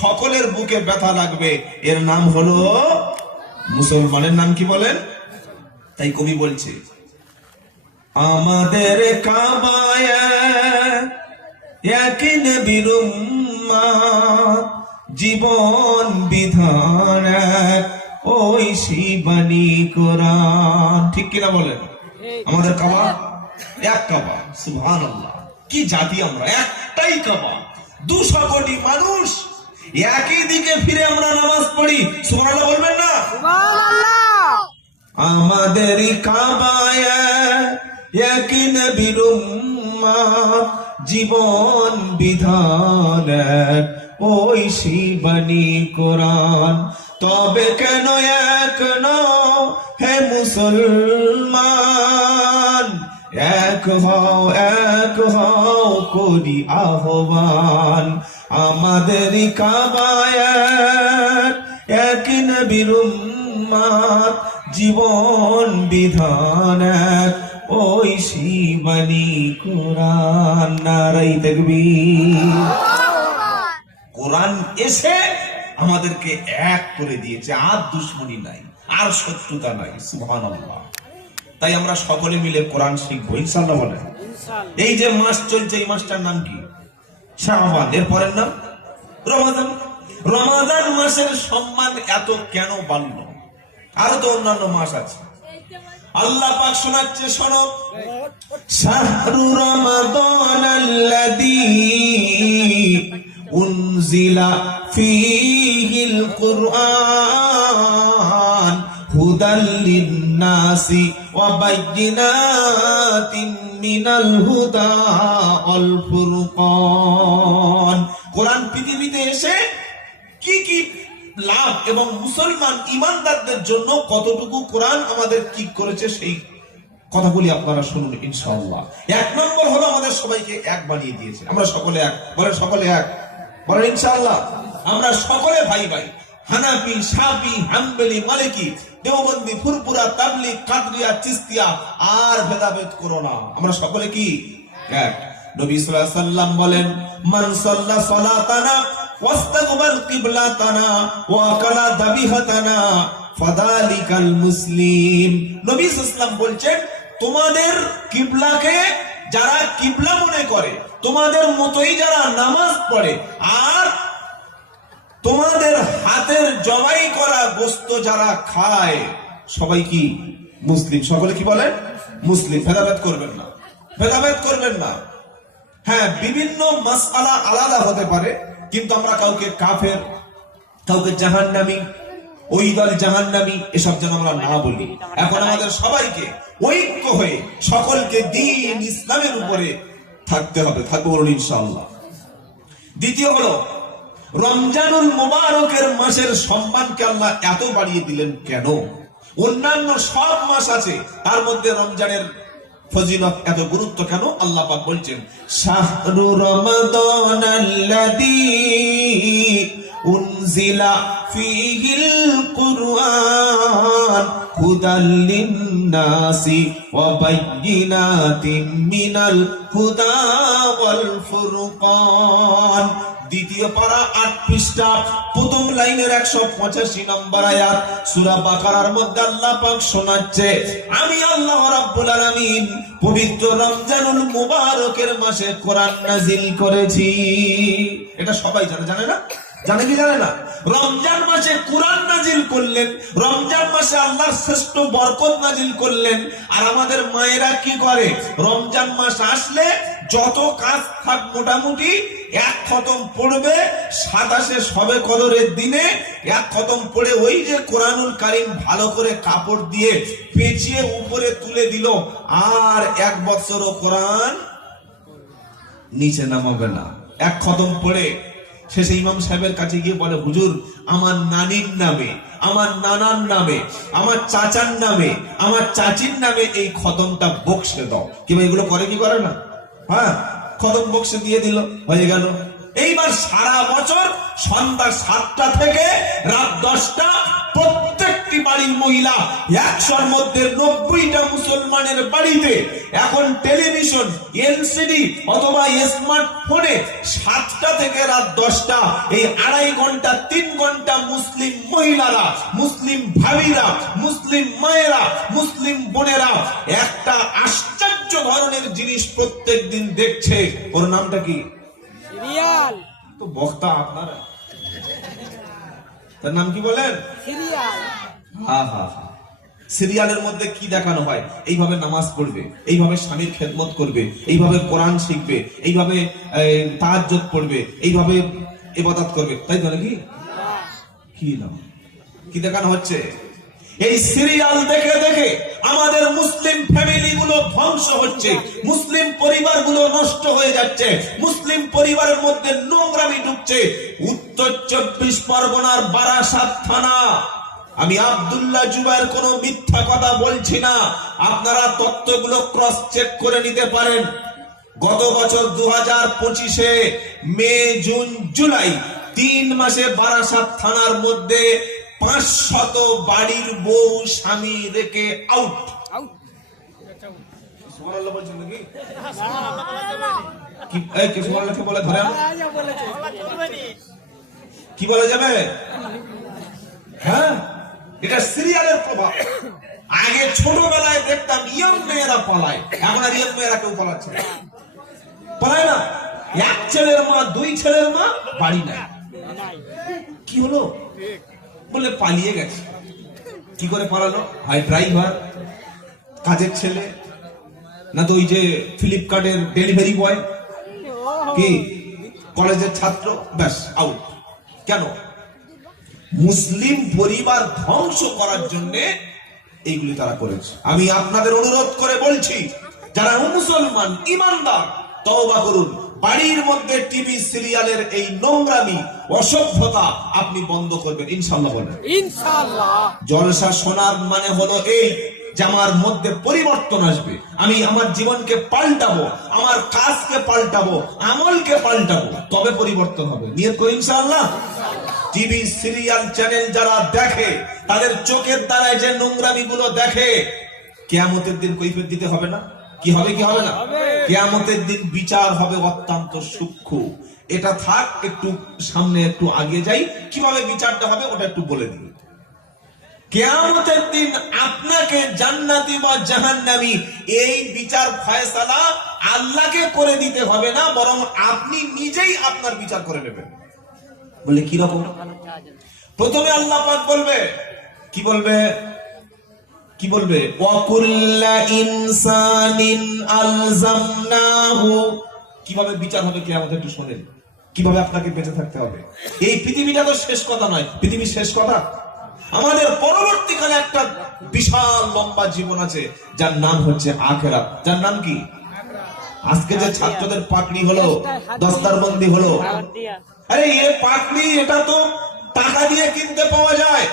সকলের বুকে ব্যথা লাগবে, এর নাম হলো মুসলমানের নাম কি বলেন? তাই কবি বলছে, আমাদের কাবায় এক নবীর উম্মত, জীবন বিধান ওই শিবানী কোরআন। ঠিক কিনা বলেন? আমাদের কাবা এক কাবা, সুবহানাল্লাহ। কি জাতি আমরা, একটাই কাবা, 200 কোটি মানুষ একই দিকে ফিরে আমরা নামাজ পড়ি। সুবহানাল্লাহ বলবেন না? আমাদের কাবায় এক নবীর উম্মত, জীবন বিধান ওই শিবানী কোরআন। তবে কেন এক নও হে মুসলমান, এক হও করি আহ্বান। আমাদের কাবায় এক নবীর উম্মত, জীবন বিধান ওই শিবানী কোরআন। নারায়ে তাকবীর। কোরআন এসে আমাদেরকে এক করে দিয়েছে, আর দুশ্মনী নাই, আর শত্রুতা নাই। সুবহানাল্লাহ। তাই আমরা সকলে মিলে কোরআন শিখবো ইনশাআল্লাহ বলেন। এই যে মাস চলছে, এই মাসটার নাম কি? শাবান। এর পরের নাম রমাদান। রমাদান মাসের সম্মান এত কেন বাড়লো? আরো তো অন্যান্য মাস আছে। আল্লাহ পাক শোনাচ্ছে, শোনো, শাহরু রমাদানাল্লাযী উনজিলা ফীহিল কুরআন হুদাল লিন-নাসি ওয়া বাইয়িনাতিন মিনাল হুদা ওয়াল ফুরকান। কোরআন পৃথিবীতে এসে কি কি লাভ এবং মুসলমান ইমানদারদের জন্য কতটুকু কোরআন আমাদের কি করেছে, সেই কথাগুলি আপনারা শুনুন ইনশাআল্লাহ। 1 নম্বর হলো আমাদের সবাইকে এক বানিয়ে দিয়েছে। আমরা সকলে এক বলেন, সকলে এক বলেন ইনশাআল্লাহ। আমরা সকলে ভাই ভাই, হানাফি, শাফি, হাম্বলি, মালিকি, দেওবন্দি, ফুরফুরা, তাবলিগ, কাদরিয়া, চিশতিয়া, আর ভেদাভেদ করো না। আমরা সকলে কি এক। নবী সাল্লাল্লাহু আলাইহি ওয়াসাল্লাম বলেন, মান সাল্লা সালাতানা ওয়াস্তাকবাল কিবলাতানা ওয়া আকালা দাবিহাতানা ফাযালিকাল মুসলিম। নবী সাল্লাল্লাহু আলাইহি ওয়াসাল্লাম বলছেন, তোমাদের কিবলাকে যারা কিবলা মনে করে, তোমাদের মতোই যারা নামাজ পড়ে, আর তোমাদের হাতের জবাই করা গোশত যারা খায়, সবাই কি মুসলিম। সকলে কি বলেন? মুসলিম। ভেদাভেদ করবেন না, ভেদাভেদ করবেন না। হ্যাঁ, বিভিন্ন মাসআলা আলাদা হতে পারে, কিন্তু আমরা কাউকে কাফের, কাউকে জাহান্নামী, ওই দল জাহান্নামী, এসব যেন আমরা না বলি। এখন আমাদের সবাইকে ঐক্য হয়ে সকলকে দ্বীন ইসলামের উপরে থাকতে হবে। থাকবো বলুন ইনশাআল্লাহ। দ্বিতীয় হলো, রমজানুল মুবারকের মাসের সম্মানকে আল্লাহ এত বাড়িয়ে দিলেন কেন? অন্যান্য সব মাস আছে, তার মধ্যে রমজানের ফজিলত এত গুরুত্ব কেন? আল্লাহ পাক বলছেন, শাহরু রমাদানাল্লাযী উনজিলা ফীহিল কুরআন হুদাল লিন-নাসি ওয়া বাইয়িনাতিন মিনাল হুদা ওয়াল ফুরকান। দ্বিতীয় পারা 8 পৃষ্ঠা, প্রথম লাইনের 185 নম্বর আয়াত, সূরা বাকারার মধ্যে আল্লাহ পাক শোনাচ্ছে, আমি আল্লাহ রাব্বুল আলামিন পবিত্র রমজানুল মুবারকের মাসে কোরআন নাযিল করেছি। এটা সবাই জানে, জানে না? জানে কি জানে না? রমজান মাসে কোরআন নাজিল করলেন, রমজান মাসে আল্লাহর শ্রেষ্ঠ বরকত নাজিল করলেন। আর আমাদের মায়েরা কি করে? রমজান মাস আসলে যত কাজ থাক মোটামুটি 1 খতম পড়বে, 27 শবে কদরের দিনে 1 খতম পড়ে ওই যে কোরআনুল কারীম ভালো করে কাপড় দিয়ে পেঁচিয়ে উপরে তুলে দিল, আর 1 বছরও কোরআন নিচে নামাবে না। 1 খতম পড়ে শেষে ইমাম সাহেবের কাছে গিয়ে বলে, হুজুর, আমার নানির নামে, আমার নানার নামে, আমার চাচার নামে, আমার চাচির নামে এই খতমটা বক্সে দাও। কিংবা এগুলো করে কি করে না? হ্যাঁ, খতম বক্সে দিয়ে দিল, হয়ে গেল। এইবার সারা বছর সন্ধ্যা 7টা থেকে রাত 10টা প্রত্যেকটি বাড়ি বাড়ির মহিলা, 100-র মধ্যে 90টা মুসলমানের বাড়িতে এখন টেলিভিশন, এলসিডি অথবা স্মার্টফোনে 7টা থেকে রাত 10টা, এই 2.5 ঘন্টা 3 ঘন্টা মুসলিম মহিলারা, মুসলিম ভাবিরা, মুসলিম মায়েরা, মুসলিম বোনেরা একটা আশ্চর্য ধরনের জিনিস প্রত্যেক দিন দেখছে। ওর নামটা কি? সিরিয়াল। তো বক্তা আপনারা, তার নাম কি বলেন? সিরিয়াল। হ্যাঁ হ্যাঁ হ্যাঁ। সিরিয়ালের মধ্যে কি দেখানো হয়? এইভাবে নামাজ পড়বে, এইভাবে স্বামীর খেদমত করবে, এইভাবে কোরআন শিখবে, এইভাবে তাহাজ্জুদ পড়বে, এইভাবে ইবাদত করবে, তাই তো নাকি? কি নাম কি দেখানো হচ্ছে? এই সিরিয়াল দেখে দেখে আমাদের মুসলিম ফ্যামিলি গুলো ধ্বংস হচ্ছে, মুসলিম পরিবারগুলো নষ্ট হয়ে যাচ্ছে, মুসলিম পরিবারের মধ্যে নোংরামি ঢুকছে। উত্তর 24 পরগনার বারাসাত থানা, আমি আব্দুল্লাহ জুবায়ের কোনো মিথ্যা কথা বলছি না, আপনারা তথ্যগুলো ক্রস চেক করে নিতে পারেন। গত বছর 2025-এ মে, জুন, জুলাই 3 মাসে বারাসাত থানার মধ্যে 500 বাড়ির বউ স্বামী রেখে আউট। সুবহানাল্লাহ বলছেন নাকি? কি সুবহানাল্লাহ কে বলে ধরেন? কি বলা যাবে? হ্যাঁ, এটা সিরিয়ালের প্রভাব। আগে ছোটবেলায় দেখতাম ইয়ং মেয়েরা পলায়, এখন আর ইয়ং মেয়েরা কেউ পলাচ্ছে না, পলায় না। 1 ছেলের মা, 2 ছেলের মা বাড়ি নাই। কি হলো? বলে পালিয়ে গেছে। কি করে পালালো? হয় ড্রাইভার, কাজের ছেলে, না তো ওই যে ফ্লিপকার্টের ডেলিভারি বয়, কি কলেজের ছাত্র, ব্যাস আউট। কেন? মুসলিম পরিবার ধ্বংস করার জন্য এইগুলি তারা করেছে। আমি আপনাদের অনুরোধ করে বলছি, যারা মুসলমান ইমানদার, তওবা করুন। বাড়ির মধ্যে টিভি সিরিয়ালের এই নোংরামি, অসভ্যতা আপনি বন্ধ করবেন ইনশাআল্লাহ। বলেন ইনশাআল্লাহ। জলসা শোনার মানে হলো এই যে আমার মধ্যে পরিবর্তন আসবে, আমি আমার জীবনকে পাল্টাবো, আমার কাজকে পাল্টাবো, আমলকে পাল্টাবো, তবে পরিবর্তন হবে। নিয়ত করি ইনশাআল্লাহ। টিভি সিরিয়াল চ্যানেল যারা দেখে, তাদের চোখের দ্বারায় যে নোংরামি গুলো দেখে, কিয়ামতের দিন কৈফিয়ত দিতে হবে না? কি হবে কি হবে না? কিয়ামতের দিন বিচার হবে অত্যন্ত সূক্ষ্ম। এটা থাক, একটু সামনে একটু আগে যাই, কিভাবে বিচারটা হবে ওটা একটু বলে দিই। কিয়ামতের দিন আপনাকে জান্নাতি বা জাহান্নামী এই বিচার ফয়সালা আল্লাহকে করে দিতে হবে না, বরং আপনি নিজেই আপনার বিচার করে নেবেন। বলে কি রকম? প্রথমে আল্লাহ পাক বলবে, কি বলবে? কি বলবে? ওয়াকুল্লা ইনসানিন আলজামনাহু। কিভাবে বিচার হবে কিয়ামতে একটু শুনেন, কিভাবে আপনাকে বেঁচে থাকতে হবে। এই পৃথিবীটা তো শেষ কথা নয়, পৃথিবীর শেষ কথা। আমাদের পরবর্তীকালে একটা বিশাল লম্বা জীবন আছে, যার নাম হচ্ছে আখিরাত। যার নাম কি? আজকে যে ছাত্রদের পাকড়ি হলো, দস্তারবন্দি হলো, আরে এ পাকড়ি, এটা তো টাকা দিয়ে কিনতে পাওয়া যায়।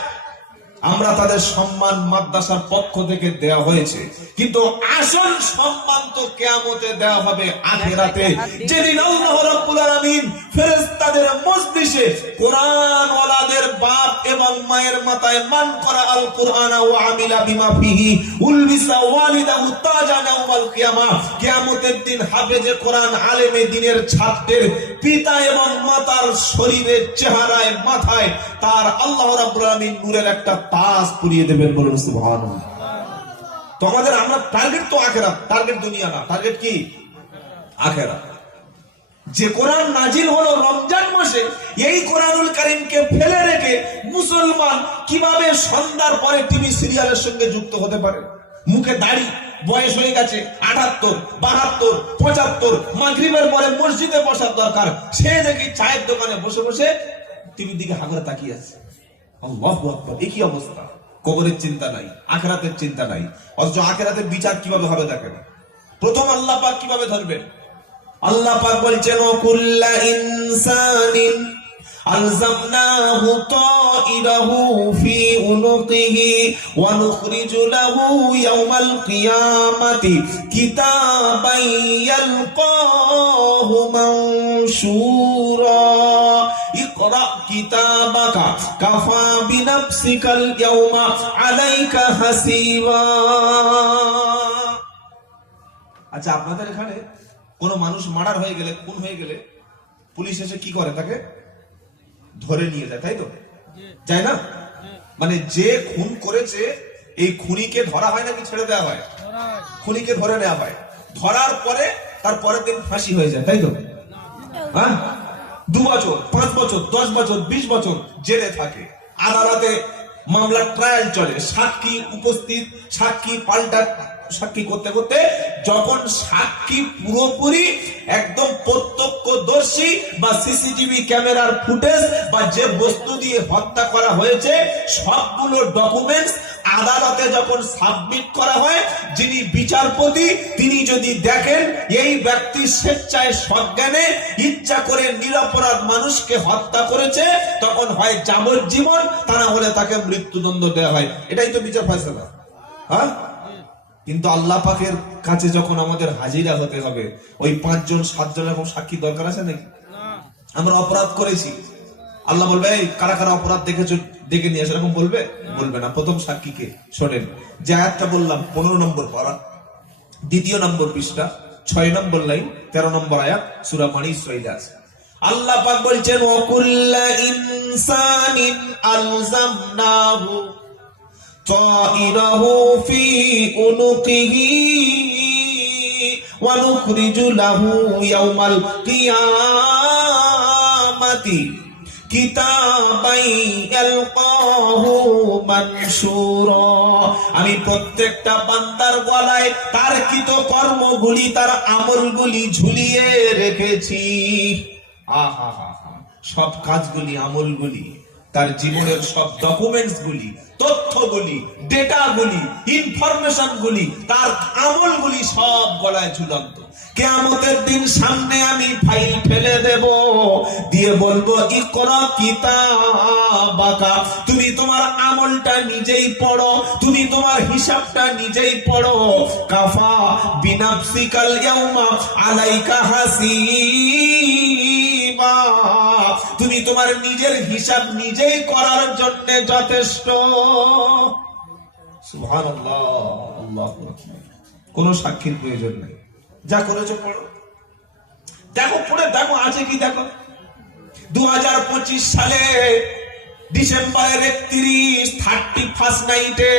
আমরা তাদের সম্মান মাদ্রাসার পক্ষ থেকে দেওয়া হয়েছে, কিন্তু আসল সম্মান তো কিয়ামতে দেওয়া হবে আখিরাতে, যেদিন আল্লাহ রাব্বুল আলামিন ফেরেশতাদের মজলিসে কোরআন ওয়ালাদের বাপ এবং মায়ের মাথায় মান করা আল কোরআন ওয়া আমিলা বিমা ফিহি উলবিসা ওয়ালিদাহু তাজা ইয়াউমাল কিয়ামা। কিয়ামতের দিন হাফেজে কোরআন, আলেমে দ্বীনের ছাত্রের পিতা এবং মাতার শরীরের চেহারায়, মাথায় তার আল্লাহ রাব্বুল আলামিন নূরের একটা তাজ পরিয়ে দেবেন। বলুন সুবহানাল্লাহ। তো আমাদের, আমরা টার্গেট তো আখিরাত, টার্গেট দুনিয়া না। টার্গেট কি? আখিরাত। যে কোরআন নাজিল হলো রমজান মাসে, এই কোরআনুল কারীমকে ফেলে রেখে মুসলমান কিভাবে সন্ধ্যার পরে টিভি সিরিয়ালের সঙ্গে যুক্ত হতে পারে? মুখে দাড়ি, বয়স হয়ে গেছে 78, 72, 75, মাগরিবের পরে মসজিদে বসার দরকার, সে দেখি চায়ের দোকানে বসে বসে টিভির দিকে হাগরে তাকিয়ে আছে। আল্লাহু আকবার। এই কি অবস্থা? কবরের চিন্তা নাই, আখিরাতের চিন্তা নাই। অথচ আখিরাতের বিচার কিভাবে হবে দেখেন। প্রথম আল্লাহ পাক কিভাবে ধরবেন? আল্লাহ পাক বলছেন, কুল্লা ইনসানিন আলজামনাহু তাইরাহু ফি উনুকিহি ওয়া নুখরিজু লাহু ইয়াওমাল কিয়ামাতি কিতাবান ইয়ালকাহু মানশুরা ইকরা কিতাবাকা কাফা বিনাফসিকাল ইয়াউমা আলাইকা হাসিবা। আচ্ছা, আপনাদের এখানে কোন মানুষ মার্ডার হয়ে গেলে, খুন হয়ে গেলে পুলিশ এসে কি করে? তাকে ধরে নিয়ে যায়, তাই তো? যায় না? মানে যে খুন করেছে এই খুনিকে ধরা হয় নাকি ছেড়ে দেওয়া হয়? খুনিকে ধরে নেওয়া হয়, ধরার পরে তার পরের দিন ফাঁসি হয়ে যায়, তাই তো? হ্যাঁ, 2 বছর, 5 বছর, 10 বছর, 20 বছর জেলে থাকে। আদালতে মামলার ট্রায়াল চলে, সাক্ষী উপস্থিত, সাক্ষী পাল্টা সাক্ষী করতে করতে যখন সাক্ষী পুরোপুরি একদম প্রত্যক্ষদর্শী বা সিসিটিভি ক্যামেরার ফুটেজ বা যে বস্তু দিয়ে হত্যা করা হয়েছে সবগুলো ডকুমেন্টস আদালতে যখন সাবমিট করা হয়, যিনি বিচারপতি তিনি যদি দেখেন এই ব্যক্তি স্বেচ্ছায় সজ্ঞানে ইচ্ছা করে নিরপরাধ মানুষকে হত্যা করেছে, তখন হয় যাবজ্জীবন, তা না হলে তাকে মৃত্যুদণ্ড দেওয়া হয়। এটাই তো বিচার ফয়সালা। হ্যাঁ, কিন্তু আল্লাহ পাকের কাছে যখন আমাদের হাজিরা হতে হবে, ওই 5 জন 7 জন এরকম সাক্ষী দরকার আছে নাকি? আমরা অপরাধ করেছি, আল্লাহ বলবে এই কারা কারা অপরাধ দেখেছো দেখে নিয়ে আসো, এরকম বলবে? বলবে না। প্রথম সাক্ষীকে শোনেন, যে আয়াতটা বললাম 15 নম্বর পারা, 2 নম্বর পৃষ্ঠা, 6 নম্বর লাইন, 13 নম্বর আয়াত, সূরা মানী ইসরাঈলে আছে। আল্লাহ পাক বলছেন ওয়াকুল্লা ইনসানিন আলজামনাহু طائره في عنقه ونخرج له يوم القيامة كتابا يلقاه منشورا। আমি প্রত্যেকটা বান্দার গলায় তার কৃত কর্মগুলি, তার আমলগুলি ঝুলিয়ে রেখেছি। আহা হা হা, সব কাজগুলি, আমলগুলি, তার জীবনের সব ডকুমেন্টস গুলি, তথ্যগুলি, ডেটাগুলি, ইনফরমেশন গুলি, তার আমলগুলি সব গলায় ঝুলন্ত। কিয়ামতের দিন সামনে আমি ফাইল ফেলে দেব, দিয়ে বলবো ইকরা কিতাবাকা, তুমি তোমার আমলটা নিজেই পড়ো, তুমি তোমার হিসাবটা নিজেই পড়ো। কাফা বিনাফসিকাল ইয়াউমা আলাইকা হাসিবা, তুমি তোমার নিজের হিসাব নিজেই করার জন্য যথেষ্ট। সুবহানাল্লাহ, আল্লাহু আকবার। কোন সাক্ষীর প্রয়োজন নেই, যা করেছো পড়ো, দেখো, পড়ে দেখো আছে কি। দেখো 2025 সালে ডিসেম্বরের 31 নাইটে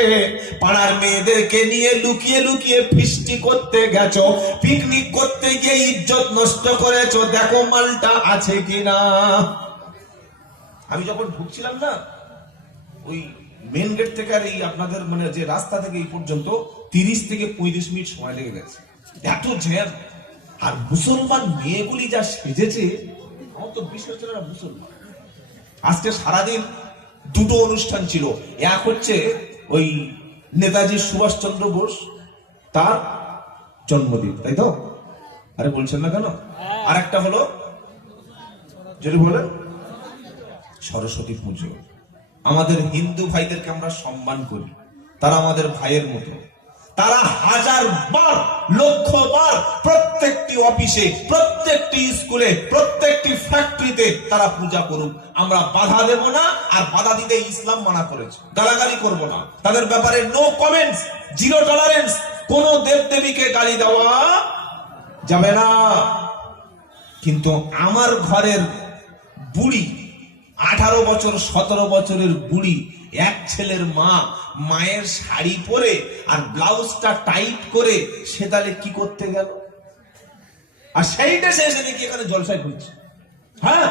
পাড়ার মেয়েদেরকে নিয়ে লুকিয়ে লুকিয়ে ফিস্টি করতে গেছো, পিকনিক করতে গিয়ে ইজ্জত নষ্ট করেছো, দেখো মালটা আছে কিনা। আমি যখন ঢুকছিলাম না, ওই মেন গেট থেকে আর এই আপনাদের মানে যে রাস্তা থেকে এই পর্যন্ত 30 থেকে 35 মিনিট সময় লেগে গেছে, এত জ্যাম। আর মুসলমান মেয়েগুলি যা সেজেছে, আমার তো বিশ্বাস ছিল না মুসলমান। আজকে সারাদিন 2টো অনুষ্ঠান ছিল, এক হচ্ছে ওই নেতাজি সুভাষচন্দ্র বোস তার জন্মদিন, তাই তো? আরে বলছেন না কেন? আর একটা হলো যদি বলে সরস্বতী পুজো। আমাদের হিন্দু ভাইদেরকে আমরা সম্মান করি, তারা আমাদের ভাইয়ের মতো। তারা 1000 বার, লক্ষ বার প্রত্যেকটি অফিসে, প্রত্যেকটি স্কুলে, প্রত্যেকটি ফ্যাক্টরিতে তারা পূজা করুক, আমরা বাধা দেব না। আর বাধা দিতে ইসলাম মানা করেছে, গালাগালি করব না, তাদের ব্যাপারে নো কমেন্টস, জিরো টলারেন্স। কোন দেবদেবীকে গালি দেওয়া যাবে না। কিন্তু আমার ঘরের বুড়ি, 18 বছর 17 বছরের বুড়ি, এক ছেলের মা, মায়ের শাড়ি পরে আর ব্লাউজটা টাইট করে সে তাহলে কি করতে গেল? আর সেইটা সে এসে দেখি এখানে জলসায় করছে। হ্যাঁ,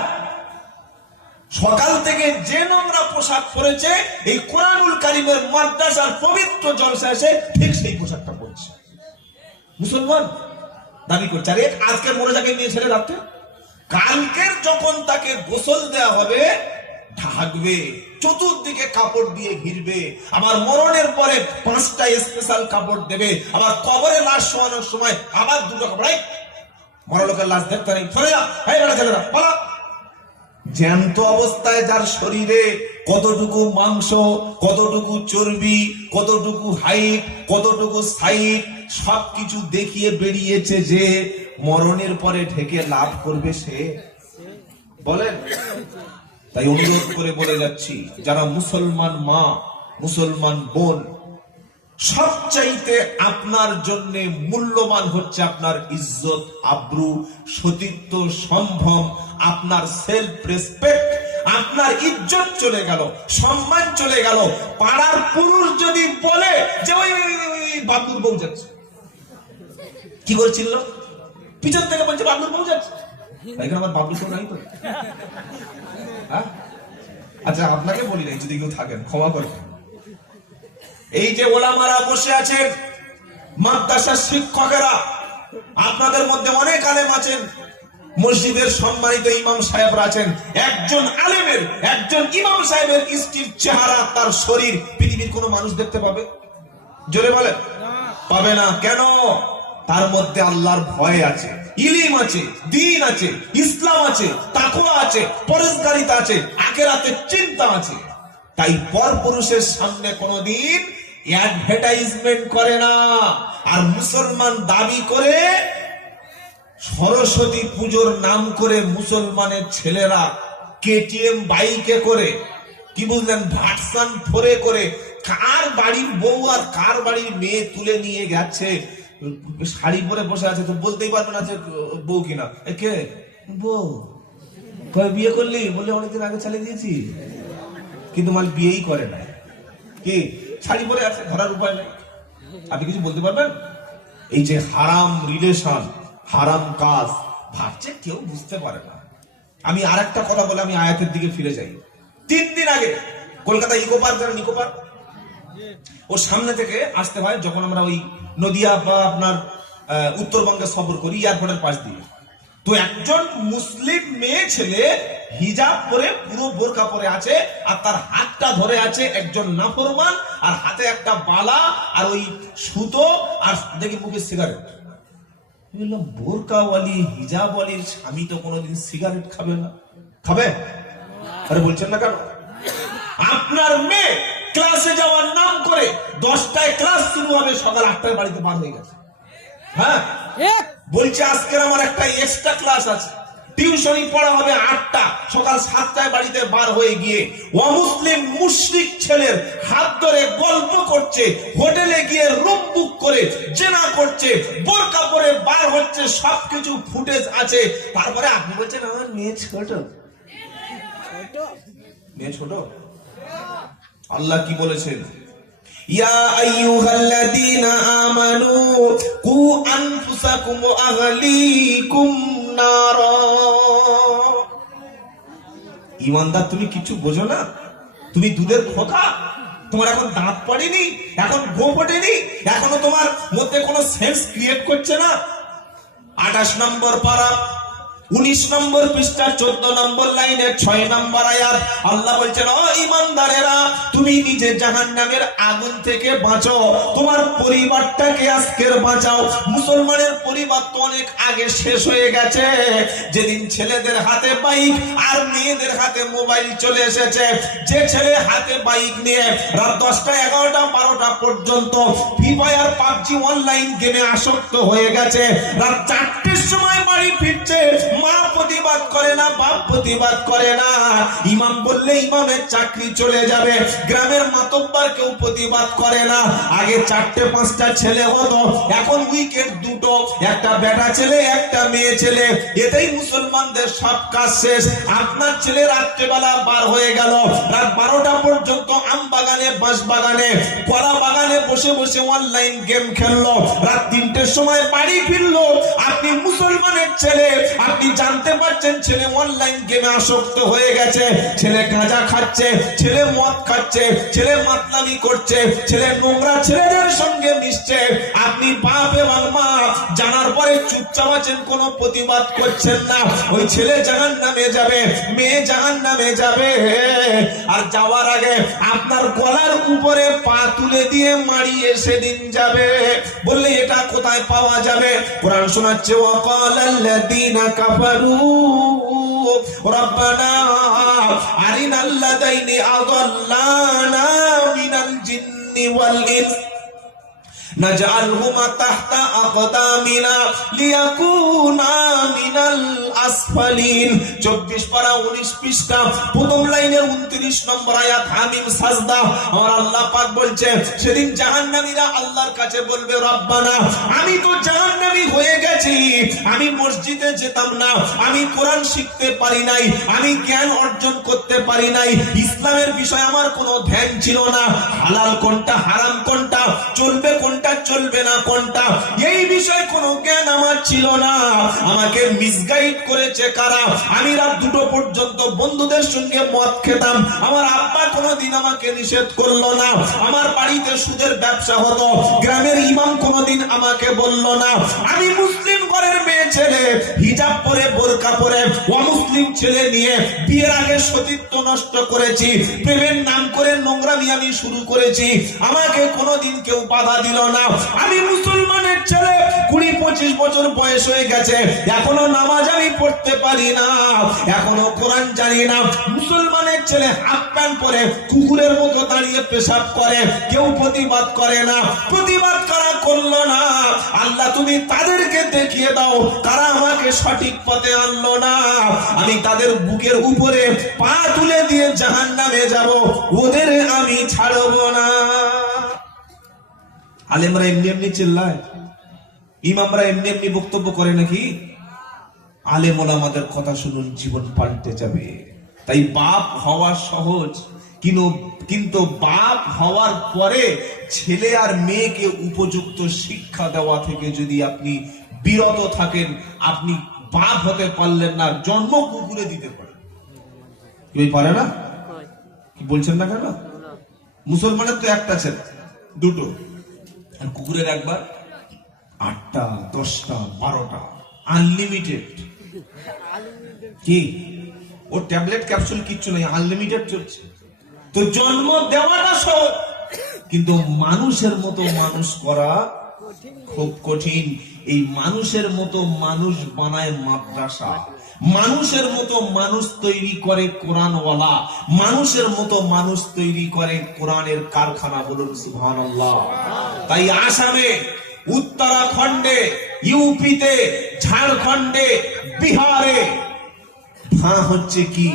সকাল থেকে যে নোংরা পোশাক পরেছে, এই কোরআনুল কারীমের মাদ্রাসার পবিত্র জলসা এসে ঠিক সেই পোশাকটা পরছে। মুসলমান দাবি করছে। আরে আজকের মোরজাকে নিয়ে ছেলে রাখতে, কালকের যখন তাকে গোসল দেয়া হবে ঢাকবে, চতুর্দিকে কাপড় দিয়ে ঘিরবে, আবার মরণের পরে 5টা স্পেশাল কাপড় দেবে, আবার কবরে লাশ শোয়ানোর সময় আবার 2টো কাপড়। মরলোকের লাশ দেখতে নেই, চলে যা, এই বেটা ছেলেরা বলা। জ্যান্ত অবস্থায় যার শরীরে কতটুকু মাংস, কতটুকু চর্বি, কতটুকু হাইট, কতটুকু সাইট, সবকিছু দেখিয়ে বেরিয়েছে যে মরণের পরে ঢেকে লাভ করবে সে। বলেন তাই অনুরোধ করে বলে যাচ্ছি, যারা মুসলমান মা, মুসলমান বোন, সবচাইতে আপনার জন্য মূল্যবান হচ্ছে আপনার ইজ্জত, আব্রু, সতীত্ব, সম্ভ্রম, আপনার সেলফ রেসপেক্ট। আপনার ইজ্জত চলে গেল, সম্মান চলে গেল। পাড়ার পুরুষ যদি বলে যে ওই বাবুর বউ যাচ্ছে, কি বলছিল, পিছন থেকে বলছে বাবুর বউ যাচ্ছে, এখানে আমার বাবুর বউ নাই তো। হ্যাঁ, আচ্ছা আপনাকে বলি নাই, যদি কেউ থাকেন ক্ষমা করবেন। এই যে ওলামারা বসে আছেন, মাদ্রাসার শিক্ষকেরা, আপনাদের মধ্যে অনেক আলেম আছেন, মসজিদের সম্মানিত ইমাম সাহেবরা আছেন। একজন আলেমের, একজন ইমাম সাহেবের স্ত্রীর চেহারা, তার শরীর পৃথিবীর কোন মানুষ দেখতে পাবে? জোরে বলেন, পাবে না। কেন? তার মধ্যে আল্লাহর ভয় আছে, ইলম আছে, দ্বীন আছে, ইসলাম আছে, তাকওয়া আছে, পরহেজগারিতা আছে, আখিরাতের চিন্তা আছে। তাই পরপুরুষের সামনে কোনদিন অ্যাডভার্টাইজমেন্ট করে না। আর মুসলমান দাবি করে সরস্বতী পুজোর নাম করে মুসলমানের ছেলেরা কেটিএম বাইকে করে, কি বুঝলেন, ভার্সন 4 করে কার বাড়ির বউ আর কার বাড়ির মেয়ে তুলে নিয়ে গেছে, শাড়ি পরে বসে আছে, তো বলতেই পারবে না যে বউ কিনা। কে বউ? কবে বিয়ে করলি? বলে অনেকদিন আগে চালিয়ে দিয়েছি, কিন্তু মাল বিয়েই করে না। কি শাড়ি পরে আছে, ধরার উপায় নাই। আপনি কিছু বলতে পারবেন? এই যে হারাম রিলেশন, হারাম কাজ ভাবছে, কেউ বুঝতে পারে না। আমি আর একটা কথা বলে আমি আয়াতের দিকে ফিরে যাই। 3 দিন আগে কলকাতা ইকো পার্ক, যারা ইকো পার্ক, ওর সামনে থেকে আসতে হয় যখন আমরা ওই নদিয়া বা আপনার উত্তরবঙ্গে সফর করি, এয়ারপোর্টের পাশ দিয়ে, তো একজন মুসলিম মেয়ে ছেলে হিজাব পরে, পুরো বোরকা পরে আছে, আর তার হাতটা ধরে আছে একজন নাফরমান, আর হাতে একটা বালা আর ওই সুতো, আর দেখি মুখে সিগারেট। বললাম, বোরকাওয়ালি হিজাবওয়ালির স্বামী তো কোনোদিন সিগারেট খাবে না, খাবে? আরে বলছেন না কেন? আপনার মেয়ে ক্লাসে যাওয়ার নাম করে 10টায় ক্লাস শুরু হবে, সকাল 8টায় বাড়িতে বার হয়ে গেছে। হ্যাঁ, বলছে আজকে আমার একটা এক্সট্রা ক্লাস আছে, টিউশনি পড়া হবে 8টা, সকাল 7টায় বাড়িতে বার হয়ে গিয়ে অমুসলিম মুশরিক ছেলের হাত ধরে গল্প করছে, হোটেলে গিয়ে রুম বুক করে জেনা করছে, বোরকা পরে বার হচ্ছে, সবকিছু ফুটেজ আছে। তারপরে আপনি বলছেন আমার মেয়ে ছোট, মেয়ে ছোট। আল্লাহ কি বলেছেন? ইয়া আইয়ুহাল্লাযীনা আমানু কু আনফুসাকুম ওয়া আহলিকুম নারা। ঈমানদার, তুমি কিছু বোঝো না? তুমি দুধের খোকা, তোমার এখন দাঁত পড়েনি, এখন গো ফোটেনি, এখনো তোমার মধ্যে কোনো সেন্স ক্রিয়েট করছে না। 28 নম্বর পারা, 19 নম্বর পৃষ্ঠা, 14 নম্বর লাইনের 6 নম্বর আয়াত। আল্লাহ বলছেন, ও ঈমানদারেরা, তুমি নিজে জাহান্নামের আগুন থেকে বাঁচো, তোমার পরিবারটাকে আজকের বাঁচাও। মুসলমানের পরিবার তো অনেক আগে শেষ হয়ে গেছে। যেদিন ছেলেদের হাতে বাইক আর মেয়েদের হাতে মোবাইল চলে এসেছে, যে ছেলে হাতে বাইক নিয়ে রাত 10টা, 11টা, 12টা পর্যন্ত ফ্রি ফায়ার, পাবজি অনলাইন গেমে আসক্ত হয়ে গেছে, রাত 4টের সময় বাড়ি ফিরছে, মা প্রতিবাদ করে না, বাপ প্রতিবাদ করে না, ইমাম বললে ইমামের চাকরি চলে যাবে, গ্রামের মাতব্বর কেউ প্রতিবাদ করে না। আগে 4টে 5টা ছেলে হতো, এখন উইকেট 2টো, একটা বেটা ছেলে, একটা মেয়ে ছেলে, এতেই মুসলমানদের সব কাজ শেষ। আপনার ছেলে রাত্রেবেলা বার হয়ে গেল, রাত 12টা পর্যন্ত আম বাগানে, বাঁশ বাগানে, কলা বাগানে বসে বসে অনলাইন গেম খেললো, রাত 3টের সময় বাড়ি ফিরলো। আপনি মুসলমানের ছেলে, আপনি জানতে পারছেন ছেলে অনলাইন গেমে আসক্ত হয়ে গেছে, ছেলে গাঁজা খাচ্ছে, ছেলে মদ খাচ্ছে, ছেলে মাতলামি করছে, ছেলে নোংরা ছেলেদের সঙ্গে মিশছে। আপনি বাপ এবং মা জানার পরে চুপচাপ আছেন, কোনো প্রতিবাদ করছেন না। ওই ছেলে জাহান্নামে যাবে, মেয়ে জাহান্নামে যাবে, আর যাওয়ার আগে আপনার গলার উপরে পা তুলে দিয়ে মারিয়ে সেদিন যাবে। বললে এটা কোথায় পাওয়া যাবে? কোরআন শোনাচ্ছে, ওয়াকালাল্লাযীনা কাফারু রাব্বানা আরিনাল্লাযাইনি আযাল্লানা মিনাল জিন্নি ওয়াল ইনস নাজআলহুমা তাহতা আকদামিনা লিয়াকুনা মিনাল আসফালিন। 24 পারা 19 পৃষ্ঠা প্রথম লাইনের 29 নম্বর আয়াত হামিম সাজদা। আমার আল্লাহ পাক বলছে সেদিন জাহান্নামীরা আল্লাহর কাছে বলবে রব্বানা আমি তো জাহান্নামী হয়ে গেছি, আমি মসজিদে যেতাম না, আমি কোরআন শিখতে পারি নাই, আমি জ্ঞান অর্জন করতে পারি নাই, ইসলামের বিষয়ে আমার কোনো ধ্যান ছিল না, হালাল কোনটা হারাম কোনটা, চলবে কোনটা চলবে না কোনটা, এই বিষয়ে কোনো জ্ঞান আমার ছিল না, আমাকে মিসগাইড করেছে কারা? আমি রাত 2টো পর্যন্ত বন্ধুদের সঙ্গে মদ খেতাম, আমার আব্বা কোনোদিন আমাকে নিষেধ করলো না, আমার বাড়িতে সুদের ব্যবসা হতো, গ্রামের ইমাম কোনোদিন আমাকে বলল না, আমি মুসলিম ঘরের মেয়ে ছেলে হিজাব পরে বোরকা পরে অমুসলিম ছেলে নিয়ে বিয়ের আগে সতীত্ব নষ্ট করেছি, প্রেমের নাম করে নোংরামি আমি শুরু করেছি, আমাকে কোনোদিন কেউ বাধা দিল না, আমি মুসলমানের ছেলে 20-25 বছর বয়স হয়ে গেছে, এখনো নামাজ আমি পড়তে পারি না, এখনো কোরআন জানি না, মুসলমানের ছেলে হাফ প্যান্ট পরে কুকুরের মতো দাঁড়িয়ে পেশাব করে, কেউ প্রতিবাদ করে না, প্রতিবাদ কারা করলো না? আল্লাহ তুমি তাদেরকে দেখিয়ে দাও তারা আমাকে সঠিক পথে আনলো না, আমি তাদের বুকের উপরে পা তুলে দিয়ে জাহান্নামে যাব, ওদের আমি ছাড়বো না। আলেমরা এমনি এমনি চিল্লায়, ইমামরা এমনি এমনি বক্তব্য করে নাকি? আলেম ওলামাদের কথা শুনুন, জীবন পাল্টে যাবে। তাই বাপ হওয়া সহজ, কিন্তু বাপ হওয়ার পরে ছেলে আর মেয়েকে উপযুক্ত শিক্ষা দেওয়া থেকে যদি আপনি বিরত থাকেন, আপনি বাপ হতে পারলেন না, জন্ম কুকুরে দিতে পারেন। কেউ পারে না? কি বলছেন না কেন? মুসলমানের তো একটা ছেলে, 2টো, আর কুকুরের একবার 8টা 10টা 12টা আনলিমিটেড। কি ও ট্যাবলেট ক্যাপসুল কিচ্ছু নেই, আনলিমিটেড চলছে। তো জন্ম দেওয়াটা সহজ, কিন্তু মানুষের মতো মানুষ করা খুব কঠিন। এই মানুষের মতো মানুষ বানায় মাদ্রাসা, মানুষের মতো মানুষ তৈরি করে কোরআনওয়ালা, মানুষের মতো মানুষ তৈরি করে কোরআনের কারখানা। বলুন সুবহানাল্লাহ। তাই আসামে, উত্তরাখণ্ডে, ইউপিতে, ঝাড়খণ্ডে, বিহারে হচ্ছে কি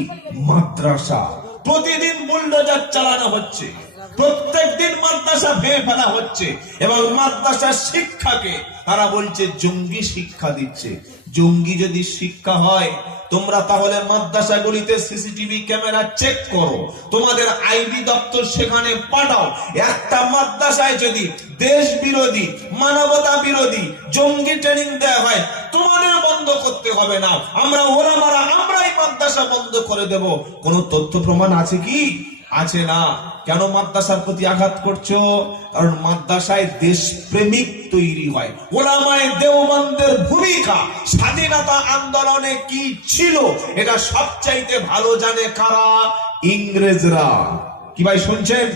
মাদ্রাসা। প্রতিদিন বুলডোজার চালানো হচ্ছে, প্রত্যেকদিন মাদ্রাসা ভেঙে ফেলা হচ্ছে, এবং মাদ্রাসার শিক্ষাকে তারা বলছে জঙ্গি শিক্ষা দিচ্ছে। জঙ্গি যদি শিক্ষা হয়, তোমরা তাহলে মাদ্রাসাগুলিতে সিসিটিভি ক্যামেরা চেক করো, তোমাদের আইবি দপ্তর সেখানে পাঠাও। একটা মাদ্রাসায় যদি দেশ বিরোধী, মানবতা বিরোধী, জঙ্গি ট্রেনিং দেওয়া হয়, তোমাদের বন্ধ করতে হবে না, আমরা ওলামারা আমরাই মাদ্রাসা বন্ধ করে দেব। কোন তথ্য প্রমাণ আছে কি? আছে না। কেন মাদ্রাসার প্রতি আঘাত করছো? কারণ মাদ্রাসায় দেশপ্রেমিক তৈরি হয়। ওলামায়ে দেওবন্দের ভূমিকা স্বাধীনতা আন্দোলনে কি ছিল এটা সবচাইতে ভালো জানে কারা? ইংরেজরা। কি ভাই শুনছেন?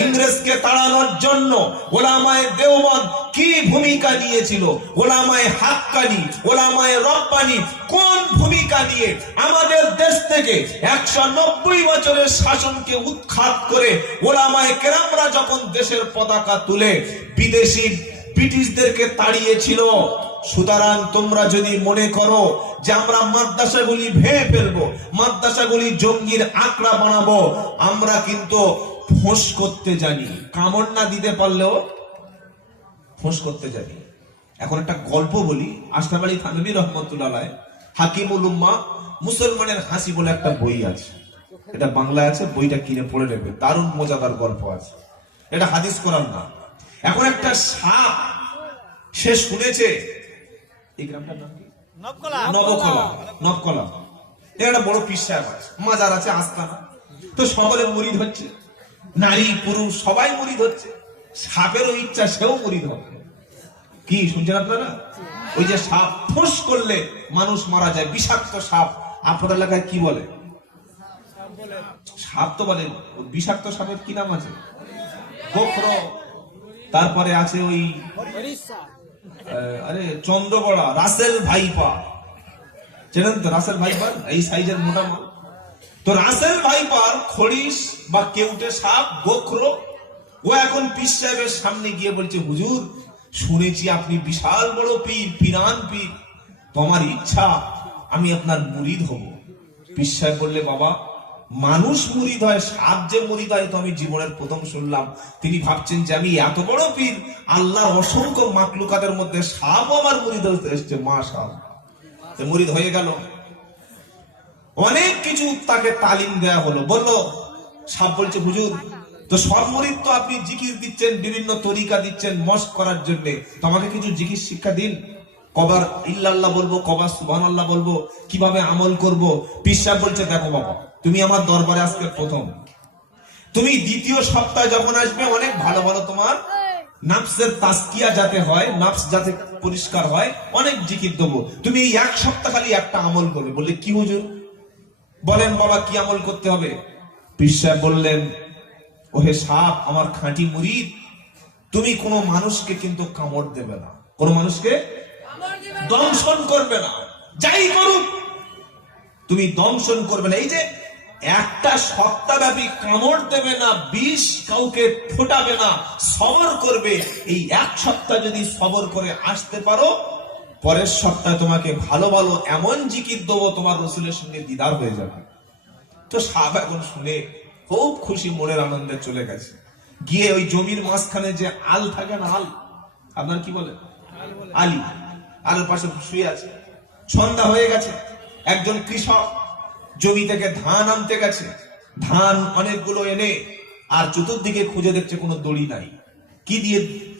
ইংরেজকে তাড়ানোর জন্য ওলামায়ে দেওবন্দ কি ভূমিকা নিয়েছিল? ওলামায়ে হাক্কানি, ওলামায়ে রব্বানি কোন ভূমিকা নিয়ে আমাদের দেশ থেকে 190 বছরের শাসনকে উৎখাত করে ওলামায়ে কেরামরা যখন দেশের পতাকা তুলে বিদেশি ব্রিটিশদেরকে তাড়িয়েছিল। সুতরাং তোমরা যদি মনে করো যে আমরা মাদ্রাসাগুলি ভেঙে ফেলবো, মাদ্রাসাগুলি জঙ্গির আঁকড়া বানাবো, আমরা কিন্তু ফোঁস করতে জানি, কামড় না দিতে পারলেও ফোঁস করতে জানি। এখন একটা গল্প বলি। আশরাফ আলী থানভী রহমতুল্লাহ আলাইহি হাকিমুল উম্মাহ মুসলমানের হাসি বলে একটা বই আছে, এটা বাংলায় আছে, বইটা কিনে পড়ে নেবে, দারুণ মজাদার গল্প আছে, এটা হাদিস কোরআন না। এখন একটা সাপ, সে শুনেছে এই গ্রামটার নাম কি? নবকলা। একটা বড় পীর সাহেব আছে, মাজার আছে, আস্তানা, তো সকলে মুরিদ হচ্ছে, নারী পুরুষ সবাই মুরিদ হচ্ছে। সাপেরও ইচ্ছা সেও মুরিদ হবে। কি শুনছেন আপনারা? ওই যে সাপ ফোঁস করলে মানুষ মারা যায়, বিষাক্ত সাপ। আপনার এলাকায় কি বলে? সাপ তো বলে। বিষাক্ত সাপের কি নাম আছে? গোখরো। তারপরে আছে ওই চন্দ্রগড়া, রাসেল ভাইপার, চেনেন তো? রাসেল ভাইপার এই সাইজের মোটা মাল। তো রাসেল ভাইপার, খড়িশ বা কেউটে সাপ, গোখরো, ও এখন পীর সাহেবের সামনে গিয়ে বলছে, হুজুর শুনেছি আপনি বিশাল বড় পীর, পীরান পীর, তো আমার ইচ্ছা আমি আপনার মুরিদ হব। পীর সাহেব বললে, বাবা মানুষ মুরিদ হয়, সাপ যে মুরিদ হয় তো আমি জীবনের প্রথম শুনলাম। তিনি ভাবছেন যে আমি এত বড় পীর, আল্লাহর অসংখ্য মাকলুকাতের মধ্যে সাপও আমার মুরিদ হতে এসছে। মাশাআল্লাহ, মুরিদ হয়ে গেল। অনেক কিছু তাকে তালিম দেয়া হলো। বলল, সাপ বলছে, হুজুর তো সব মুরিদ তো আপনি জিকির দিচ্ছেন, বিভিন্ন তরিকা দিচ্ছেন মস্ক করার জন্য, তো আমাকে কিছু জিকির শিক্ষা দিন। কবার ইল্লাল্লাহ বলবো, কবার সুবহানাল্লাহ বলবো, কিভাবে আমল করব। পীর সাহেব বলছে, দেখো বাবা, তুমি আমার দরবারে আজকে প্রথম, তুমি দ্বিতীয় সপ্তাহে যখন আসবে অনেক ভালো ভালো তোমার নাফসের তাসকিয়া যাতে হয়, নাফস যাতে পরিষ্কার হয়, অনেক জিকির দেবো। তুমি এই এক সপ্তাহ খালি একটা আমল করবে। বললে, কি হুজুর বলেন বাবা, কি আমল করতে হবে? পীর সাহেব বললেন, ওহে সাপ, আমার খাঁটি মুরিদ, তুমি কোনো মানুষকে কিন্তু কামড় দেবে না, কোনো মানুষকে দংশন করবে না, যাই করুক তুমি দংশন করবে না। এই যে একটা সপ্তাহব্যাপী কামড় দেবে না, বিষ কাউকে ফোটাবে না, সবর করবে, এই এক সপ্তাহ যদি সবর করে আসতে পারো, পরের সপ্তাহে তোমাকে ভালো ভালো এমন জিকির দেবো, তোমার রসুলের সঙ্গে দিদার হয়ে যাবে। তো সাহাব এখন শুনে খুব খুশি, মনের আনন্দে চলে গেছে। গিয়ে ওই জমির মাঝখানে যে আল থাকে না, আল আপনার কি বলে, আলি, আলের পাশে শুয়ে আছে। সন্ধ্যা হয়ে গেছে, একজন কৃষক জমি থেকে ধান আনতে গেছে। ধান অনেকগুলো এনে আর চতুর্দিকে খুঁজে দেখছে কোনো দড়ি নাই, কি দিয়ে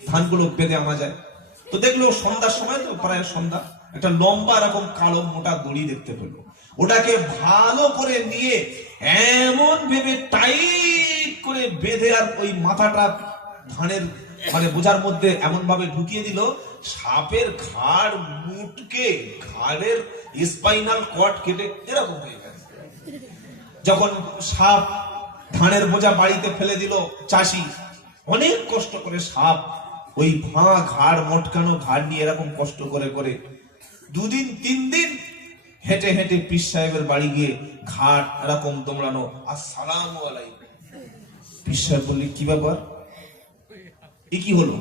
ধানগুলো বেঁধে আনা যায়। তো দেখলো সন্ধ্যার সময়, তো প্রায় সন্ধ্যা, একটা লম্বা এরকম কালো মোটা দড়ি দেখতে পেলো। ওটাকে ভালো করে নিয়ে এমন ভেবে টাইট করে বেঁধে আর ওই মাথাটা ধানের মানে বোঝার মধ্যে এমন ভাবে ঢুকিয়ে দিল, সাপের ঘাড় মুটকে ঘাড়ের স্পাইনাল কর্ড কেটে এরকম হয়ে গেছে। যখন সাপ ধানের বোঝা বাড়িতে ফেলে দিল চাষি, অনেক কষ্ট করে সাপ ওই ভাঙা ঘাড়, মোটকানো ঘাড় নিয়ে এরকম কষ্ট করে করে 2 দিন 3 দিন হেঁটে হেঁটে পীর সাহেবের বাড়ি গিয়ে ঘাট এরকম দোমড়ানো, আসসালামু আলাইকুম। পীর সাহেব বললি, কি ব্যাপার, এ কি হলো,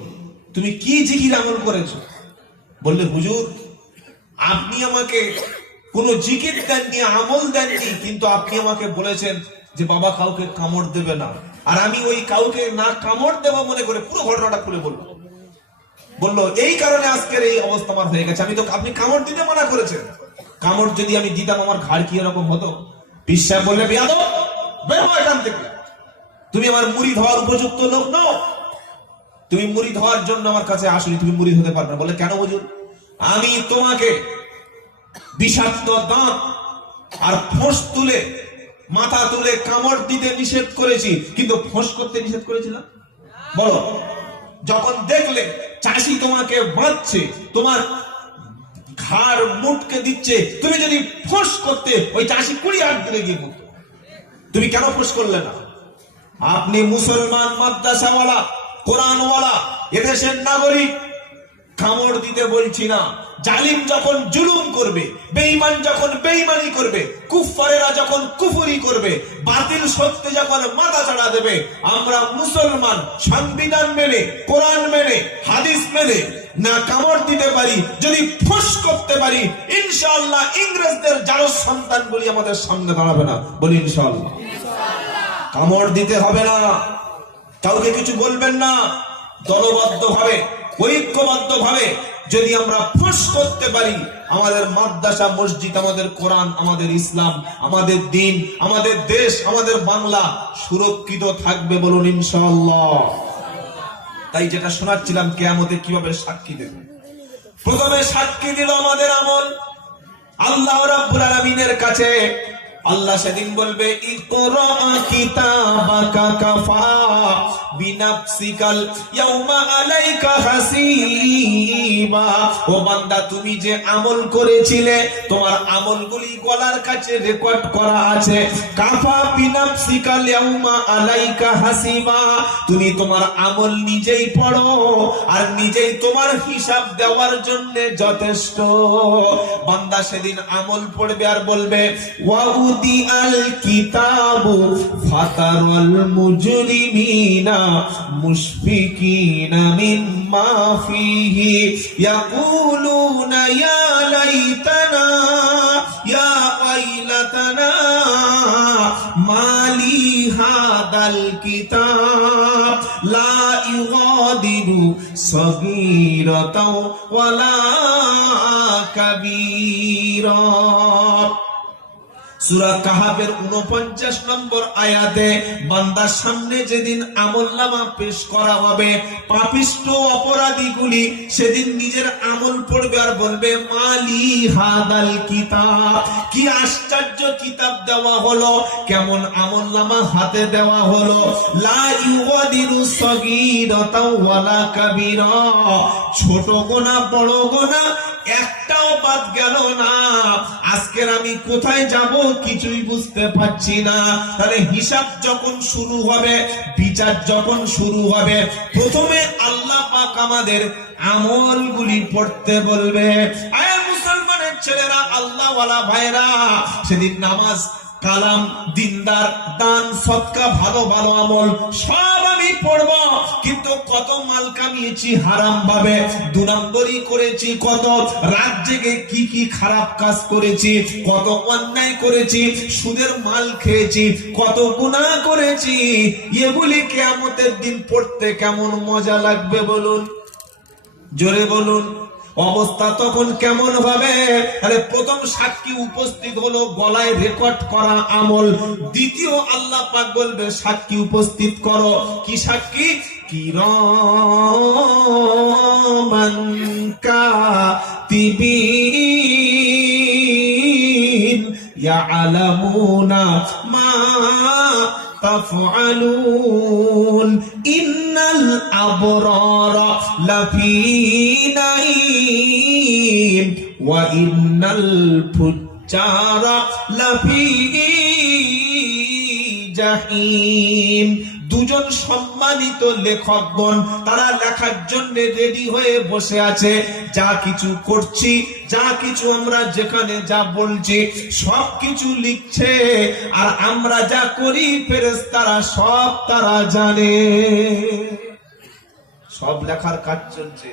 তুমি কি জিকির আমল করেছো? বললে, হুজুর আপনি আমাকে কোন জিকির দেননি, আমল দেননি, কিন্তু আপনি আমাকে বলেছেন যে বাবা কাউকে কামড় দেবে না, আর আমি ওই কাউকে না কামড় দেবো মনে করে পুরো ঘটনাটা খুলে বলবো। বললো, এই কারণে আজকের এই অবস্থা আমার হয়ে গেছে। আমি তো, আপনি কামড় দিতে মানা করেছেন, কামড় যদি আমি দিতাম আমার ঘাড় কি এরকম হতো? পীর সাহেব বললে, বেয়াদব, বের হও এখান থেকে, তুমি আমার মুরিদ হওয়ার উপযুক্ত লোক নও, তুমি মুরিদ হওয়ার জন্য আমার কাছে আসলে তুমি মুরিদ হতে পারবে না। বলে, কেন হুজুর? আমি তোমাকে বিষাক্ত দাঁত আর ফোঁস তুলে, মাথা তুলে কামড় দিতে নিষেধ করেছি, কিন্তু ফোঁস করতে নিষেধ করেছিলাম? বলো, যখন দেখলে চাষি তোমাকে বাঁধছে, তোমার ঘাড় মুটকে দিচ্ছে, তুমি যদি ফোঁস করতে, ওই চাষি 20 হাত দিলে গিয়ে মুক্ত, তুমি কেন ফোঁস করলে না? আপনি মুসলমান, মাদ্রাসাওয়ালা, কোরআনওয়ালা, এদেশের নাগরিক, কামড় দিতে বলছি না। জালিম যখন জুলুম করবে, বেঈমান যখন বেঈমানি করবে, কুফারেরা যখন কুফরি করবে, বাতিল সত্যে যখন মাথা চাড়া দেবে, আমরা মুসলমান সংবিধান মেনে, কোরআন মেনে, হাদিস মেনে না কামড় দিতে পারি, যদি ফোঁস করতে পারি, ইনশাআল্লাহ ইংরেজদের জারজ সন্তানগুলি আমাদের সামনে দাঁড়াবে না। বলি ইনশাআল্লাহ। কামড় দিতে হবে না, কাউকে কিছু বলবেন না, দলবদ্ধ ভাবে, ঐক্যবদ্ধ ভাবে যদি আমরা ফোঁস করতে পারি, আমাদের মাদ্রাসা, মসজিদ, আমাদের কোরআন, আমাদের ইসলাম, আমাদের দিন, আমাদের দেশ, আমাদের বাংলা সুরক্ষিত থাকবে। বলুন ইনশাআল্লাহ। তাই যেটা শোনাচ্ছিলাম, কিয়ামতে কিভাবে সাক্ষী দেবে। প্রথমে সাক্ষী দিল আমাদের আমল আল্লাহ রাব্বুল আলামিনের কাছে। আল্লাহ সেদিন বলবে, ইকরা কিতাবাকা কাফা বিনাফসিকাল ইয়াউমা আলাইকা হাসিবা। ও বান্দা, তুমি যে আমল করেছিলে, তোমার আমলগুলি গলার কাছে রেকর্ড করা আছে। কাফা বিনাফসিকাল ইয়াউমা আলাইকা হাসিবা, তুমি তোমার আমল নিজেই পড়ো আর নিজেই তোমার হিসাব দেওয়ার জন্য যথেষ্ট। বান্দা সেদিন আমল পড়বে আর বলবে, ওয়া আল কিতাবু ফাতারাল মুজরিমিনা মুশফিকিনা মিম্মা ফিহি ইয়াকুলুনা ইয়া লাইতানা ইয়া ওয়াইলাতানা মালি হাদাল কিতাব লা ইউগাদিরু সগীরাতাও ওয়ালা কাবীরা। সূরা কাহাফের 49 নম্বর আয়াতে বান্দার সামনে যেদিন আমলনামা পেশ করা হবে, পাপিষ্ঠ অপরাধীগুলি সেদিন নিজের আমল পড়বে আর বলবে মালি হাদাল কিতাব, কি আশ্চর্য কিতাব দেওয়া হলো, কেমন আমলনামা হাতে দেওয়া হলো। লা ইউগাদিরু সগীরাতা ওয়ালা কাবীরা, ছোট গোনা বড় গোনা একটাও বাদ গেল না। আজকের আমি কোথায় যাব কিছুই বুঝতে পারছি না। তাহলে হিসাব যখন শুরু হবে, বিচার যখন শুরু হবে, প্রথমে আল্লাহ পাক আমাদের আমলগুলি পড়তে বলবে। আয় মুসলমানের ছেলেরা, আল্লাহ ওয়ালা ভাইরা, সেদিন নামাজ, কালাম, দিনদার, দান, সদকা, ভালো ভালো আমল সব আমি পড়ব, কিন্তু কত মাল কামিয়েছি হারাম ভাবে, 2 নম্বরই করেছি, কত রাত জেগে কি কি খারাপ কাজ করেছি, কত অন্যায় করেছি, সুদের মাল খেয়েছি, কত গুনাহ করেছি, এগুলি কিয়ামতের দিন পড়তে কেমন মজা লাগবে বলুন, জোরে বলুন। অবস্থা তখন কেমন হবে? আরে প্রথম সাক্ষী উপস্থিত হলো, গলায় রেকর্ড করা আমল। দ্বিতীয় আল্লাহ পাক বলবে সাক্ষী উপস্থিত করো। কি সাক্ষী? কিরামান কাতিবিন ইয়ালামুনা মা তাফআলুন ইন্নাল আবরারা লাফি নাঈম ওয়া ইন্নাল ফুজ্জারা লাফি জাহিম। দুজন সম্মানিত লেখকগণ, তারা লেখার জন্য রেডি হয়ে বসে আছে। যা কিছু করছি, যা কিছু আমরা যেখানে যা বলছি, সব কিছু লিখছে। আর আমরা যা করি ফেরেশতারা সব তারা জানে। সব লেখার কাজ চলছে।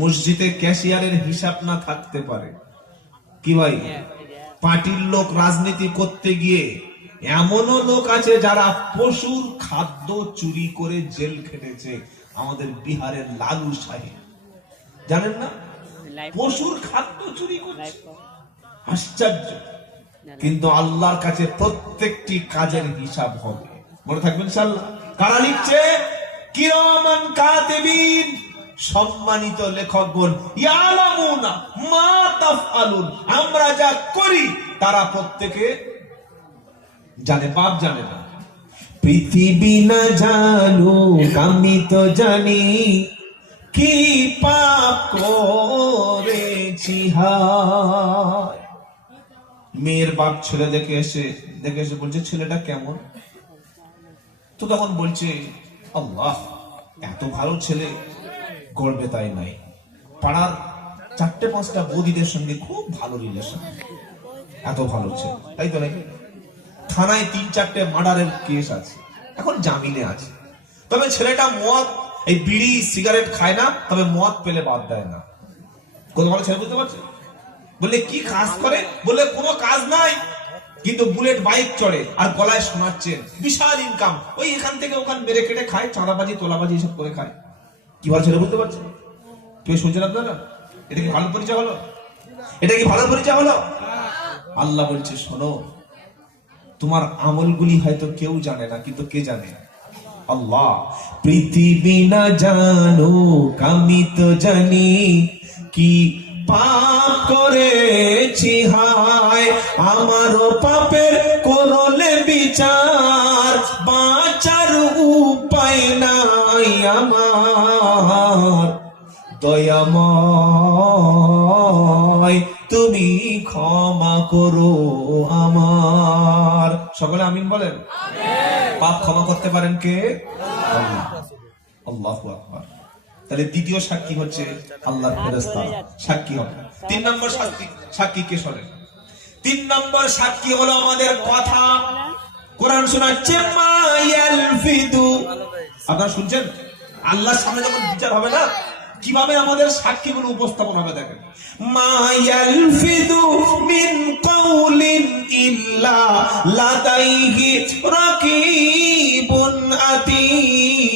মসজিদে ক্যাশিয়ারের হিসাব না থাকতে পারে। কি ভাই? পার্টির লোক রাজনীতি করতে গিয়ে এমনও লোক আছে যারা পশুর খাদ্য চুরি করে জেল খেটেছে। আমাদের বিহারের লালু সাহেব, জানেন না? পশুর খাদ্য চুরি করছে। আশ্চর্য। কিন্তু আল্লাহর কাছে প্রত্যেকটি কাজের হিসাব হবে। মনে থাকবেন ইনশাআল্লাহ। কারা লিখছে? কিরামান কাতিবিন, সম্মানিত লেখকগণ। ইয়ালামুনা মা তাফআলুন, আমরা যা করি তারা প্রত্যেকে জানে, বাপ জানে না। পৃথিবী না জানুক আমি তো জানি, কি পাপ করেছি হায়। মেয়ের বাপ ছেলে দেখে এসে বলছে ছেলেটা কেমন? তো তখন বলছে আল্লাহ, এত ভালো ছেলে গর্বে তাই নাই। পাড়ার 4-5টা বৌদিদের সঙ্গে খুব ভালো রিলেশন, এত ভালো ছেলে, তাই তো নাকি? থানায় 3-4টে মার্ডারের কেস আছে, এখন জামিনে আছে। তবে ছেলেটা মদ, এই বিড়ি সিগারেট খায় না, তবে মদ পেলে বাদ দেয় না। কত ভালো ছেলে, বুঝতে পারছে? বললে কি কাজ করে? বললে কোনো কাজ নাই, কিন্তু বুলেট বাইক চড়ে আর গলায় সোনার চেন, বিশাল ইনকাম। ওই এখান থেকে ওখান মেরে কেটে খায়, চাঁদাবাজি তোলাবাজি এসব করে খায়। কি ভালো ছেলে, বুঝতে পারছে? কেউ শুনছেন আপনারা? এটা কি ভালো পরিচয় হলো? এটা কি ভালো পরিচয় হলো? আল্লাহ বলছে শোনো, তোমার আমলগুলি হয়তো কেউ জানে না, কিন্তু কে জানে? আল্লাহ। পৃথিবী না জানো আমি তো জানি, কি পাপ করেছি হায়। আমারও পাপের করলে বিচার, বাঁচার উপায় নাই আমার। দয়াময় তুমি ক্ষমা করো আমার। সকলে আমিন বলেন। পাপ ক্ষমা করতে পারেন কে? আল্লাহ। আল্লাহু আকবার। তাহলে দ্বিতীয় সাক্ষী হচ্ছে আল্লাহর ফেরেশতা সাক্ষী হবে। 3 নম্বর সাক্ষী কে শোনেন? 3 নম্বর সাক্ষী হলো আমাদের কথা। কোরআন শোনাচ্ছে মা ইয়ালফিদু আপনারা শুনছেন? আল্লাহর সামনে যখন বিচার হবে না, কিভাবে আমাদের সাক্ষীগুলো উপস্থাপন হবে দেখেন। মা ইয়ালফিযু মিন কাউলিন ইল্লা লাদাইহি রাকীবুন আতীদ।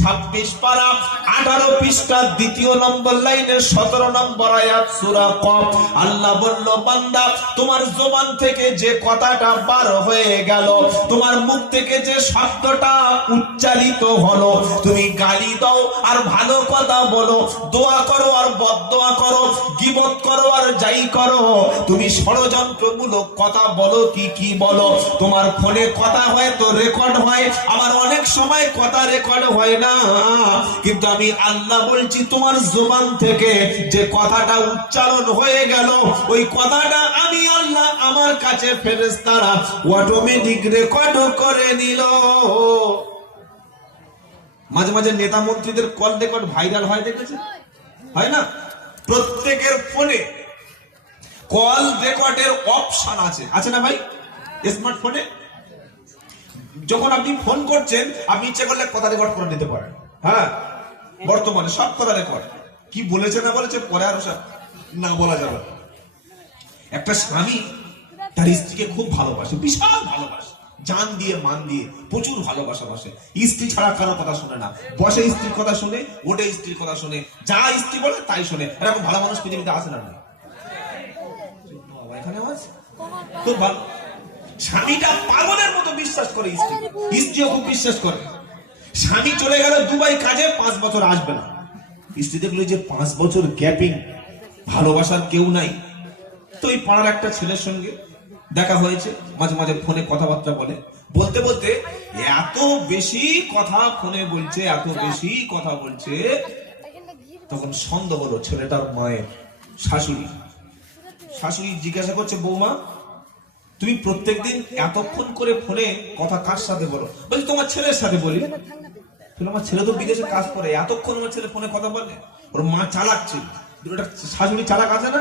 26 পারা 18 পৃষ্ঠা 2 নম্বর লাইনের 17 নম্বর আয়াত সূরা কফ। আল্লাহ বলল, বান্দা তোমার জবান থেকে যে কথাটা বার হয়ে গেল, তোমার মুখ থেকে যে শব্দটা উচ্চারিত হলো, তুমি গালি দাও আর ভালো কথা বলো, দোয়া করো আর বদদোয়া করো, গীবত করো আর যাই করো, তুমি ষড়যন্ত্রমূলক কথা বলো কি বলো, তোমার ফোনে কথা হয়তো রেকর্ড হয়, আবার অনেক সময় কথা রেকর্ড হয় না, কিন্তু আমি আল্লাহ বলছি তোমার জবান থেকে যে কথাটা উচ্চারণ হয়ে গেল, ওই কথাটা আমি আল্লাহ আমার কাছে ফেরেশতারা অটোমেটিক রেকর্ড করে নিল। মাঝে মাঝে নেতা মন্ত্রীদের কল রেকর্ড ভাইরাল হয়, দেখেছেন? হয় না? প্রত্যেকের ফোনে কল রেকর্ডের অপশন আছে না ভাই? স্মার্টফোনে যখন আপনি ফোন করছেন, আপনি ইচ্ছে করলে কথা রেকর্ড করে নিতে পারেন। হ্যাঁ, বর্তমানে সব কথা রেকর্ড, কি বলেছে না বলেছে পরে আর সব না বলা যাবে। একটা স্বামী তার স্ত্রীকে খুব ভালোবাসে, বিশাল ভালোবাসে, জান দিয়ে মান দিয়ে প্রচুর ভালোবাসা বসে। স্ত্রী ছাড়া কারো কথা শুনে না, বসে স্ত্রীর কথা শুনে, ওটে স্ত্রীর কথা শুনে, যা স্ত্রী বলে তাই শুনে। এরকম ভালো মানুষ পৃথিবীতে আছে না? এখানে আছে খুব ভালো। স্বামীটা পাগলের মতো বিশ্বাস করে স্ত্রীও খুব বিশ্বাস করে। স্বামী চলে গেল দুবাই কাজে, 5 বছর আসবে না। স্ত্রী দেখলো যে 5 বছর গ্যাপিং, ভালোবাসার কেউ নাই। তো এই পাড়ার একটা ছেলের সঙ্গে দেখা হয়েছে, মাঝে মাঝে ফোনে কথাবার্তা বলে, বলতে বলতে এত বেশি কথা ফোনে বলছে, এত বেশি কথা বলছে, তখন সন্দেহ হলো ছেলেটার মায়ের শাশুড়ি জিজ্ঞাসা করছে, বৌমা তুমি প্রত্যেকদিন এতক্ষণ করে ফোনে কথা কার সাথে বলো? বলছি তোমার ছেলের সাথে বলি। আমার ছেলে তো বিদেশে কাজ করে, এতক্ষণ আমার ছেলে ফোনে কথা বলে? ওর মা চালাক ছিল, শাশুড়ি চালাক আছে না?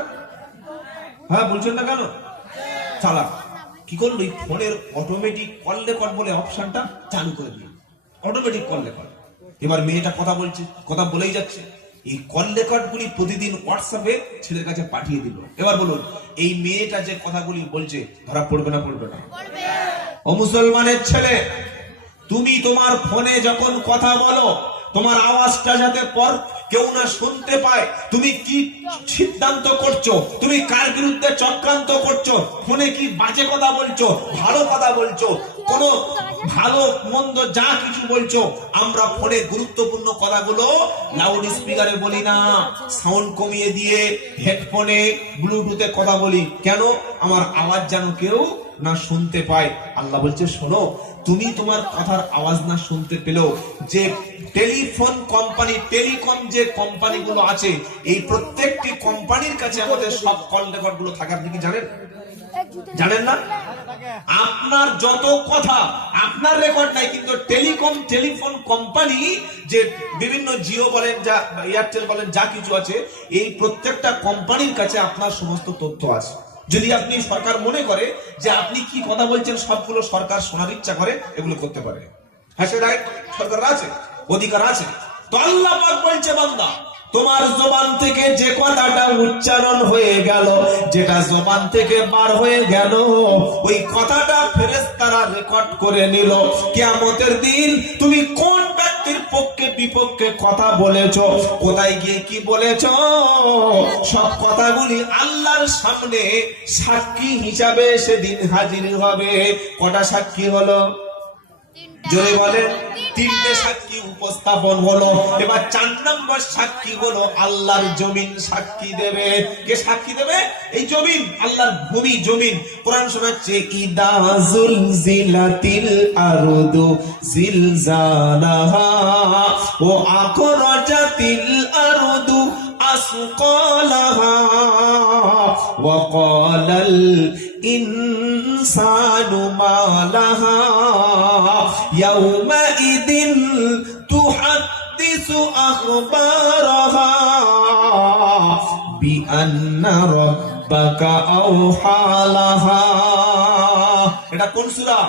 হ্যাঁ, বলছেন না কেন? চালাক। কি করলো, এই ফোনের অটোমেটিক কল রেকর্ড বলে অপশনটা চালু করে দিল, অটোমেটিক কল রেকর্ড। এবার মেয়েটা কথা বলছে, কথা বলেই যাচ্ছে, এই কল রেকর্ড গুলি প্রতিদিন হোয়াটসঅ্যাপে ছেলের কাছে পাঠিয়ে দিল। এবার বলুন, এই মেয়েটা যে কথাগুলি বলছে ধরা পড়বে না পড়বে না? ও মুসলমানের ছেলে, তুমি তোমার ফোনে যখন কথা বলো, তোমার আওয়াজটা যাতে পর কেউ না শুনতে পায়, তুমি কি সিদ্ধান্ত করছো, তুমি কার বিরুদ্ধে চক্রান্ত করছো, ফোনে কি বাজে কথা বলছো, ভালো কথা বলছো, কোন ভালো মন্দ যা কিছু বলছো, আমরা ফোনে গুরুত্বপূর্ণ কথাগুলো লাউড স্পিকারে বলি না, সাউন্ড কমিয়ে দিয়ে হেডফোনে ব্লুটুথে কথা বলি। কেন? আমার আওয়াজ যেন কেউ না শুনতে পায়। আল্লাহ বলছে, শোনো, তুমি তোমার কথার আওয়াজ না শুনতে পেলেও যে টেলিফোন কোম্পানি, টেলিকম যে কোম্পানিগুলো আছে, এই প্রত্যেকটি কোম্পানির কাছে আমাদের সব কল রেকর্ড গুলো থাকে। আপনি কি জানেন? জানেন না? আপনার যত কথা আপনার রেকর্ড নাই, কিন্তু টেলিফোন কোম্পানি যে বিভিন্ন জিও বলেন, যা এয়ারটেল বলেন, যা কিছু আছে, এই প্রত্যেকটা কোম্পানির কাছে আপনার সমস্ত তথ্য আছে। যদি আপনি সরকার মনে করে যে আপনি কি কথা বলছেন সবগুলো সরকার শোনার ইচ্ছা করে, এগুলো করতে পারে। হ্যাঁ, সে রাইট, সরকার আছে, অধিকার আছে। তো আল্লাহ পাক বলছে, বান্দা তোমার জবান থেকে যে কথাটা উচ্চারণ হয়ে গেল, যেটা জবান থেকে বার হয়ে গেল, ওই কথাটা ফেরেশতারা রেকর্ড করে নিল। কিয়ামতের দিন তুমি কোন ব্যক্তির পক্ষে বিপক্ষে কথা বলেছো, কোথায় গিয়ে কি বলেছো, সব কথাগুলি আল্লাহর সামনে সাক্ষী হিসাবে সেদিন হাজির হবে। কটা সাক্ষী হলো? জোরে বলেন। 3টে সাক্ষী উপস্থাপন হলো। এবার 4 নম্বর সাক্ষী হলো আল্লাহর জমিন সাক্ষী দেবে। কে সাক্ষী দেবে? এই জমিন, আল্লাহর ভূমি, জমিন। কোরআন শোনাচ্ছে, ইদা জুলজিলাতিল আরদু জিলজালাহা ওয়া আখরাজাতিল আরদু আসকালাহা ওয়া ক্বালাল ইনসানু মা লাহা ইয়াউমাইদিন তুহাদ্দিসু আখবারাহা বিআন্না রাব্বাকা আওহা লাহা। এটা কোন সূরা?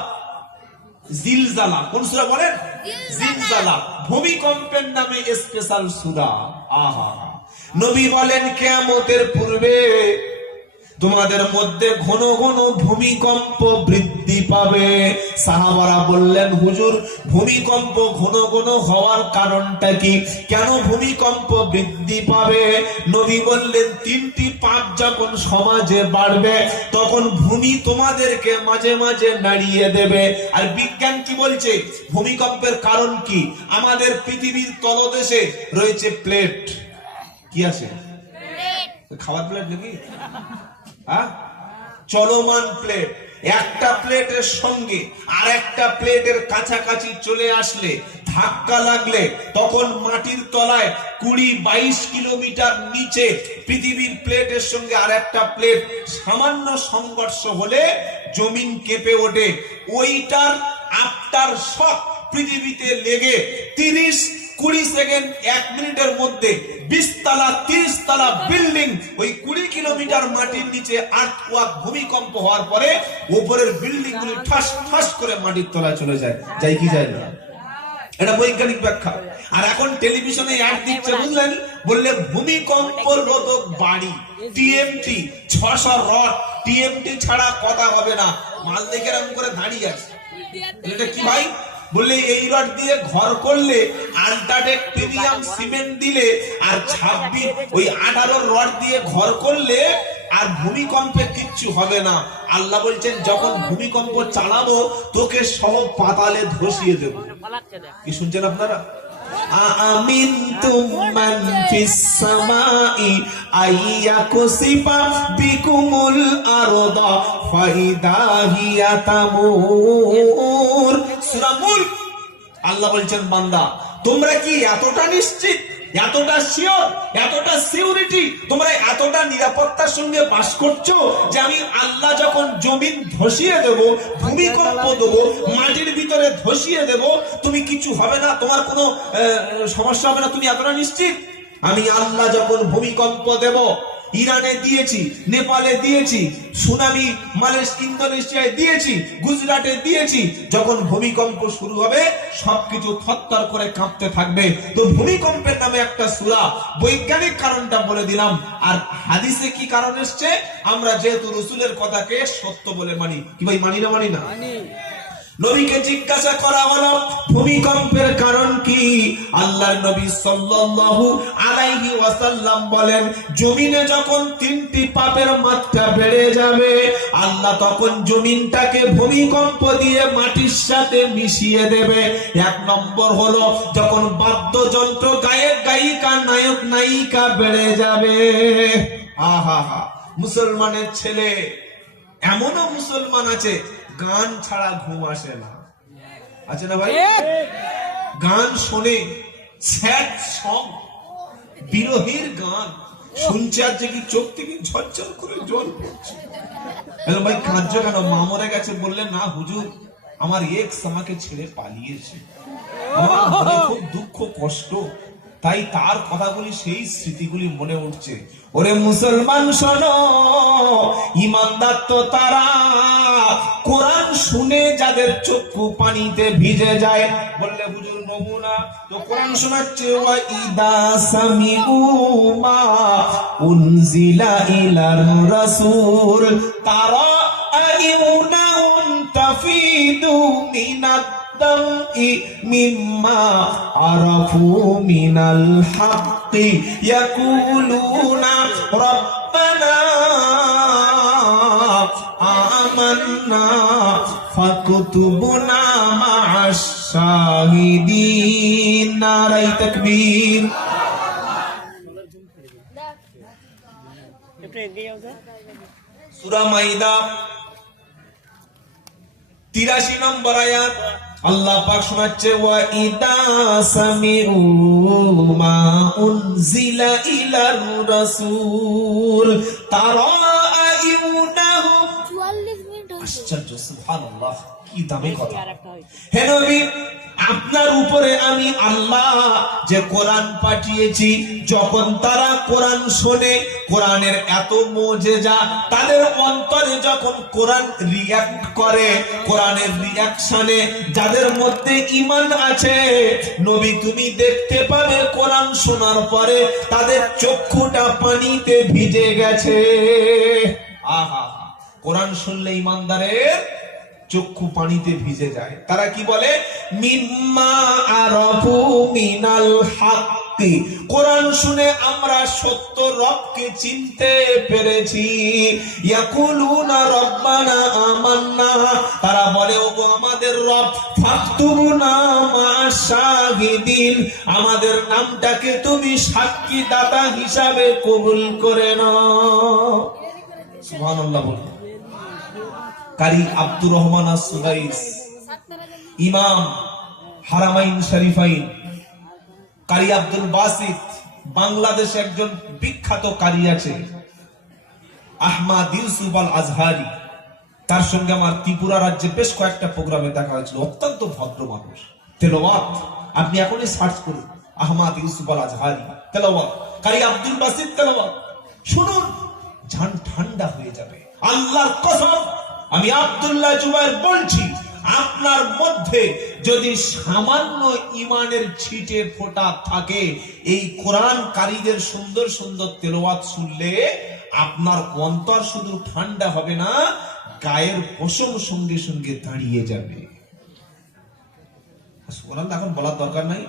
জিলজালা। কোন সূরা বলেন? জিলজালা। ভূমিকম্পের নামে স্পেশাল সূরা। আহা, নবী বলেন কিয়ামতের পূর্বে তোমাদের মধ্যে ঘন ঘন ভূমিকম্প বৃদ্ধি পাবে। সাহাবারা বললেন, হুজুর ভূমিকম্প ঘন ঘন হওয়ার কারণটা কি? কেন ভূমিকম্প বৃদ্ধি পাবে? নবী বললেন, 3টি পাপ যখন সমাজে বাড়বে তখন ভূমি তোমাদেরকে মাঝে মাঝে নাড়িয়ে দেবে। আর বিজ্ঞান কি বলছে? ভূমিকম্পের কারণ কি? আমাদের পৃথিবীর তলদেশে রয়েছে প্লেট। কি আছে? খাবার প্লেট নাকি? চলমান প্লেট। একটা প্লেটের সঙ্গে আর একটা প্লেটের কাছাকাছি চলে আসলে, ধাক্কা লাগলে, তখন মাটির তলায় 20-22 কিলোমিটার নিচে পৃথিবীর প্লেটের সঙ্গে আর একটা প্লেট সামান্য সংঘর্ষ হলে জমিন কেঁপে ওঠে। ওইটার আফটার শক পৃথিবীতে লেগে 30-20 সেকেন্ড, 1 মিনিটের মধ্যে 20 তলা 30 তলা বিল্ডিং ওই 20 কিলোমিটার মাটির নিচে আর্থকোয়াক ভূমিকম্প হওয়ার পরে উপরের বিল্ডিং গুলি ঠাস ঠাস করে মাটির তলায় চলে যায়। যাই কি যায় না? এটা বৈজ্ঞানিক ব্যাখ্যা। আর এখন টেলিভিশনে অ্যাড দিচ্ছে, বুঝলেন? বললে ভূমিকম্প রোধক বাড়ি টিএমটি 600 রড। টিএমটি ছাড়া কথা হবে না। মাল দেখে এরকম করে দাঁড়িয়ে আছে। এটা কি ভাই? বললে এই রড দিয়ে ঘর করলে, আল্ট্রাটেক প্রিমিয়াম সিমেন্ট দিলে, আর 18 রড দিয়ে ঘর করলে আর ভূমিকম্পে কিচ্ছু হবে না। আল্লাহ বলছেন, যখন ভূমিকম্প চালাবো তোকে সব পাতালে ধসিয়ে দেব। কি শুনছেন আপনারা? আমিনতুম মান ফিস সামাই আইয়াকুসিফা বিকুমুল আরদা ফাইদা হিয়া তামুর। সূরা মুলক। আল্লাহ বলছেন, বান্দা তোমরা কি এতটা নিশ্চিত, এতটা শিওর, এতটা সিউরিটি, তোমরা এতটা নিরাপত্তার সঙ্গে বাস করছো যে আমি আল্লাহ যখন জমিন ধসিয়ে দেব, ভূমিকম্প দেব, মাটির ভিতরে ধসিয়ে দেব, তুমি কিছু হবে না, তোমার কোনো সমস্যা হবে না, তুমি এতটা নিশ্চিত? আমি আল্লাহ যখন ভূমিকম্প দেব, ইরানে দিয়েছি, নেপালে দিয়েছি, সুনামি ইন্দোনেশিয়ায় দিয়েছি, গুজরাটে দিয়েছি। যখন ভূমিকম্প শুরু হবে সবকিছু থরথর করে কাঁপতে থাকবে। তো ভূমিকম্পের নামে একটা সূরা। বৈজ্ঞানিক কারণটা বলে দিলাম। আর হাদিসে কি কারণ এসছে? আমরা যেহেতু রাসূলের কথাকে সত্য বলে মানি। কি ভাই, মানি না? মানি না? নবীকে জিজ্ঞাসা করা হলো, ভূমিকম্পের কারণ কি? আল্লাহর নবী সাল্লাল্লাহু আলাইহি ওয়াসাল্লাম বলেন, জমিনে যখন 3টি পাপের মাত্রা বেড়ে যাবে, আল্লাহ তখন জমিনটাকে ভূমিকম্প দিয়ে মাটির সাথে মিশিয়ে দেবে। 1 নম্বর হলো যখন বাদ্যযন্ত্র, গায়ক গায়িকা, নায়ক নায়িকা বেড়ে যাবে। আহা, মুসলমানের ছেলে, এমনও মুসলমান আছে গান ছাড়া ঘুম আসে না। আছে না ভাই? গান শোনে, স্যাড সং, বিরহের গান শুনছে, আর যে কি চোখ থেকে ঝরঝর করে জল পড়ছে। ভাই কাঁদছো কেন? মা মরে গেছে। বললেন, না হুজুর, আমার এক্স আমাকে ছেড়ে পালিয়েছে, আমার মনে খুব দুঃখ কষ্ট, তাই তার কথাগুলি, সেই স্মৃতিগুলি মনে উঠছে। ওরে মুসলমান শোনো, ইমানদার তো তারা কোরআন শুনে যাদের চক্ষু পানিতে ভিজে যায়। বললে হুজুর নমুনা তো কোরআন শোনাচ্ছে, ওয়া ইদা সামিউ মা উনজিলা ইলার রাসূল তারা আইউনাহুম তাফিদু মিনাত মিম্মা আরাফু মিনাল হাক্কি ইয়াকুলুনা রাব্বানা আমান্না ফাকুতুবনা মা'আশ শাহিদিন। নারায়ে তাকবীর। সূরা মাইদা 83 নম্বর আয়াত। আল্লাহ পাক শোনাচ্ছে, ওয়া ইদা সামিউ মা উনজিলা ইলার রাসূল তারা আইউনাহুম। 44 মিনিট। আশ্চর্য, সুবহানাল্লাহ, কি দামি কথা। হে নবী, আপনার উপরে আমি আল্লাহ যে কোরআন পাঠিয়েছি, যখন তারা কোরআন শোনে, কোরআনের এত মুজিজা তাদের অন্তরে, যখন কোরআন রিঅ্যাক্ট করে, কোরআনের রিঅ্যাকশনে যাদের মধ্যে ঈমান আছে, নবী তুমি দেখতে পাবে কোরআন শোনার পরে তাদের চক্ষুটা পানিতে ভিজে গেছে। আহা, কোরআন শুনলে ঈমানদারের চক্ষু পানিতে ভিজে যায়। তারা কি বলে? মিম্মা আরাফু মিনাল হাক্কি, কোরআন শুনে আমরা সত্য রবকে চিনতে পেরেছি। ইয়াকুলুনা রব্বানা আমান্না, তারা বলে ওগো আমাদের রব, ফাকতুবুনা মা'আশ শাহিদিন, আমাদের নামটাকে তুমি সাক্ষী দাতা হিসাবে কবুল করে নাও। সুবহানাল্লাহ বলুন। কারি আব্দুর রহমান আস-সুদাইস, ইমাম হারামাইন শরীফাইন, কারি আব্দুল বাসিত, বাংলাদেশে একজন বিখ্যাত কারি আছে আহমদ ইউসুফ আল আজহারি, তার সঙ্গে আমার ত্রিপুরা রাজ্যে বেশ কয়েকটা প্রোগ্রামে দেখা হয়েছিল। অত্যন্ত ভদ্র মানুষ। তেলাওয়াত আপনি এখনই সার্চ করুন, আহমদ ইউসুফ আল আজহারি তেলাওয়াত, কারি আব্দুল বাসিত তেলাওয়াত শুনুন, জান ঠান্ডা হয়ে যাবে। আল্লাহর কসম, আমি আব্দুল্লাহ জুবায়ের বলছি, আপনার মধ্যে যদি সামান্য ঈমানের ছিটে ফোঁটা থাকে, এই কোরআন কারীদের সুন্দর সুন্দর তেলাওয়াত শুনলে আপনার অন্তর শুধু ঠান্ডা হবে না, গায়ের পশম সঙ্গে সঙ্গে দাঁড়িয়ে যাবে। সুবহানাল্লাহ এখন বলার দরকার নাই,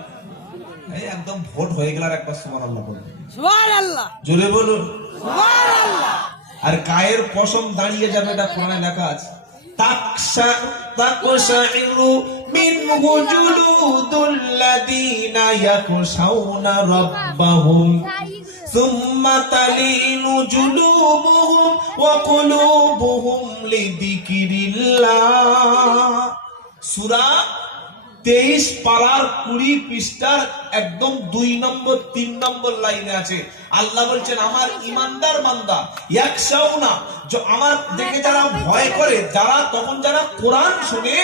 এই একদম ভোট হয়ে গেল আর একবার সুবহানাল্লাহ বলুন। সুবহানাল্লাহ, জোরে বলুন সুবহানাল্লাহ। আর গায়ের পশম দাঁড়িয়ে যাবে, এটা কোরআনে লেখা আছে। তাকশাইরু মিনহু জুলুদুল্লাযীনা ইয়াখশাউনা রাব্বাহুম সুম্মা তালিনু জুলুবুহুম ওয়া কুলুবুহুম লিযিকরিল্লাহ। সূরা 23 পারার 20 পৃষ্ঠার একদম 2 নম্বর 3 নম্বর লাইনে আছে। আল্লাহ বলছেন আমার ঈমানদার বান্দা ইয়াকশাউনা, যে আমার দেখে যারা ভয় করে, যারা তখন যারা কোরআন শুনে,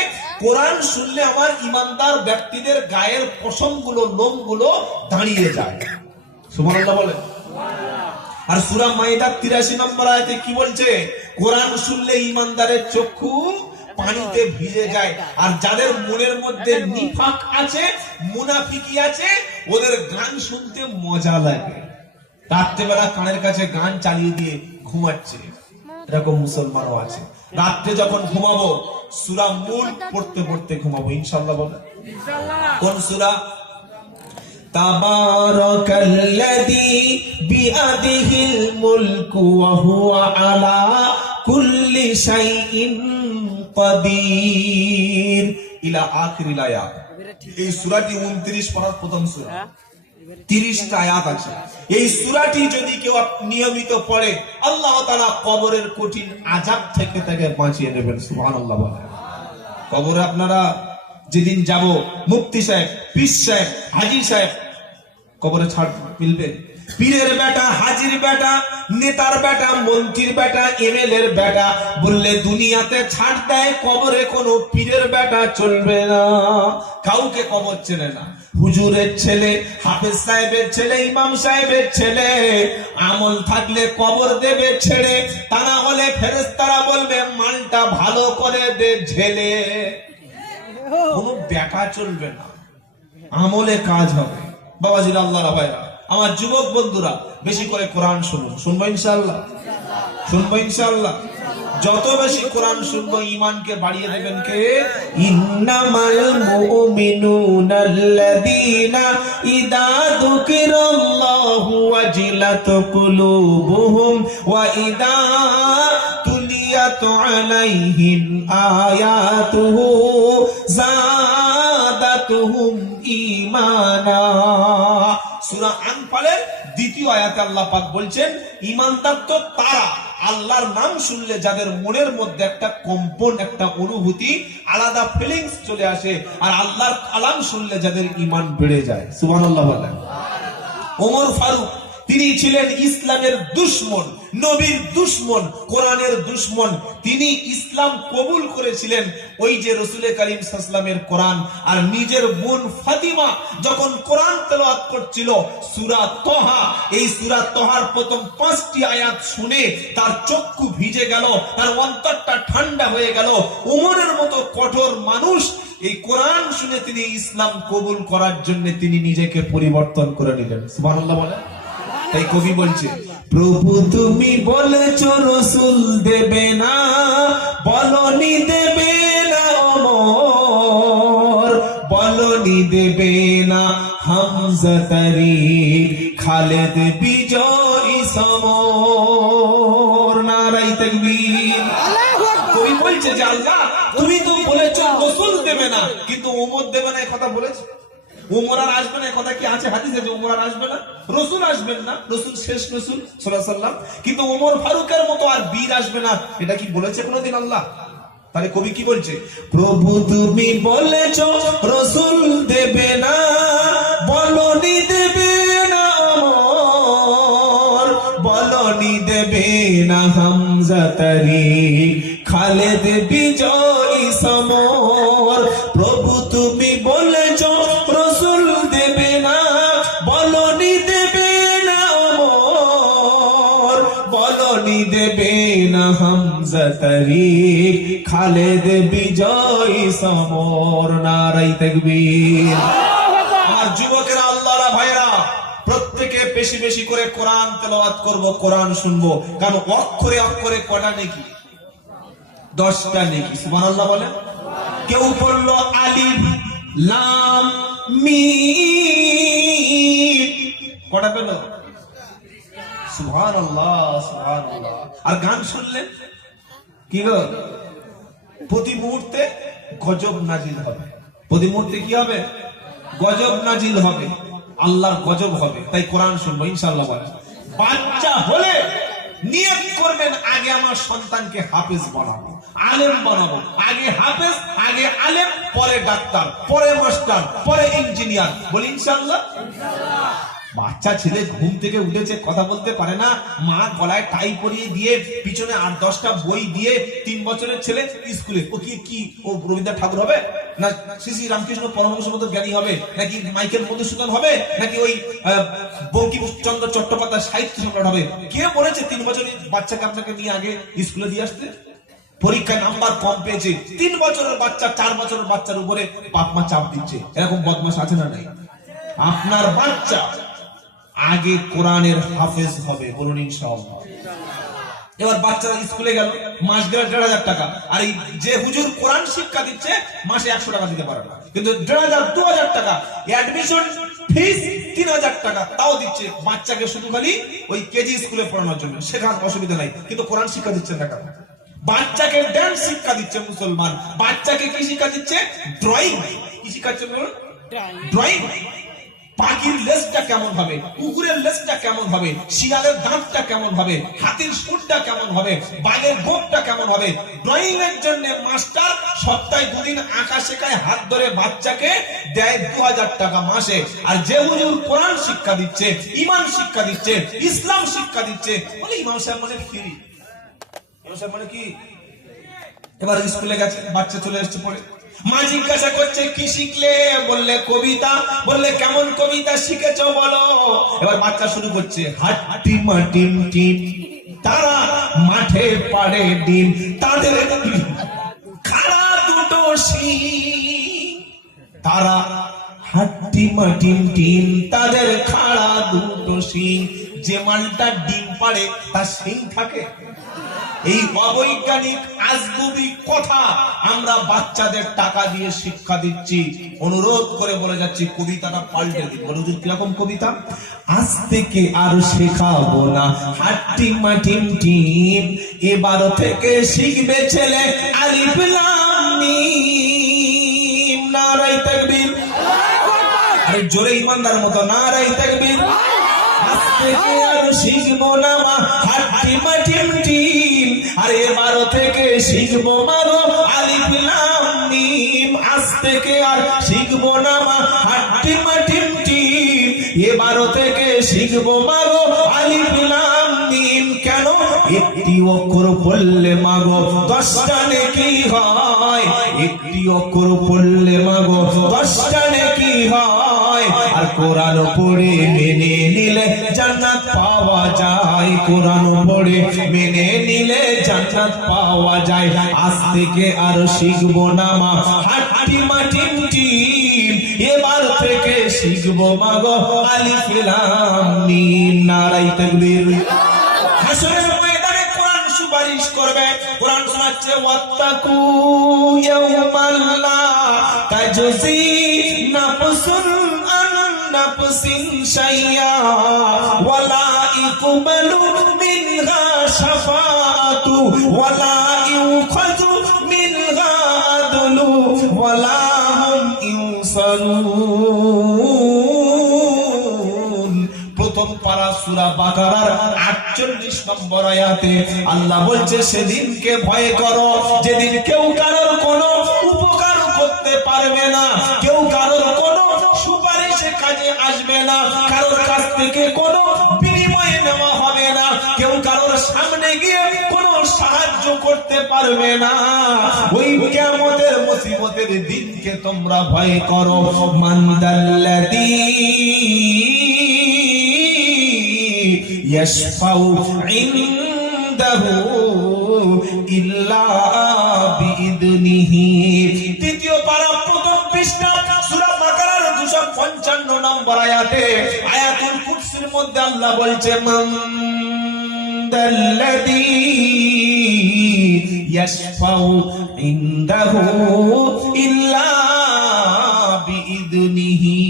কোরআন শুনলে আমার ঈমানদার ব্যক্তিদের গায়ের পশমগুলো, লোমগুলো দাঁড়িয়ে যায়। সুবহানাল্লাহ বলেন। আর সূরা মাইদার 83 নম্বর আয়াতে কি বলছে? কোরআন শুনলে ঈমানদারের চক্ষু পানিতে ভিজে যায়। আর যাদের মনের মধ্যে নিফাক আছে, মুনাফিকি আছে, ওদের গান শুনতে মজা লাগে, রাত্রেবেলা কানের কাছে গান চালিয়ে দিয়ে ঘুমাচ্ছে, এরকম মুসলমানও আছে। রাত্রে যখন ঘুমাবো সূরা মুলক পড়তে পড়তে ঘুমাবো ইনশাআল্লাহ। বলে কোন সূরা? তাবারাকাল্লাযী বিয়াদিহিল মুলকু ওয়া হুয়া আলা কুল্লি শাইইন কাদির ইলা আখিরিল আয়াত। এই সূরাটি 29 পারার প্রথম সূরা, 30টা আয়াত আছে। এই সূরাটি যদি কেউ নিয়মিত পড়ে, আল্লাহ তাআলা কবরের কঠিন আযাব থেকে তাকে বাঁচিয়ে নেবেন। সুবহানাল্লাহ বলেন। কবরে আপনারা যেদিন যাব, মুফতি সাহেব, পীর সাহেব, হাজী সাহেব, কবরে ছাড় মিলবে? পীরের বেটা, হাজির বেটা, নেতার বেটা, মন্ত্রীর বেটা, এমএলএর বেটা বললে দুনিয়াতে ছাড় দেয়, কবরে কোনো পীরের বেটা চলবে না। কাউকে কবর চেনে না। হুজুরের ছেলে, হাফেজ সাহেবের ছেলে, ইমাম সাহেবের ছেলে আমল থাকলে কবর দেবে ছেড়ে, তা না হলে ফেরেশতারা বলবে মালটা ভালো করে দে ঝেলে। কোনো বেটা চলবে না, আমলে কাজ হবে। বাবাজিরা, আল্লাহর ভাইরা, আমার যুবক বন্ধুরা, বেশি করে কোরআন শুনুন। শুনবো ইনশাআল্লাহ? শুনবো ইনশাআল্লাহ? যত বেশি কোরআন শুনবো ঈমানকে বাড়িয়ে দেবেন কে? ইন্নামাল মুমিনুনাল্লাযীনা ইযা যুকিরাল্লাহু ওয়াজিলাত কুলুবুহুম ওয়া ইযা তুলিয়াত আলাইহিম আয়াতুহু যাদাতুহুম ঈমানা। সূরা আনফালের 2য় আয়াতে আল্লাহ পাক বলছেন, ঈমানদার তো তারা আল্লাহর নাম শুনলে যাদের মনের মধ্যে একটা কম্পন, একটা অনুভূতি, আলাদা ফিলিংস চলে আসে, আর আল্লাহর কালাম শুনলে যাদের ঈমান বেড়ে যায়। সুবহানাল্লাহ বলেন। ওমর ফারুক তিনি ছিলেন ইসলামের দুশমন, নবীর দুশমন, কোরআনের দুশমন। তিনি ইসলাম কবুল করেছিলেন ওই যে রসুল করিম সাল্লাল্লাহু আলাইহি ওয়াসাল্লামের কোরআন। আর নিজের বোন ফাতিমা যখন কোরআন তেলাওয়াত করছিল সূরা তহা, এই সূরা তহার প্রথম 5টি আয়াত শুনে তার চক্ষু ভিজে গেল, তার অন্তরটা ঠান্ডা হয়ে গেল। উমরের মতো কঠোর মানুষ এই কোরআন শুনে তিনি ইসলাম কবুল করার জন্য তিনি নিজেকে পরিবর্তন করে নিলেন। সুবহানাল্লাহ বলেন। তাই কবি বলছে, প্রভু তুমি বলেছো রসুল দেবে না, বলনি দেবে না ওমর, বলনি দেবে না হামজা তারিক, খালেদ বিজয়ী সমর। নারায়ে তাকবীর। কবি বলছে যে আল্লাহ তুমি তো বলেছো রসুল দেবে না, কিন্তু ওমর দেবে না, এই কথা বলেছে। ওমর আর আসবে না, কথা কি আছে হাদিসে যে ওমর আর আসবে না? রসুল আসবেন না, রসুল শেষ রসুল সাল্লাল্লাহু আলাইহি ওয়াসাল্লাম, কিন্তু ওমর ফারুকের মতো আর বীর আসবে না, এটা কি বলেছে কোনোদিন আল্লাহ? তাহলে কবি কি বলছে, প্রভু তুমি বলেছো রসুল দেবে না, বলনি দেবে না ওমর, বলনি দেবে না হামজা তারিক, খালেদ বিজয়ী সমর। প্রভু তুমি বলেছো রসুল দেবে না, বলনি দেবে না ওমর, বলনি দেবে না হামজা তারিক, খালেদ বিজয়ী সমর। নারায়ে তাকবীর। আমার যুবকেরা, আল্লাহর ভাইরা, প্রত্যেকে বেশি বেশি করে কোরআন তেলাওয়াত করব, কোরআন শুনবো। কারণ অক্ষরে অক্ষরে কটা নেকি? 10টা নেকি। সুবহানাল্লাহ বলে। কেউ পড়লো আলিফ লাম মিম, কটা পেল? সুবহানাল্লাহ সুবহানাল্লাহ। আর গান শুনলেন কি গো? প্রতি মুহূর্তে গজব নাজিল হবে, প্রতি মুহূর্তে কি হবে? গজব নাজিল হবে, আল্লাহর গজব হবে। তাই কোরআন শুনবো ইনশাআল্লাহ। বলে বাচ্চা হলে নিয়ত করবেন, আগে আমার সন্তানকে হাফেজ বানাবো, আলেম বানাবো। আগে হাফেজ, আগে আলেম, পরে ডাক্তার, পরে মাস্টার, পরে ইঞ্জিনিয়ার। বলি ইনশাআল্লাহ। বাচ্চা ছেলে ঘুম থেকে উঠেছে, কথা বলতে পারে না, মা গলায় টাই পরিয়ে দিয়ে পিছনে 8-10টা বই দিয়ে 3 বছরের ছেলে স্কুলে। ও কি ও রবীন্দ্রনাথ ঠাকুর হবে, না শ্রী রামকৃষ্ণ পরমহংসের মতো জ্ঞানী হবে, নাকি মাইকেল মধুসূদন হবে, নাকি ওই বঙ্কিমচন্দ্র চট্টোপাধ্যায় সাহিত্য সম্রাট হবে? কে বলেছে 3 বছরের বাচ্চাকে আপনাকে নিয়ে আগে স্কুলে দিয়ে আসতে? পরীক্ষায় নাম্বার কম পেয়েছে, 3 বছরের বাচ্চা 4 বছরের বাচ্চার উপরে বাপ মা চাপ দিচ্ছে। এরকম বদমাশ আছে না নাই? আপনার বাচ্চা আগে কোরআনের হাফেজ হবে, বলুন ইনশাআল্লাহ। এবার বাচ্চারা স্কুলে গেল, মাস গেলে 1,500 টাকা। আর এই যে হুজুর কোরআন শিক্ষা দিচ্ছে মাসে 100 টাকা দিতে পারে না, কিন্তু 1,500-2,000 টাকা অ্যাডমিশন ফিস, 3,000 টাকা তাও দিচ্ছে বাচ্চাকে, শুধু খালি ওই কেজি স্কুলে পড়ানোর জন্য। সেখানে অসুবিধা নাই, কিন্তু কোরআন শিক্ষা দিচ্ছে না কেন? বাচ্চাকে ড্যান্স শিক্ষা দিচ্ছে মুসলমান, বাচ্চাকে কি শিক্ষা দিচ্ছে? ড্রয়িং। কি শিখাচ্ছে বলুন? ড্রয়িং। পাখির লেজটা কেমন হবে, কুকুরের লেজটা কেমন হবে, শিয়ালের দাঁতটা কেমন হবে, হাতির সুরটা কেমন হবে, বাঘের গোপটা কেমন হবে। ড্রয়িং এর জন্য মাস্টার সপ্তাহে 2 দিন আঁকা শেখায়, হাত ধরে বাচ্চাকে দেয় 2,000 টাকা মাসে। আর যে হুজুর কোরআন শিক্ষা দিচ্ছে, ঈমান শিক্ষা দিচ্ছে, ইসলাম শিক্ষা দিচ্ছে, বলে ইমাম সাহেব মানে ফ্রি। ইমাম সাহেব মানে কি? এবার স্কুলে গেছে, বাচ্চা চলে এসেছে পড়ে, মা জিজ্ঞাসা করছে কি শিখলে? বললে কবিতা। বললে কেমন কবিতা শিখেছো বলো? এবার বাচ্চা শুরু করছে, হাট্টি মাটিম টিম, তারা মাঠে পাড়ে ডিম, তাদের খাড়া দুটো শিং, তারা হাট্টি মাটিম টিম, তাদের খাড়া দুটো শিং। যে মালটা ডিম পাড়ে তার শিং থাকে? এই অবৈজ্ঞানিক আজগুবি কথা আমরা বাচ্চাদের টাকা দিয়ে শিক্ষা দিচ্ছি। অনুরোধ করে বলে যাচ্ছি, কবিতাটা পাল্টে দিন। বলো কিরকম কবিতা? আজ থেকে আর শেখাবো না হাট্টি মাটিম টিম, এবার থেকে শিখবে ছেলে আলিফ লাম মিম। নারায়ে তাকবীর। আরে জোরে ইমানদার মতো নারায়ে তাকবীর। আজ থেকে আর শিখবো না মা হাট্টি মাটিম টিম, আর এবার থেকে শিখবো মাগো আলিফ লাম মিম। আজ থেকে আর শিখবো না মা হাট্টি মাটিম টিম, এবার থেকে শিখবো মাগো অক্ষর পড়লে মাগো 10টা নেকি হয়, একটি অক্ষর পড়লে মাগো 10টা নেকি হয়। আর কোরআন পড়ে মেনে নিলে জান্নাত পাওয়া যায়, কোরআন পড়ে মেনে নিলে জান্নাত পাওয়া যায়। আজ থেকে আর শিখবো না মা হাট্টি মাটিম টিম, এবার থেকে শিখবো মাগো আলিফ লাম মিম। নারায়ে তাকবীর। হাসরের ময়দানে কোরআন সুপারিশ করবে। কোরআন শোনাচ্ছে ওয়াত্তাকু ইয়াওমান লা তাজজি নাফসুন আন নাফসিন শাইয়্যা ওয়ালা ইকবালু মিনহা শাফাআতু ওয়ালা ইউখাযু মিনহা আদলু ওয়ালা হুম ইনসারুন। প্রথম পারা সূরা বাকারার 48 নম্বর আয়াতে আল্লাহ বলছে সেদিনকে ভয় করো যেদিন কেউ কারোর কোনো উপকার করতে পারবে না, কেউ কারোর কোনো সুপারিশে কাজে আসবে না, কারোর কাছ থেকে কোনো বিনিময় নেওয়া হবে না, কেউ কারোর সামনে গিয়ে কোনো সাহায্য করতে পারবে না। ওই কিয়ামতের মুসিবতের দিনকে তোমরা ভয় করো। মানদাল্লাযী ইয়াশফাউ ইনদাহু ইল্লা বিইذনিহি। তৃতীয় পারা প্রথম পৃষ্ঠা সূরা বাকারার 255 নম্বর আয়াতে আয়াতুল কুরসির মধ্যে আল্লাহ বলছে মানদাল্লাযী ইয়াশফাউ ইনদাহু ইল্লা বিইذনিহি।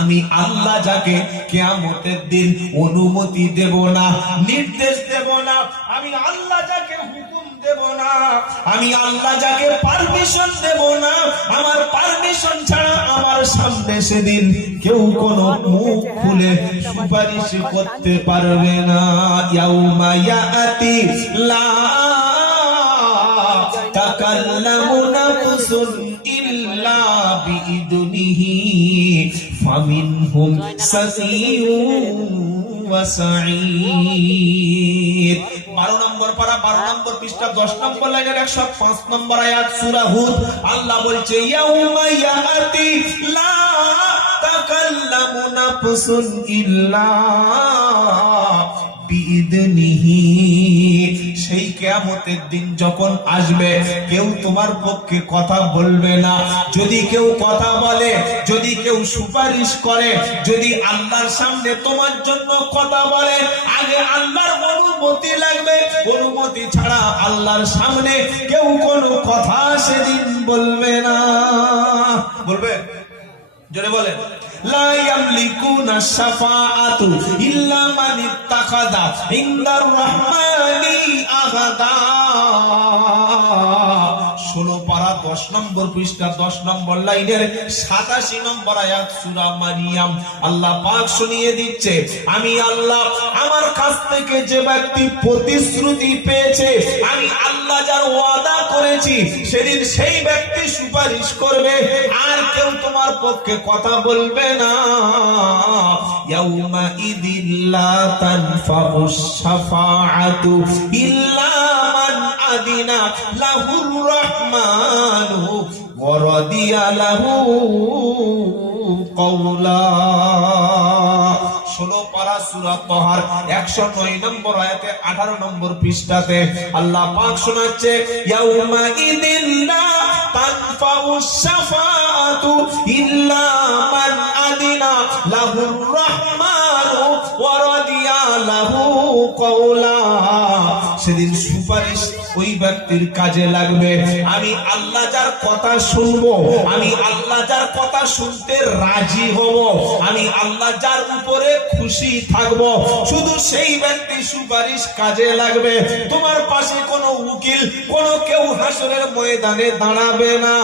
আমি আল্লাহ যাকে কিয়ামতের দিন অনুমতি দেব না, নির্দেশ দেব না, আমি আল্লাহ যাকে হুকুম দেব না, আমি আল্লাহ যাকে পারমিশন দেব না, আমার পারমিশন ছাড়া আমার সামনে সেদিন কেউ কোনো মুখ খুলে সুপারিশ করতে পারবে না। ইয়াউমা ইয়াতি লা তাকাল্লামু নাফসুন ইল্লা বিইذনিহি ফামিনহুম সাকিয়ুন ওয়া সাঈদ। 12 নম্বর পারা 12 নম্বর পৃষ্ঠা 10 নম্বর লাইনের 105 নম্বর আয়াত সূরা হুদ আল্লাহ বলছে ইয়াউমা ইয়াতি লা তাকাল্লামু নাফসুন ইল্লা বিইذনিহি। সেই কিয়ামতের দিন যখন আসবে কেউ তোমার পক্ষে কথা বলবে না। যদি কেউ কথা বলে, যদি কেউ সুপারিশ করে, যদি আল্লাহর সামনে তোমার জন্য কথা বলে, আগে আল্লাহর অনুমতি লাগবে। অনুমতি ছাড়া আল্লাহর সামনে কেউ কোনো কথা সেদিন বলবে না। বলবে? জোরে বলে। লা ইয়ামলিকুনা শাফাআতু ইল্লা মান ইত্তাখাযা ইনদার রাহমানি আহাদা। 16 পারা 10 নম্বর পৃষ্ঠা 10 নম্বর লাইনের 87 নম্বর আয়াত সূরা মারিয়াম আল্লাহ পাক শুনিয়ে দিচ্ছে আমি আল্লাহ আমার কাছ থেকে যে ব্যক্তি প্রতিশ্রুতি পেয়েছে, আমি আল্লাহ যার ওয়াদা করেছি, সেদিন সেই ব্যক্তি সুপারিশ করবে, আর কেউ তোমার পক্ষে কথা বলবে না। ইয়াউমা ইদিল্লা তানফাউশ শাফাআতু ইল্লা মান আদিনা লাহুর রাহমানু ওয়া রাদিয়া লাহু কওলা। 16 পারা সূরা তাহার 109 নম্বর আয়াতে 18 নম্বর পৃষ্ঠাতে আল্লাহ পাক শোনাচ্ছে ইয়াউমা ইদিল্লা তানফাউশ শাফাআতু ইল্লা মান আদিনা লাহুর রাহমানু ওয়া রাদিয়া লাহু কওলা। সেদিন সুপারিশ ওই ব্যক্তির কাজে লাগবে। আমি আল্লাহ যার কথা শুনবো, আমি আল্লাহ যার কথা শুনতে রাজি হব, আমি আল্লাহ যার উপরে খুশি থাকবো, শুধু সেই ব্যক্তি সুপারিশ কাজে লাগবে। তোমার পাশে কোনো উকিল, কোনো কেউ হাসরের ময়দানে দাঁড়াবে না।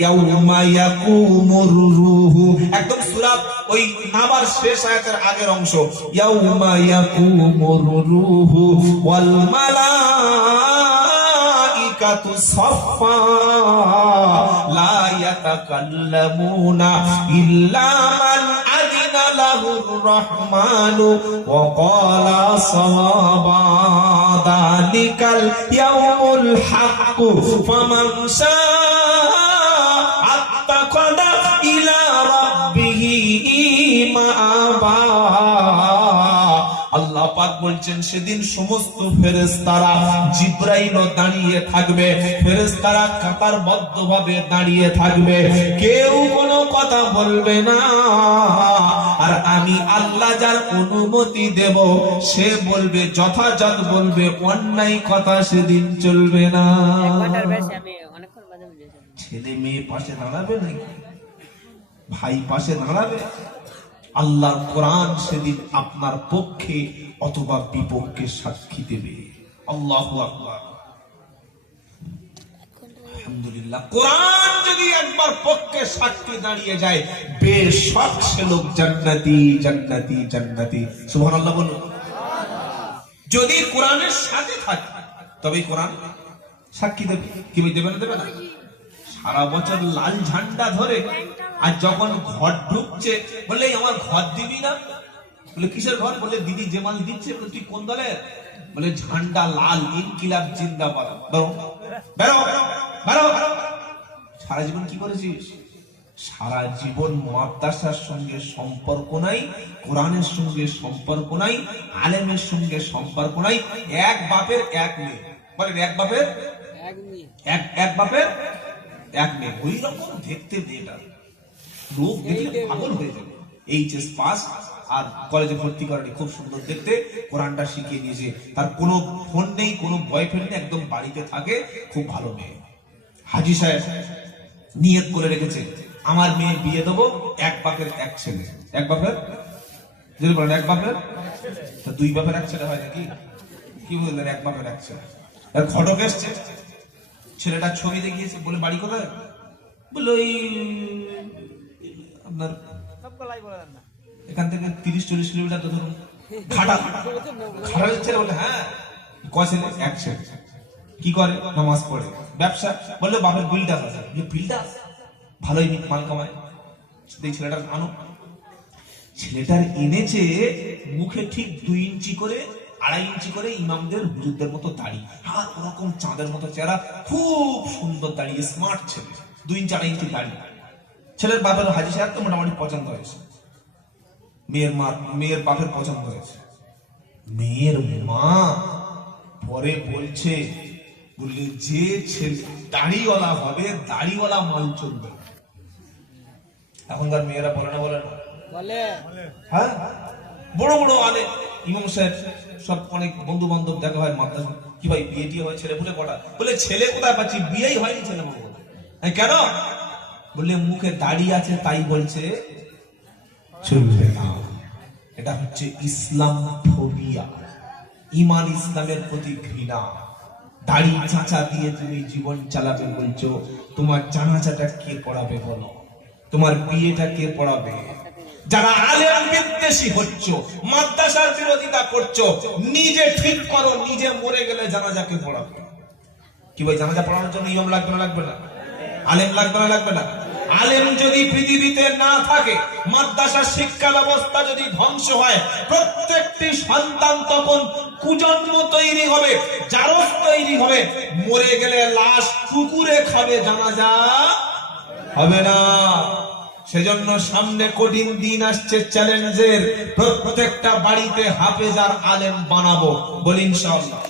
ইয়াউমা ইয়াকুমুর রূহু, একদম সূরা ওই নাবার শেষ আয়াতের আগের অংশ, ইয়াউমা ইয়াকুমুর রূহু ওয়াল মালাইকাতু সাফফা লা ইয়াতাকাল্লামুনা ইল্লা মান আদিনা লাহুর রহমানু ওয়া ক্বালা সাওয়াবা যালিকাল ইয়াউমুল হক ফামান শাআ আত্তাকাদা ইলা রাব্বিহি মাআবা। আল্লাহ পাক বলছেন সেদিন সমস্ত ফেরেশতারা, জিবরাইলও দাঁড়িয়ে থাকবে, ফেরেশতারা কাতারবদ্ধভাবে দাঁড়িয়ে থাকবে, কেউ কোনো কথা বলবে না। আর আমি আল্লাহ যার অনুমতি দেব সে বলবে, যথাযথ বলবে, অন্যায় কথা সেদিন চলবে না। ছেলে মেয়ে পাশে দাঁড়াবে নাকি? ভাই পাশে দাঁড়াবে? আল্লাহর কোরআন সেদিন আপনার পক্ষে অথবা বিপক্ষে সাক্ষী দেবে। আল্লাহু আকবার, আলহামদুলিল্লাহ। কোরআন যদি একবার পক্ষে সাক্ষী দাঁড়িয়ে যায়, বেশক সে লোক জান্নাতি জান্নাতি জান্নাতি। সুবহানাল্লাহ বলুন। যদি কোরআনের সাথে থাকে তবে কোরআন সাক্ষী দেবে। কি দেবে না? দেবে না? সারা বছর লাল ঝান্ডা ধরে, আর যখন ঘর ঢুকছে বলে আমার ঘর দিবি না? বলে কিসের ঘর? বলে দিদি যে মাল দিচ্ছে। বলে তুই কোন দলের? বলে ঝান্ডা লাল, ইনকিলাব জিন্দাবাদ। বেরো বেরো বেরো। সারা জীবন কি করেছিস? সারা জীবন মাদ্রাসার সঙ্গে সম্পর্ক নাই, কোরআনের সঙ্গে সম্পর্ক নাই, আলেমের সঙ্গে সম্পর্ক নাই। এক বাপের এক মেয়ে, বলেন এক বাপের এক বাপের এক মেয়ে। ওই রকম দেখতে মেয়েটা, লোক দেখলে পাগল হয়ে যাবে। এইচএস পাস আর কলেজে ভর্তি করেনি, খুব সুন্দর দেখতে, কোরআনটা শিখিয়ে দিয়েছে। তার কোনো ফোন নেই, কোনো বয়ফ্রেন্ড নেই, একদম বাড়িতে থাকে, খুব ভালো মেয়ে। হাজি সাহেব নিয়ত করে রেখেছে, আমার মেয়ে বিয়ে দেবো এক বাপের এক ছেলে। এক বাপের, যদি বলেন এক বাপের, তা দুই বাপের এক ছেলে হয় নাকি? কি বললেন? এক বাপের এক ছেলে। ঘটক এসছে, ছেলেটার ছবি দেখিয়েছে, বলে বাড়ি কোথায়? বলে ওই আপনার এখান থেকে 30-40 কিলোমিটার তো ধরুন। খাটা খাটা ছেলে। বলে হ্যাঁ। কয় ছেলে? এক ছেলে। কি করে? নামাজ পড়ে। ব্যবসা? বললো বাপের বিলডাস আছে। বিলডাস ভালোই মাল কামায়। এই ছেলেটার আনো। ছেলেটার এনেছে, মুখে ঠিক 2 ইঞ্চি করে 2.5 ইঞ্চি করে ইমামদের হুজুরদের মতো দাড়ি, আর ওরকম চাঁদের মতো চেহারা, খুব সুন্দর দাড়ি, স্মার্ট ছেলে। 2 ইঞ্চি 2.5 ইঞ্চি দাড়ি। ছেলের বাপের হাজি সাহেব তো মোটামুটি পছন্দ হয়েছে। মেয়ের বাপের পছন্দ হয়েছে। মেয়ের মা পরে বলছে, বললে যে ছেলে দাড়িওয়ালা হবে, দাড়িওয়ালা মাল চলবে। এখনকার মেয়েরা বলে না? বলে না? বলে। হ্যাঁ, বড় বড় আলে ইমাম সাহেব সব, অনেক বন্ধু বান্ধব দেখা হয় মাদ্রাসা। কি ভাই বিয়ে টিয়ে হয়? ছেলে বলে কটা? বলে ছেলে কোথায় পাচ্ছি, বিয়েই হয়নি ছেলে বলে। কেন? বললে মুখে দাড়ি আছে তাই বলছে চলবে না। এটা হচ্ছে ইসলাম ফোবিয়া, ইমান ইসলামের প্রতি ঘৃণা। দাড়ি চাচা দিয়ে তুমি জীবন চালাবে বলছো, তোমার জানাজাটা কে পড়াবে বলো? তোমার বিয়েটা কে পড়াবে? যারা আলেম বিদ্বেষী হচ্ছ, মাদ্রাসার বিরোধিতা করছো, নিজে ঠিক করো, নিজে মরে গেলে জানাজাকে পড়াবে। কি ভাই জানাজা পড়ানোর জন্য ইমাম লাগবে না? লাগবে না? আলেম লাগবে না? লাগবে না? আলেম যদি পৃথিবীতে না থাকে, মাদ্রাসার শিক্ষা ব্যবস্থা যদি ধ্বংস হয়, প্রত্যেকটি সন্তান তখন কুজন্ম তৈরি হবে, জারজ তৈরি হবে, মরে গেলে লাশ কুকুরে খাবে, জানাজা হবে না। সেজন্য সামনে কঠিন দিন আসছে, চ্যালেঞ্জের। প্রত্যেকটা বাড়িতে হাফেজ আর আলেম বানাবো, বলি ইনশাআল্লাহ।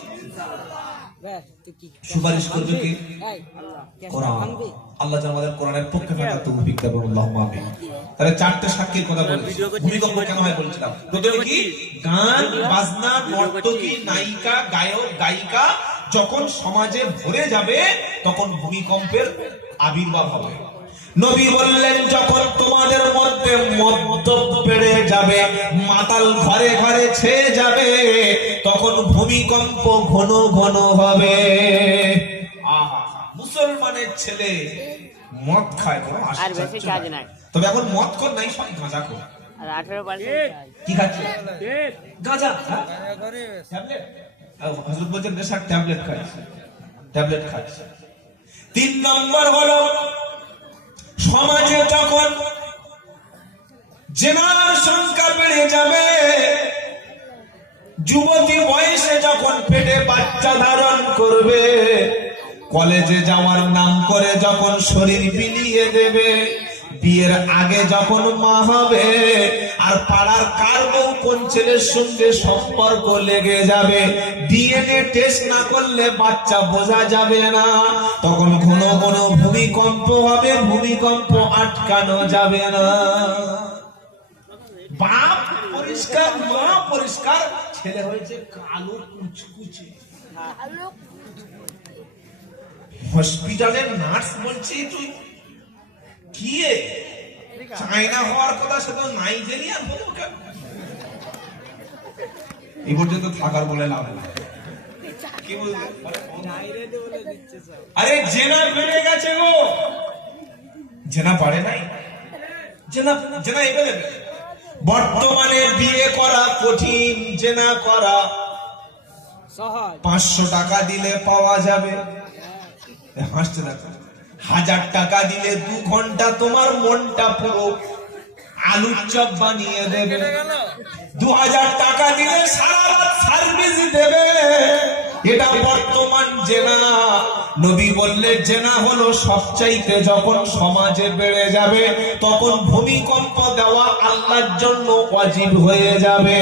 সুপারিশ করবে কি? কোরআন। আল্লাহ যেন আমাদের কোরআনের পক্ষে থাকার তৌফিক দেন, আল্লাহুম্মা আমিন। তাহলে 4টে সাক্ষীর কথা বলেছি। ভূমিকম্প কেন হয় বলছিলাম? প্রথমে কি? গান বাজনা, নর্তকী, নায়িকা, গায়ক, গায়িকা যখন সমাজে ভরে যাবে, তখন ভূমিকম্পের আবির্ভাব হবে। নবী বললেন, যখন তোমাদের মধ্যে মদ্যপ বেড়ে যাবে, মাতাল ঘরে ঘরে ছেয়ে যাবে, তখন ভূমিকম্প ঘন ঘন হবে। মুসলমানের ছেলে মদ খায়, তবে এখন মদ কর নাই, সব গাঁজা কর। কি খাচ্ছে? গাঁজা। হযরত বলেন নেশার ট্যাবলেট খাচ্ছে, ট্যাবলেট খাচ্ছে। 3 নম্বর হলো, সমাজে যখন জেনার সংখ্যা বেড়ে যাবে। যুবতী বয়সে যখন পেটে বাচ্চা ধারণ করবে, কলেজে যাওয়ার নাম করে যখন শরীর বিলিয়ে দেবে, বিয়ের আগে যখন মা হবে, আর পাড়ার কার বউ কোন ছেলের সঙ্গে সম্পর্ক লেগে যাবে, ডিএনএ টেস্ট না করলে বাচ্চা বোঝা যাবে না, তখন ঘন ঘন ভূমিকম্প হবে, ভূমিকম্প আটকানো যাবে না। বাপ পরিষ্কার, মা পরিষ্কার, ছেলে হয়েছে কালো কুচকুচে। হসপিটালের নার্স বলছি তুই কি চায়না হওয়ার কথা, সে তো নাইজেরিয়ান হলো কেন? এই পর্যন্ত থাকার বলে লাভ নাই। কি বলবে? আরে জেনা বেড়ে গেছে গো, জেনা পারে নাই, জেনা জেনা এবেলে। বর্তমানে বিয়ে করা কঠিন, জেনা করা 500 টাকা দিলে পাওয়া যাবে। হাসতে দেখো, 1000 টাকা দিলে 2 ঘন্টা তোমার মনটা পুরো আলুর চপ বানিয়ে দেবে। 2000 টাকা দিলে সারা রাত সার্ভিস দেবে। এটা বর্তমান জেনা। নবী বললে জেনা হলো সবচাইতে যখন সমাজে বেড়ে যাবে, তখন ভূমিকম্প দেওয়া আল্লাহর জন্য ওয়াজিব হয়ে যাবে।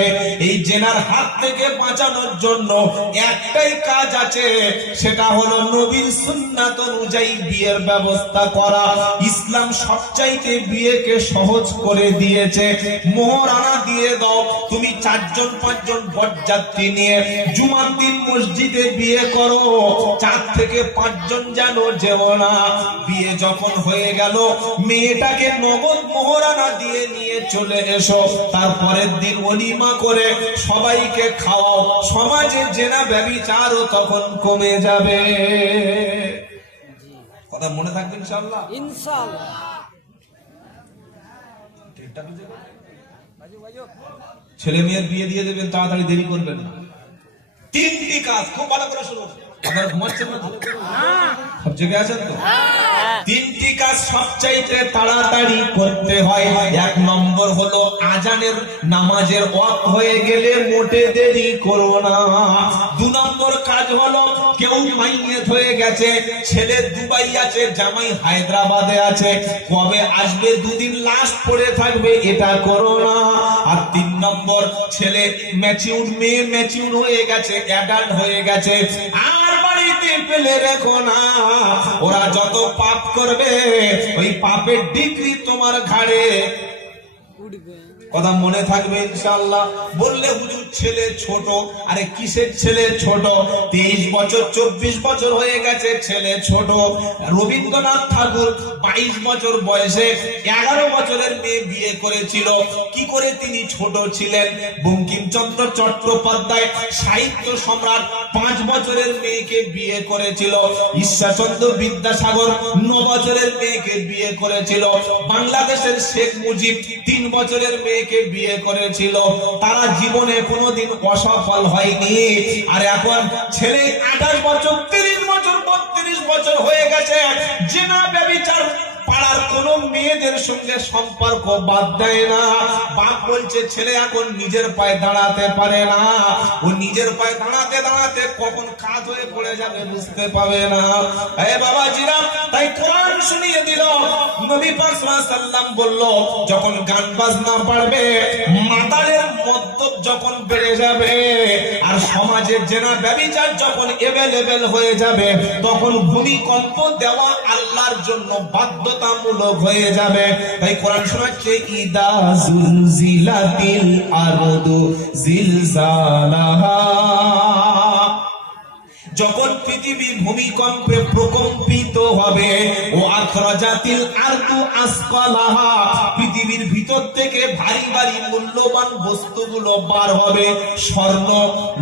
এই জেনার হাত থেকে বাঁচানোর জন্য একটাই কাজ আছে, সেটা হলো নবীর সুন্নাত অনুযায়ী বিয়ের ব্যবস্থা করা। ইসলাম সবচাইতে বিয়েকে সহজ করে দিয়েছে। মোহরানা দিয়ে দাও, তুমি 4 জন 5 জন বরযাত্রী নিয়ে জুমার দিন মসজিদে বিয়ে করো, 4 থেকে 5 জন যেন যেও না। বিয়ে যখন হয়ে গেল, মেয়েটাকে নগদ মোহরানা দিয়ে নিয়ে চলে এসো, তারপরের দিন ওলিমা করে সবাইকে খাওয়াও। সমাজে জেনা ব্যভিচারও তখন কমে যাবে। কথা মনে থাকবে ইনশাআল্লাহ। ইনশাআল্লাহ। ছেলে মেয়ের বিয়ে দিয়ে দেবেন, তাড়াতাড়ি দেরি করবেন না। 3টি কাজ খুব ভালো করে শুনুন। আপনারা ঘুমাচ্ছেন না? সব জেগে আছেন তো? 3টি কাজ সবচাইতে তাড়াতাড়ি করতে হয়। 1 নম্বর হলো আজানের নামাজের ওয়াক্ত হয়ে গেলে মোটে দেরি করো না। 2 নম্বর কাজ হলো কেউ মাইয়েত হয়ে গেছে, ছেলে দুবাই আছে, জামাই হায়দ্রাবাদে আছে, কবে আসবে 2 দিন লাশ পড়ে থাকবে, এটা করো না। আর 3 নম্বর ছেলে ম্যাচিউর, মেয়ে ম্যাচিউর হয়ে গেছে, অ্যাডাল্ট হয়ে গেছে, আর বাড়িতে ফেলে রেখো না। ওরা যত পাপ করবে, ওই পাপের ডিগ্রি তোমার ঘাড়ে উঠবে। কথা মনে থাকবে ইনশাআল্লাহ। বললে হুজুর ছেলে ছোট, আরে কিসের ছেলে ছোট? 23 বছর 24 বছর হয়ে গেছে, ছেলে ছোট। রবীন্দ্রনাথ ঠাকুর 22 বছর বয়সে 11 বছরের মেয়ে বিয়ে করেছিল। কি করে তিনি ছোট ছিলেন? বঙ্কিমচন্দ্র চট্টোপাধ্যায় সাহিত্য সম্রাট 5 বছরের মেয়েকে বিয়ে করেছিল। ঈশ্বরচন্দ্র বিদ্যাসাগর 9 বছরের মেয়েকে বিয়ে করেছিল। বাংলাদেশের শেখ মুজিব 3 বছরের মেয়েকে বিয়ে করেছিল। তারা জীবনে কোনোদিন অসফল হয়নি। আর এখন ছেলে 28 বছর, 30 বছর, 32 বছর হয়ে গেছে, জেনা ব্যভিচার পাড়ার কোন মেয়েদের সঙ্গে সম্পর্ক বাদ দেয় না। বাপ বলছে ছেলে এখন নিজের পায়ে দাঁড়াতে পারে না, ও নিজের পায়ে দাঁড়াতে দাঁড়াতে কখন কাজ হয়ে পড়ে যাবে বুঝতে পাবে না। এ বাবাজিরা, তাই কোরআন শুনিয়ে দিল। নবী পাক সাল্লাল্লাহু আলাইহি সাল্লাম বলল, যখন গান বাজনা বাড়বে, মাতালের মদ্যপ যখন বেড়ে যাবে, আর সমাজের জেনা ব্যভিচার যখন এভেলেবেল হয়ে যাবে, তখন ভূমিকম্প দেওয়া আল্লাহর জন্য বাধ্যতামূলক হয়ে যাবে। তাই কোরআন শোনাচ্ছে, ইদা জুলজিলাতিল আরদু জিলজালাহা, যখন পৃথিবী ভূমিকম্পে প্রকম্পিত হবে, ও আখরাজাতিল আরদু আসকালাহা, পৃথিবীর ভিতর থেকে ভারী ভারী মূল্যবান বস্তুগুলো বার হবে। স্বর্ণ,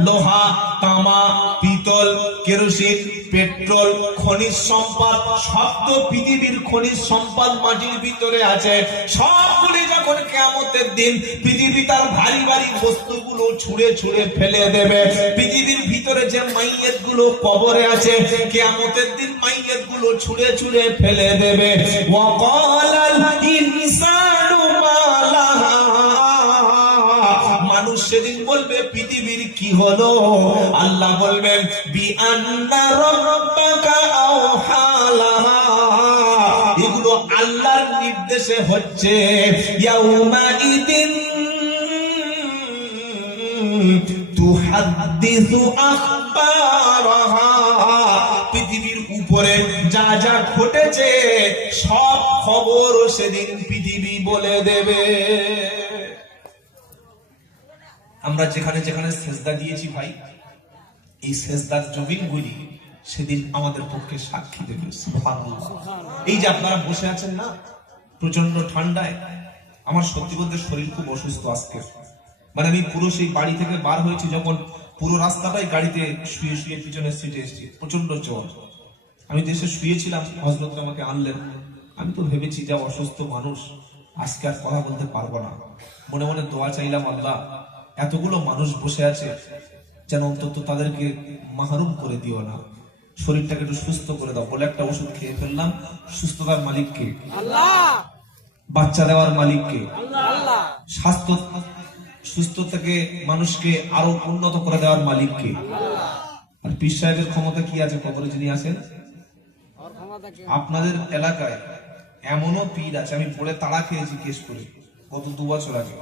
লোহা, তামা, পিতল, কেরোসিন, পেট্রোল, খনিজ সম্পদ, সব তো পৃথিবীর খনিজ সম্পদ মাটির ভিতরে আছে। সবগুলি যখন কিয়ামতের দিন পৃথিবী তার ভারী ভারী বস্তুগুলো ছুঁড়ে ছুঁড়ে ফেলে দেবে, পৃথিবীর ভিতরে যে মাইয়েত গুলো কবরে আছে, কিয়ামতের দিন মাইয়েত গুলো ছুঁড়ে ছুঁড়ে ফেলে দেবে। ওয়াকালাল ইনসানু মা লাহা সেদিন বলবে পৃথিবীর কি হলো? আল্লাহ বলবেন বিআন্না রাব্বাকা আওহালাহা, এগুলো আল্লাহর নির্দেশে হচ্ছে। ইয়াউমা ইদিন তুহাদ্দিসু আখবারাহা, পৃথিবীর উপরে যা যা ঘটেছে সব খবর সেদিন পৃথিবী বলে দেবে। আমরা যেখানে যেখানে সেজদা দিয়েছি ভাই, এই সেজদার জমিনগুলি সেদিন আমাদের পক্ষে সাক্ষী দেবে। সুবহানাল্লাহ। এই যে আপনারা বসে আছেন না প্রচন্ড ঠান্ডায়, আমার সত্যি বলতে শরীর খুব অসুস্থ আজকে। মানে আমি পুরো সেই বাড়ি থেকে বার হয়েছি যখন, পুরো রাস্তাটাই গাড়িতে শুয়ে শুয়ে পিছনের সিটে এসেছি, প্রচন্ড জ্বর। আমি দেশে শুয়েছিলাম, হযরত আমাকে আনলেন। আমি তো ভেবেছি যে অসুস্থ মানুষ, আজকে আর কথা বলতে পারবো না। মনে মনে দোয়া চাইলাম, আল্লাহ এতগুলো মানুষ বসে আছে, যেন অন্তত তাদেরকে মাহরুম করে দিও না, শরীরটাকে একটু সুস্থ করে দাও। বলে একটা ওষুধ খেয়ে ফেললাম। সুস্থতার মালিক কে? আল্লাহ। বাচ্চা দেওয়ার মালিক কে? আল্লাহ। স্বাস্থ্য সুস্থ থেকে মানুষকে আরো উন্নত করে দেওয়ার মালিক কে? আর পীর সাহেবের ক্ষমতা কি আছে? কবরে যিনি আছেন, আপনাদের এলাকায় এমনও পীর আছে, আমি পড়ে তাড়া খেয়েছি কেস করে গত 2 বছর আগে।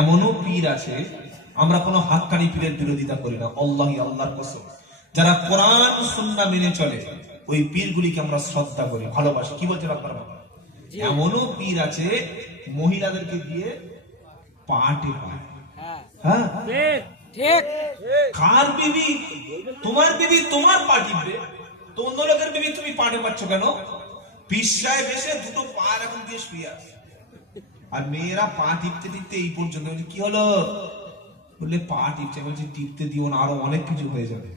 এমনও পীর আছে, আমরা কোনো হাক্কানি পীরের বিরোধিতা করি না, আল্লাহি আল্লাহর কসম। যারা কোরআন সুন্নাহ মেনে চলে ওই পীরগুলিকে আমরা শ্রদ্ধা করি, ভালোবাসি। কি বলছেন আপনারা? এমনও পীর আছে মহিলাদেরকে দিয়ে পাটে পায়। হ্যাঁ ঠিক। কার বিবি? তোমার বিবি তোমার পা টিপবে, তো অন্য লোকের বিবি তুমি পাটে পাচ্ছ কেন? পীর সাহেব এসে দুটো পা এখন দিয়ে শুয়ে আছে, আর মেয়েরা পা টিপতে টিপতে এই পর্যন্ত। কি হলো? বললে পা টিপছে। বলছে টিপতে দিও না, আরো অনেক কিছু হয়ে যাবে।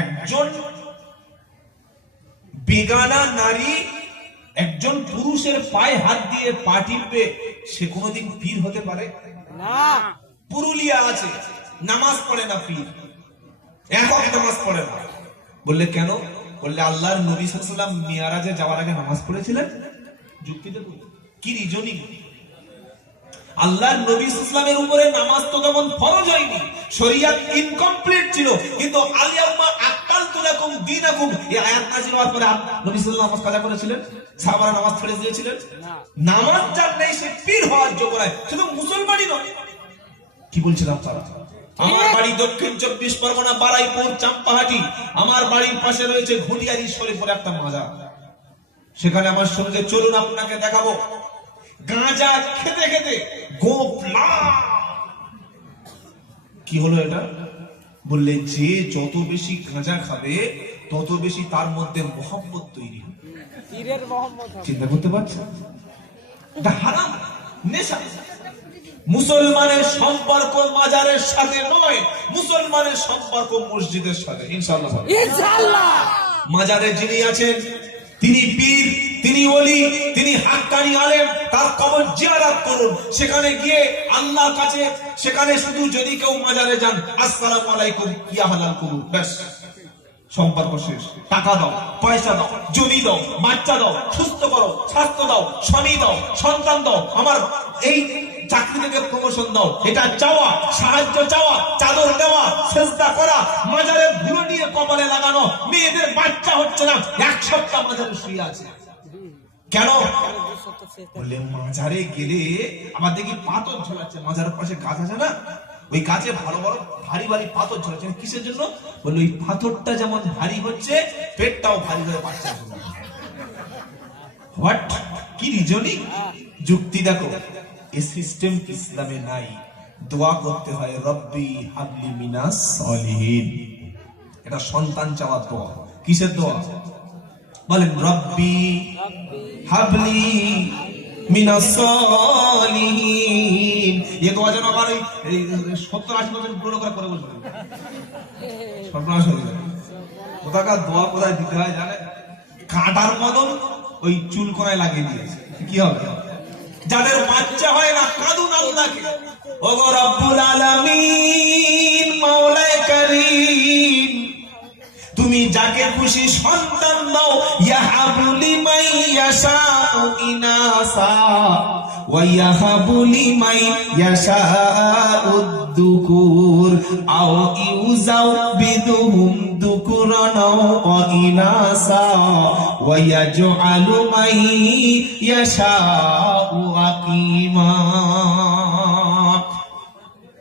একজন বেগানা নারী একজন পুরুষের পায়ে হাত দিয়ে পা টিপবে, সে কোনোদিন পীর হতে পারে না। পুরুলিয়া আছে, নামাজ পড়ে না পীর, একক নামাজ পড়ে না। বললে কেন? বললে আল্লাহর নবী সাল্লাল্লাহু আলাইহি ওয়াসাল্লাম মিরাজে যাওয়ার আগে নামাজ পড়েছিলেন। যুক্তিতে কি রিজনিং? আল্লাহর নবী সাল্লাল্লাহু আলাইহি ওয়াসাল্লামের উপরে নামাজ তো তখন ফরজ হয়নি, শরীয়ত ইনকমপ্লিট ছিল। কিন্তু আল-ইয়াউমা আকমালতু লাকুম দীনাকুম, এই আয়াত নাযিল হওয়ার পরে নবী সাল্লাল্লাহু আলাইহি ওয়াসাল্লাম নামাজ কাজা করেছিলেন? সাহাবারা নামাজ ছেড়ে দিয়েছিলেন? না। নামাজ যার নেই সে পীর হওয়ার যোগ্য নয়, শুধু মুসলমানই নয়। কি বলছেন আপনারা? আমার বাড়ি দক্ষিণ 24 পরগনা, বারাইপুর চাম্পাহাটি। আমার বাড়ির পাশে রয়েছে ঘুটিয়ারি শরীফের একটা মাজার। সেখানে আমার সঙ্গে চলুন, আপনাকে দেখাবো। গাঁজা খেতে খেতে গোপলা। কি হলো এটা? বললে যে যত বেশি গাঁজা খাবে তত বেশি তার মধ্যে মোহাম্মত তৈরি হবে। পীরের মোহাম্মদ। চিন্তা করতে পারছেন? এটা হারাম, নেশা। মুসলমানের সম্পর্ক মাজারের সাথে নয়, মুসলমানের সম্পর্ক মসজিদের সাথে। ইনশাআল্লাহ ইনশাআল্লাহ। মাজারে যিনি আছেন তিনি পীর, তিনি ওলি, তিনি হাক্কানি আলেম, তার কবর জিয়ারত করুন। সেখানে গিয়ে আল্লাহর কাছে, সেখানে শুধু যদি কেউ মাজারে যান, আসসালামু আলাইকুম ইয়া হালাল করুন, ব্যাস সম্পর্ক শেষ। টাকা দাও, পয়সা দাও, জমি দাও, বাচ্চা দাও, সুস্থ করো, স্বাস্থ্য দাও, স্বামী দাও, সন্তান দাও, আমার এই চাকরি থেকে প্রমোশন দাও, এটা চাওয়া, সাহায্য চাওয়া, চাদর দেওয়া, সেজদা করা, মাজারের ধুলো নিয়ে কপালে লাগানো। মেয়েদের বাচ্চা হচ্ছে না, 1 সপ্তাহ মাজারে শুয়ে আছে। কেন? বললে মাজারে গেলে আবার দেখি পাথর ঝোলাচ্ছে। মাজারের পাশে গাছ আছে না, ওই গাছে ভালো বড় ভারী ভারী পাথর ঝোলাচ্ছে। কিসের জন্য? বললো ওই পাথরটা যেমন ভারী হচ্ছে, পেটটাও ভারী হয়ে বাচ্চা। হোয়াট? কি রিজনিং? যুক্তি দেখো। এই সিস্টেম ইসলামে নাই। দোয়া করতে হয়, রব্বি হাবলি মিনাস সলিহিন। এটা সন্তান চাওয়ার দোয়া। কিসের দোয়া? বলেন রব্বি হাবলি মিনাস সলিহিন। এই দোয়া যেন আবার এই 70-80 বছর পুরো করে বলবেন, সর্বনাশ হয়ে যাবে। কোথাকার দোয়া কোথায় দিতে হয় জানে? কাঁটার মতন ওই চুল কোনায় লাগিয়ে দিয়েছে। কি হবে? যাদের বাচ্চা হয় না, কাঁদুন আল্লাহকে, ওগো রব্বুল আলামিন, মাওলায়ে কারীম, তুমি যাকে খুশি সন্তান দাও, ইয়াহাবু লিমান ইয়াশাউ ইনাসা ويهب لمن يشاء الذكور أو يزودهم ذكرانا وإناثا ويجعل من يشاء عقيما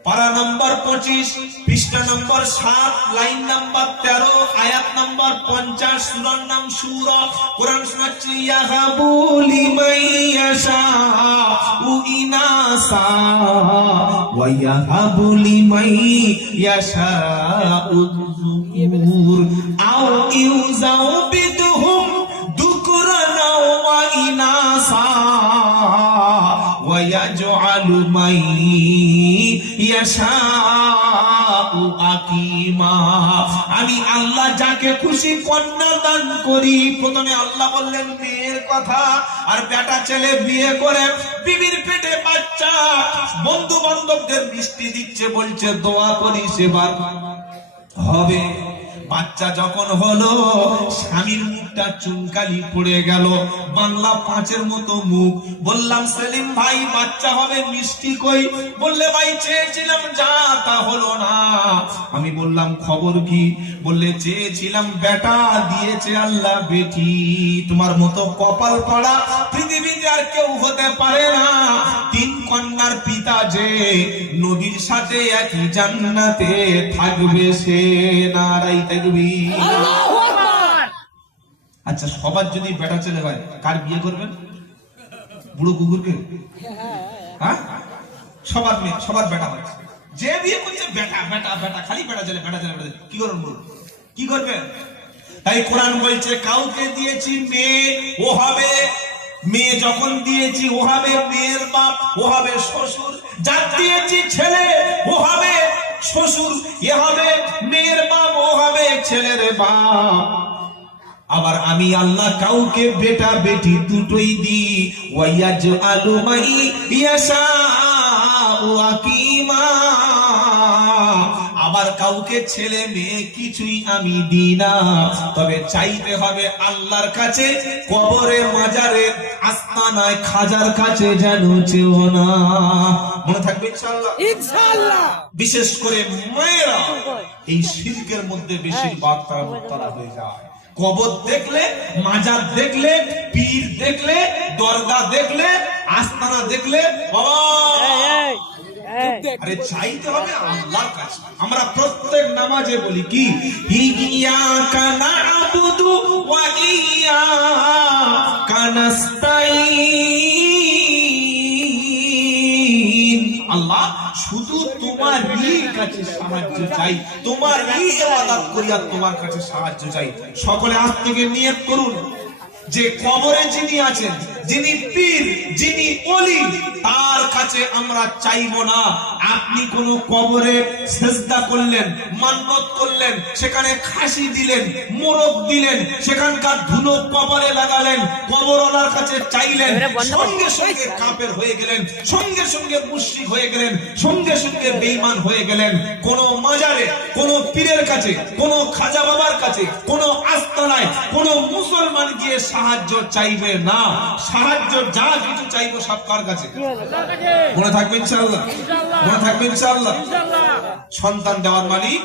পারা নম্বর 25 পৃষ্ঠা নম্বর 7 লাইন নম্বর 13 আয়াত নম্বর 50 সূরার নাম সূরা কোরআন শোনাচ্ছে ইয়াহাবু লিমান ইয়াশাউ ইনাসা ওয়া ইয়াহাবু লিমান ইয়াশাউ যুকুর আও ইউযাবিদুহুম দুকরানা ওয়া ইনাসা ওয়া ইয়াজআলু মান ইয়াশাউ আকিমা আমি আল্লাহ যাকে খুশি কন্যা দান করি। প্রথমে আল্লাহ বললেন মেয়ের কথা, আর বেটা ছেলে বিয়ে করে বিবির পেটে বাচ্চা, বন্ধু বান্ধবদের মিষ্টি দিচ্ছে, বলছে দোয়া করি সেবার হবে। বাচ্চা যখন হলো স্বামীর মুখটা চুনকালি পড়ে গেল, বাংলা 5-এর মতো মুখ। বললাম সেলিম ভাই বাচ্চা হবে মিষ্টি কই? বললে ভাই চেয়েছিলাম যা তা হলো না। আমি বললাম খবর কি? বললে চেয়েছিলাম বেটা, দিয়েছে আল্লাহ বেটি। তোমার মতো কপাল পড়া পৃথিবীতে আর কেউ হতে পারে না। 3 কন্যার পিতা যে নবীর সাথে একই জান্নাতে থাকবে সে নারাই তাকবীর। আল্লাহু আকবার। আচ্ছা সবার যদি বেটা ছেলে হয় কার বিয়ে করবেন? বুড়ো কুকুরকে? হ্যাঁ সবার মেয়ে সবার বেটা হয়, যে বিয়ে করছে বেটা বেটা বেটা, খালি বেটা ছেলে বেটা ছেলে বেটা ছেলে। কি করবেন বলুন, কি করবেন? তাই কোরআন বলছে কাউকে দিয়েছি মেয়ে ও হবে মেয়ে, যখন দিয়েছি ও হবে মেয়ের বাপ, ও হবে শ্বশুর। যার দিয়েছি ছেলে ও হবে শ্বশুর, এ হবে মেয়ের বাপ, ও হবে ছেলের বাপ। আবার আমি আল্লাহ কাউকে বেটা বেটি দুটোই দিই। ওয়ায়াজআলু মান ইয়াশাউ আকিমা। আবার কাউকে ছেলে মেয়ে কিছুই আমি দিই না। তবে চাইতে হবে আল্লাহর কাছে, কবরে মাজারে আস্তানায় খাজার কাছে যেন চেও না। মনে থাকবে ইনশাআল্লাহ? ইনশাআল্লাহ। বিশেষ করে মায়েরা এই শিরকের মধ্যে বেশিরভাগ তারা মুবতালা হয়ে যায়। কবর দেখলে, মাজার দেখলে, পীর দেখলে, দরগা দেখলে, আস্তানা দেখলে, আরে চাইতে হবে আল্লাহর কাছে। আমরা প্রত্যেক নামাজে বলি কি, ইয়্যাকা না'বুদু ওয়া ইয়্যাকা নাস্তাঈন। আল্লাহ শুধু তোমারই কাছে সাহায্য চাই, তোমারই ইবাদত করি আর তোমার কাছে সাহায্য চাই। সকলে আজ থেকে নিয়ত করুন যে কবরে যিনি আছেন, যিনি পীর, যিনি ওলি, তার কাছে আমরা চাইবো না। আপনি কোন কবরে সেজদা করলেন, মান্নত করলেন, সেখানে খাসি দিলেন, মোরগ দিলেন, সেখানকার ধুলো কবরে লাগালেন, কবরওয়ালার কাছে চাইলেন, সঙ্গে সঙ্গে কাফের হয়ে গেলেন, সঙ্গে সঙ্গে মুশরিক হয়ে গেলেন, সঙ্গে সঙ্গে বেঈমান হয়ে গেলেন। কোন মাজারে, কোন পীরের কাছে, কোন খাজা বাবার কাছে, কোন আস্তানায় কোন মুসলমান গিয়ে সাহায্য চাইবে না। সাহায্য যা কিছু চাইবো সব কার কাছে? মনে থাকবে ইনশাআল্লাহ? মনে থাকবে ইনশাআল্লাহ? সন্তান দেওয়ার মালিক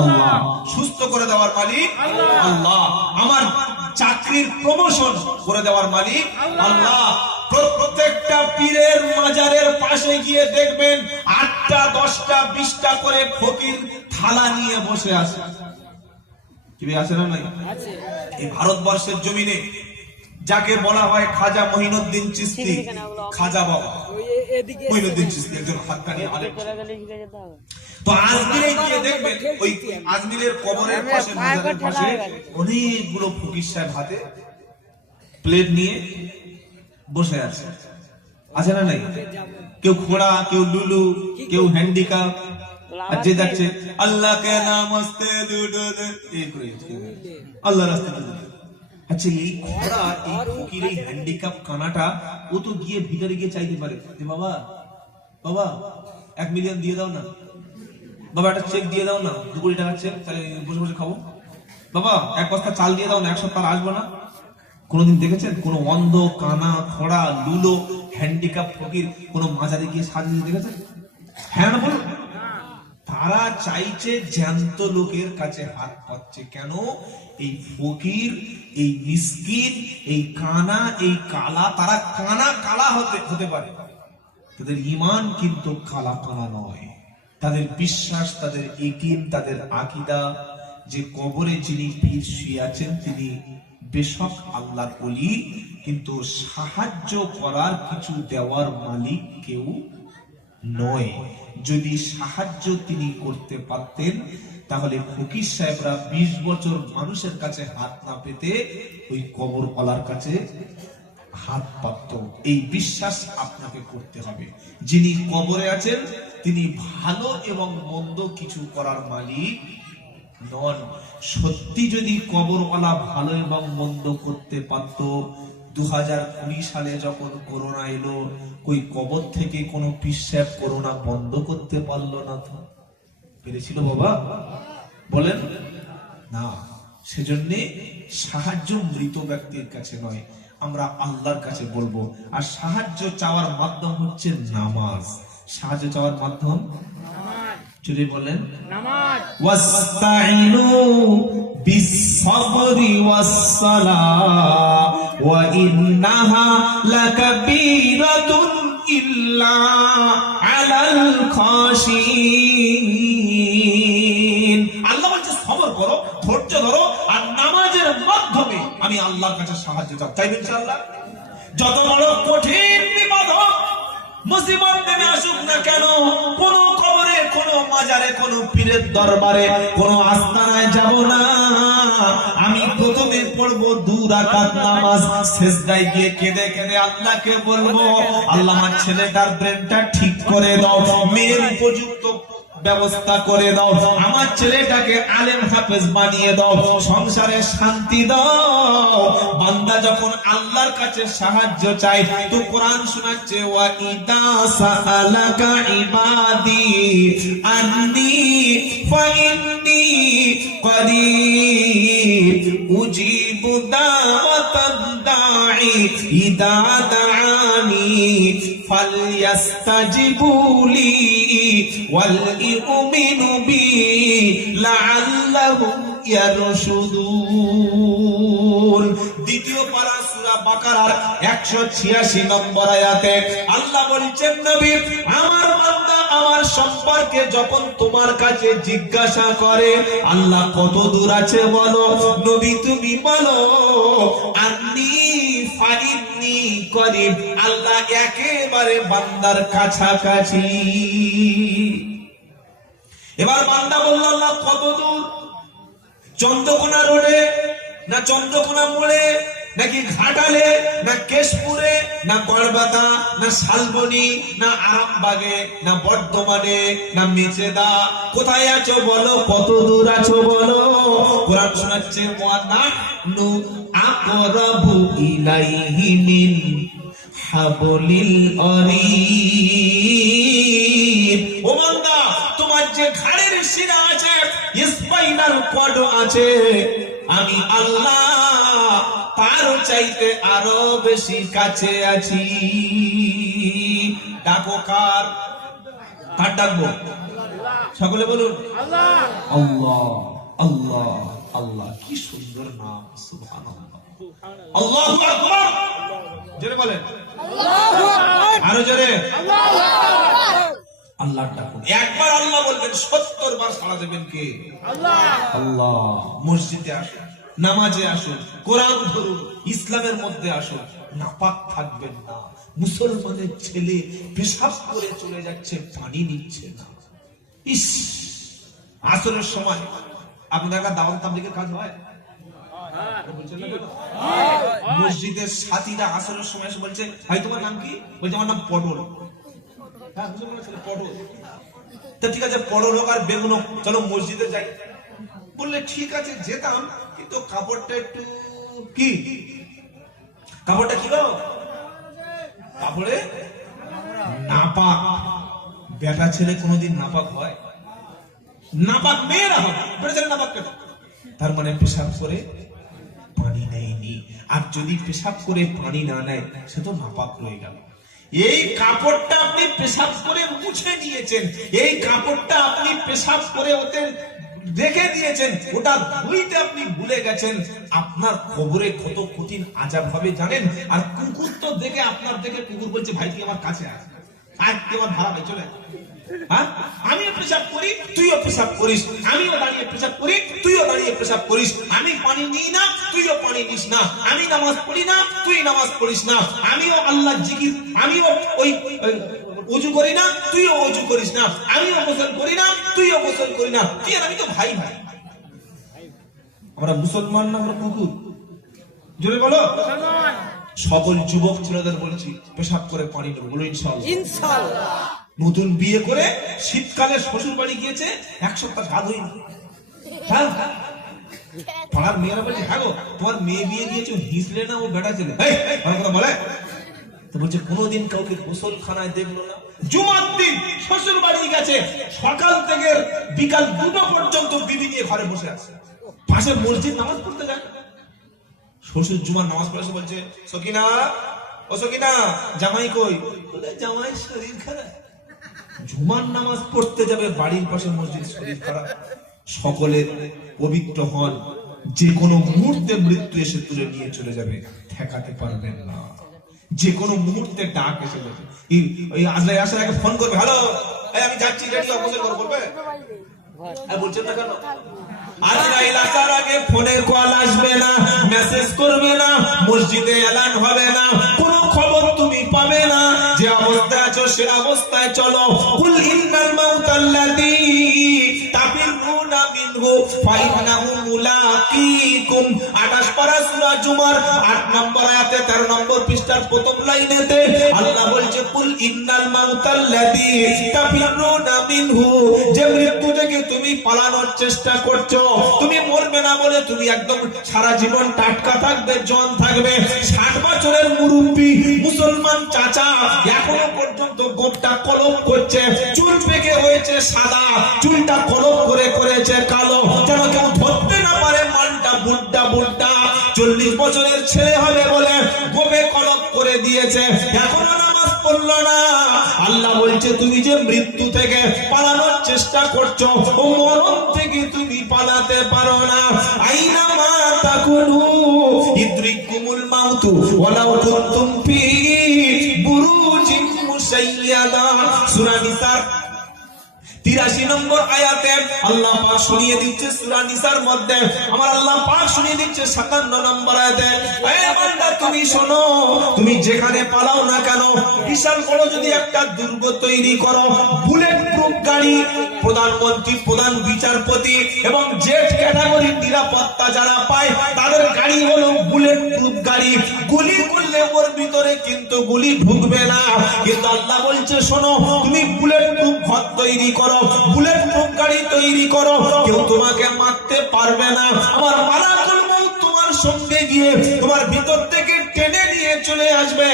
আল্লাহ, সুস্থ করে দেওয়ার মালিক আল্লাহ, আমার চাকরির প্রমোশন করে দেওয়ার মালিক আল্লাহ। প্রত্যেকটা পীরের মাজারের পাশে গিয়ে দেখবেন 8টা 10টা 20টা করে ফকির থালা নিয়ে বসে আছে। কি আছে না? নাই? এই ভারতবর্ষের জমিনে যাকে বলা হয় খাজা মঈনুদ্দিন চিশতি, খাজা বাবা মঈনুদ্দিন চিশতি একজন হাক্কানি আলেম। তো আজমিরে গিয়ে দেখবেন ওই আজমিরের কবরের পাশে, মাজারের পাশে অনেকগুলো ফকির সাহেব হাতে প্লেট নিয়ে বসে আছে। আছে না নাই? কেউ খোড়া, কেউ লুলু, কেউ হ্যান্ডিক্যাপ, আর যে যাচ্ছে আল্লাহকে নামস্তে আল্লাহ রাস্তায়। আচ্ছা এই খোড়া, এই ফকির, এই হ্যান্ডিক্যাপ কানাটা, ও তো গিয়ে ভিতরে গিয়ে চাইতে পারে যে বাবা বাবা 1 মিলিয়ন দিয়ে দাও না, বাবা একটা চেক দিয়ে দাও না, 2 কোটি টাকার চেক, তাহলে বসে বসে খাবো। বাবা 1 বস্তা চাল দিয়ে দাও না, 1 সপ্তাহ আসবো না। কোনদিন দেখেছেন কোন অন্ধ, কানা, খোড়া, লুলো হ্যান্ডিক্যাপ ফকির কোন মাজারে গিয়ে সাজিয়ে দেখেছে? হ্যাঁ না বলুন। তারা চাইছে জ্যান্ত লোকের কাছে হাত পাচ্ছে। কেন? এই ফকির, এই মিসকিন, এই কানা, এই কালা, তারা কানা কালা হতে পারে, তাদের ঈমান কিন্তু কালা কানা নয়। তাদের বিশ্বাস, তাদের ইকিন, তাদের আকীদা যে কবরে যিনি পীর শুয়ে আছেন তিনি বেশক আল্লাহর ওলি, কিন্তু সাহায্য করার কিছু দেওয়ার মালিক কেউ নয়। যদি সাহায্য তিনি করতে পারতেন তাহলে ফকির সাহেবরা 20 বছর মানুষের কাছে হাত না পেতে ওই কবরওয়ালার কাছে হাত পাত। এই বিশ্বাস আপনাকে করতে হবে। যিনি কবরে আছেন তিনি ভালো এবং মন্দ কিছু করার মালিক নন। সত্যি যদি কবরওয়ালা ভালো এবং মন্দ করতে পারত, 2020 সালে যখন করোনা এলো, কই কবর থেকে কোনো পীর সাহেব করোনা বন্ধ করতে পারলো না? তো পেরেছিল বাবা? বলেন না। সেজন্য সাহায্য মৃত ব্যক্তির কাছে নয়, আমরা আল্লাহর কাছে বলবো। আর সাহায্য চাওয়ার মাধ্যম হচ্ছে নামাজ। সাহায্য চাওয়ার মাধ্যম যদি বলেন নামাজ। ওয়াস্তাইনু বিস-সাবরি ওয়াস-সালাহ ওয়া ইন্নাহা লাকাবীরাতুন ইল্লা আলাল খাশিন। আল্লাহ বলছে সবর করো, ধৈর্য ধরো, আর নামাজের মাধ্যমে আমি আল্লাহর কাছে সাহায্য চাও। তাই ইনশাআল্লাহ যত বড় কঠিন বিপদ হোক, মুসিবত নেমে আসুক না কেন, কোন কবরে, কোন মাজারে, কোন পীরের দরবারে, কোন আস্তানায় যাব না। আমি প্রথমে পড়বো 2 রাকাত নামাজ, সিজদায় গিয়ে কেঁদে কেঁদে আল্লাহকে বলবো, আল্লাহ আমার ছেলেটার ব্রেনটা ঠিক করে দাও, মেয়ের উপযুক্ত ব্যবস্থা করে দাও, আমার ছেলেটাকে আলেম হাফেজ বানিয়ে দাও, সংসারে শান্তি দাও। বান্দা যখন আল্লাহর কাছে সাহায্য চায় তো কোরআন শোনাচ্ছে, ওয়া ইদা সাআলাকা ইবাদি আন্নী ফাইন্নী করিব উজিবু দাওয়াতাদ দাঈ ইদা দাআনি ফালইস্তাজিবুলি ওয়াল ইউমিনু বি লাআল্লাহুম ইয়ারশুদুন। দ্বিতীয় পারা সূরা বাকারার 186 নম্বর আয়াতে আল্লাহ বলছেন, নবী আমার বান্দা আমার সম্পর্কে যখন তোমার কাছে জিজ্ঞাসা করে আল্লাহ কত দূর আছে বলো, নবী তুমি বলো আন্নী ফাইন্নী করিব, আল্লাহ একেবারে বান্দার কাছাকাছি। এবার বান্দা বলল, আল্লাহ কত দূর? চন্দ্রকোনা রোডে, না চন্দ্রকোনা মোড়ে, নাকি ঘাটালে, না কেশপুরে, না গড়বাতা, না শালবনী, না আরামবাগে, না বর্ধমানে, না মেচেদা? কোথায় আছো বলো, কত দূর আছো বলো? কোরআন শোনাচ্ছে, ওয়া নাহনু আকরাবু ইলাইহি মিন হাবলিল ওয়ারিদ। ও বান্দা, তোমার যে ঘাড়ের শিরা আছে, স্পাইনাল কর্ড আছে, আমি আল্লাহ তারও চাইতে আরো বেশি কাছে আছি। ডাকো কার? কার ডাকবো? সকলে বলুন আল্লাহ। আল্লাহ আল্লাহ আল্লাহ, কি সুন্দর নাম, সুবহানাল্লাহ। আল্লাহু আকবার, জোরে বলেন আল্লাহু আকবার, আরো জোরে আল্লাহু আকবার। আল্লাহ ডাকুন, একবার আল্লাহ বলবেন 70 বার সাড়া দেবেন কে? আল্লাহ। আল্লাহ। মসজিদে আসুন, নামাজে আসুন, কোরআন ধরুন, ইসলামের মধ্যে আসুন, নাপাক থাকবেন না। মুসলমানের ছেলে পেশাব করে চলে যাচ্ছে, পানি নিচ্ছে না। ইস, আসরের সময় আপনাদের দাওয়াত তাবলীগের কাজ হয়? মসজিদের সাথীরা আসরের সময় এসে বলছে, ভাই তোমার নাম কি? বলছে আমার নাম পটল। হ্যাঁ, পটল। তা ঠিক আছে, পটল হোক আর বেগুন হোক, চলো মসজিদে যাই। বললে ঠিক আছে যেতাম, কিন্তু কাপড়টা একটু কি, কাপড়টা কি গো? কাপড়ে নাপাক। বেটা ছেলে কোনোদিন নাপাক হয়? নাপাক মেয়েরা হয়, বেটা ছেলে নাপাক কেন? তার মানে পেশাব করে পানি নেয়নি। আর যদি পেশাব করে পানি না নেয় সে তো নাপাক রয়ে গেল। এই কাপড়টা আপনি পেশাব করে মুছে নিয়েছেন, এই কাপড়টা আপনি পেশাব করে ওতে রেখে দিয়েছেন, ওটা ধুইতে আপনি ভুলে গেছেন। আপনার কবরে কত কঠিন আযাব হবে জানেন? আর কুকুর তো দেখে আপনার দেখে কুকুর বলছে ভাই তুই আমার কাছে আয়, আর তুই আমার ভাড়া চলে আয়। হ্যাঁ, আমিও পেশাব করি তুইও পেশাব করিস, আমিও দাঁড়িয়ে পেশাব করি তুইও দাঁড়িয়ে পেশাব করিস, আমি পানি নিই না তুইও পানি নিস না, আমি নামাজ পড়ি না তুই নামাজ পড়িস না, আমিও আল্লাহর জিকির, আমিও ওই ওযু করি না তুইও ওযু করিস না, আমিও গোসল করি না তুইও গোসল করি না, তুই আর আমি তো ভাই ভাই। আমরা মুসলমান না আমরা কুকুর? জোরে বলো। সকল যুবক ছেলেদের বলছি পেশাব করে পানি নেবো, বলো ইনশাআল্লাহ। ইনশাআল্লাহ। নতুন বিয়ে করে শীতকালে শ্বশুর বাড়ি গিয়েছে, এক সপ্তাহ গা ধুইনি। হ্যাঁ, পাড়ার মেয়েরা বলছে হ্যাঁ গো তোমার মেয়ে বিয়ে দিয়েছো হিসলে না ও বেটা ছেলে, আমার কথা বলে তো বলছে কোনোদিন কাউকে গোসলখানায় দেখলো না। জুমার দিন শ্বশুর বাড়ি গেছে, সকাল থেকে বিকাল 2টা পর্যন্ত বিবি নিয়ে ঘরে বসে আছে, পাশে মসজিদ নামাজ পড়তে যায়। শ্বশুর জুমার নামাজ পড়ে এসে বলছে সকিনা, ও সকিনা জামাই কই? বলে জামাই শরীর খারাপ। জুমার নামাজ পড়তে যাবে বাড়ির পাশে মসজিদ, শরীর খারাপ। সকলে পবিত্র হন, যে কোনো মুহূর্তে মৃত্যু এসে তুলে নিয়ে চলে যাবে, ঠেকাতে পারবেন না। যে কোনো মুহূর্তে ডাক এসে যাবে। এই আজলাই আসার আগে ফোন করবে, হ্যালো আমি যাচ্ছি, রেডি অবশ্যই করবে। বলছেন না কেন? আজরাইল আসার আগে ফোনের কল আসবে না, মেসেজ করবে না, মসজিদে এলান হবে না, কোনো খবর তুমি পাবে না। যে অবস্থায় আছো সে অবস্থায় চলো। কুল ইন্নাল মাউতাল্লাযী তাফিরুনা মিনহু ফাইন্নাহু মুলাকীকুম। 28 পারা সূরা জুমার 8 নম্বর আয়াতে 13 নম্বর পৃষ্ঠার প্রথম লাইনেতে আল্লাহ বলছে কুল ইন্নাল মাউতাল্লাযী তাফিরুনা মিনহু, যে মৃত্যু থেকে তুমি পালানোর চেষ্টা করছো, তুমি মরবে না বলে তুমি একদম সারা জীবন টাটকা থাকবে, জন থাকবে। 60 বছরের মুরব্বী মুসলমান চাচা এখনো পর্যন্ত গোপটা কলম করছে, চুল পেকে হয়েছে সাদা, চুলটা কলম করে করেছে কালো, যেন কেউ ধরতে না পারে মানটা বুড্ডা বুড্ডা। 40 বছরের ছেলে হবে বলে গোপে কলম করে দিয়েছে, এখনো নামাজ পড়লো না। আল্লাহ বলছে তুমি যে মৃত্যু থেকে পালানোর চেষ্টা করছো, ও মরণ থেকে তুমি পালাতে পারো না। আইনা মা তাকুনু ইদরিকুমুল মাউতু ওয়ালাউ কুনতুম ফি বুরুজিন মুশাইয়াদা। সূরা নিসার 83 নম্বর আয়াতে আল্লাহ পাক শুনিয়ে দিচ্ছে, সূরা নিসার মধ্যে আমার আল্লাহ পাক শুনিয়ে দিচ্ছে 57 নম্বর আয়াতে, এ বান্দা তুমি শোনো, তুমি যেখানে পালাও না কেন, বিশাল বড় যদি একটা দুর্গ তৈরি করো, বুলেট প্রুফ গাড়ি, প্রধানমন্ত্রী, প্রধান বিচারপতি এবং জেট ক্যাটাগরির নিরাপত্তা যারা পায় তাদের গাড়ি হলো বুলেট প্রুফ গাড়ি। গুলি করলে ওর ভিতরে কিন্তু গুলি ঢুকবে না। কিন্তু আল্লাহ বলছে শোনো, তুমি বুলেট প্রুফ ঘর তৈরি করো, বুলেট প্রুফ গাড়ি তৈরি করো, কেউ তোমাকে মারতে পারবে না। আমার মালাকুল মউত তোমার সঙ্গে গিয়ে তোমার ভিতর থেকে টেনে নিয়ে চলে আসবে,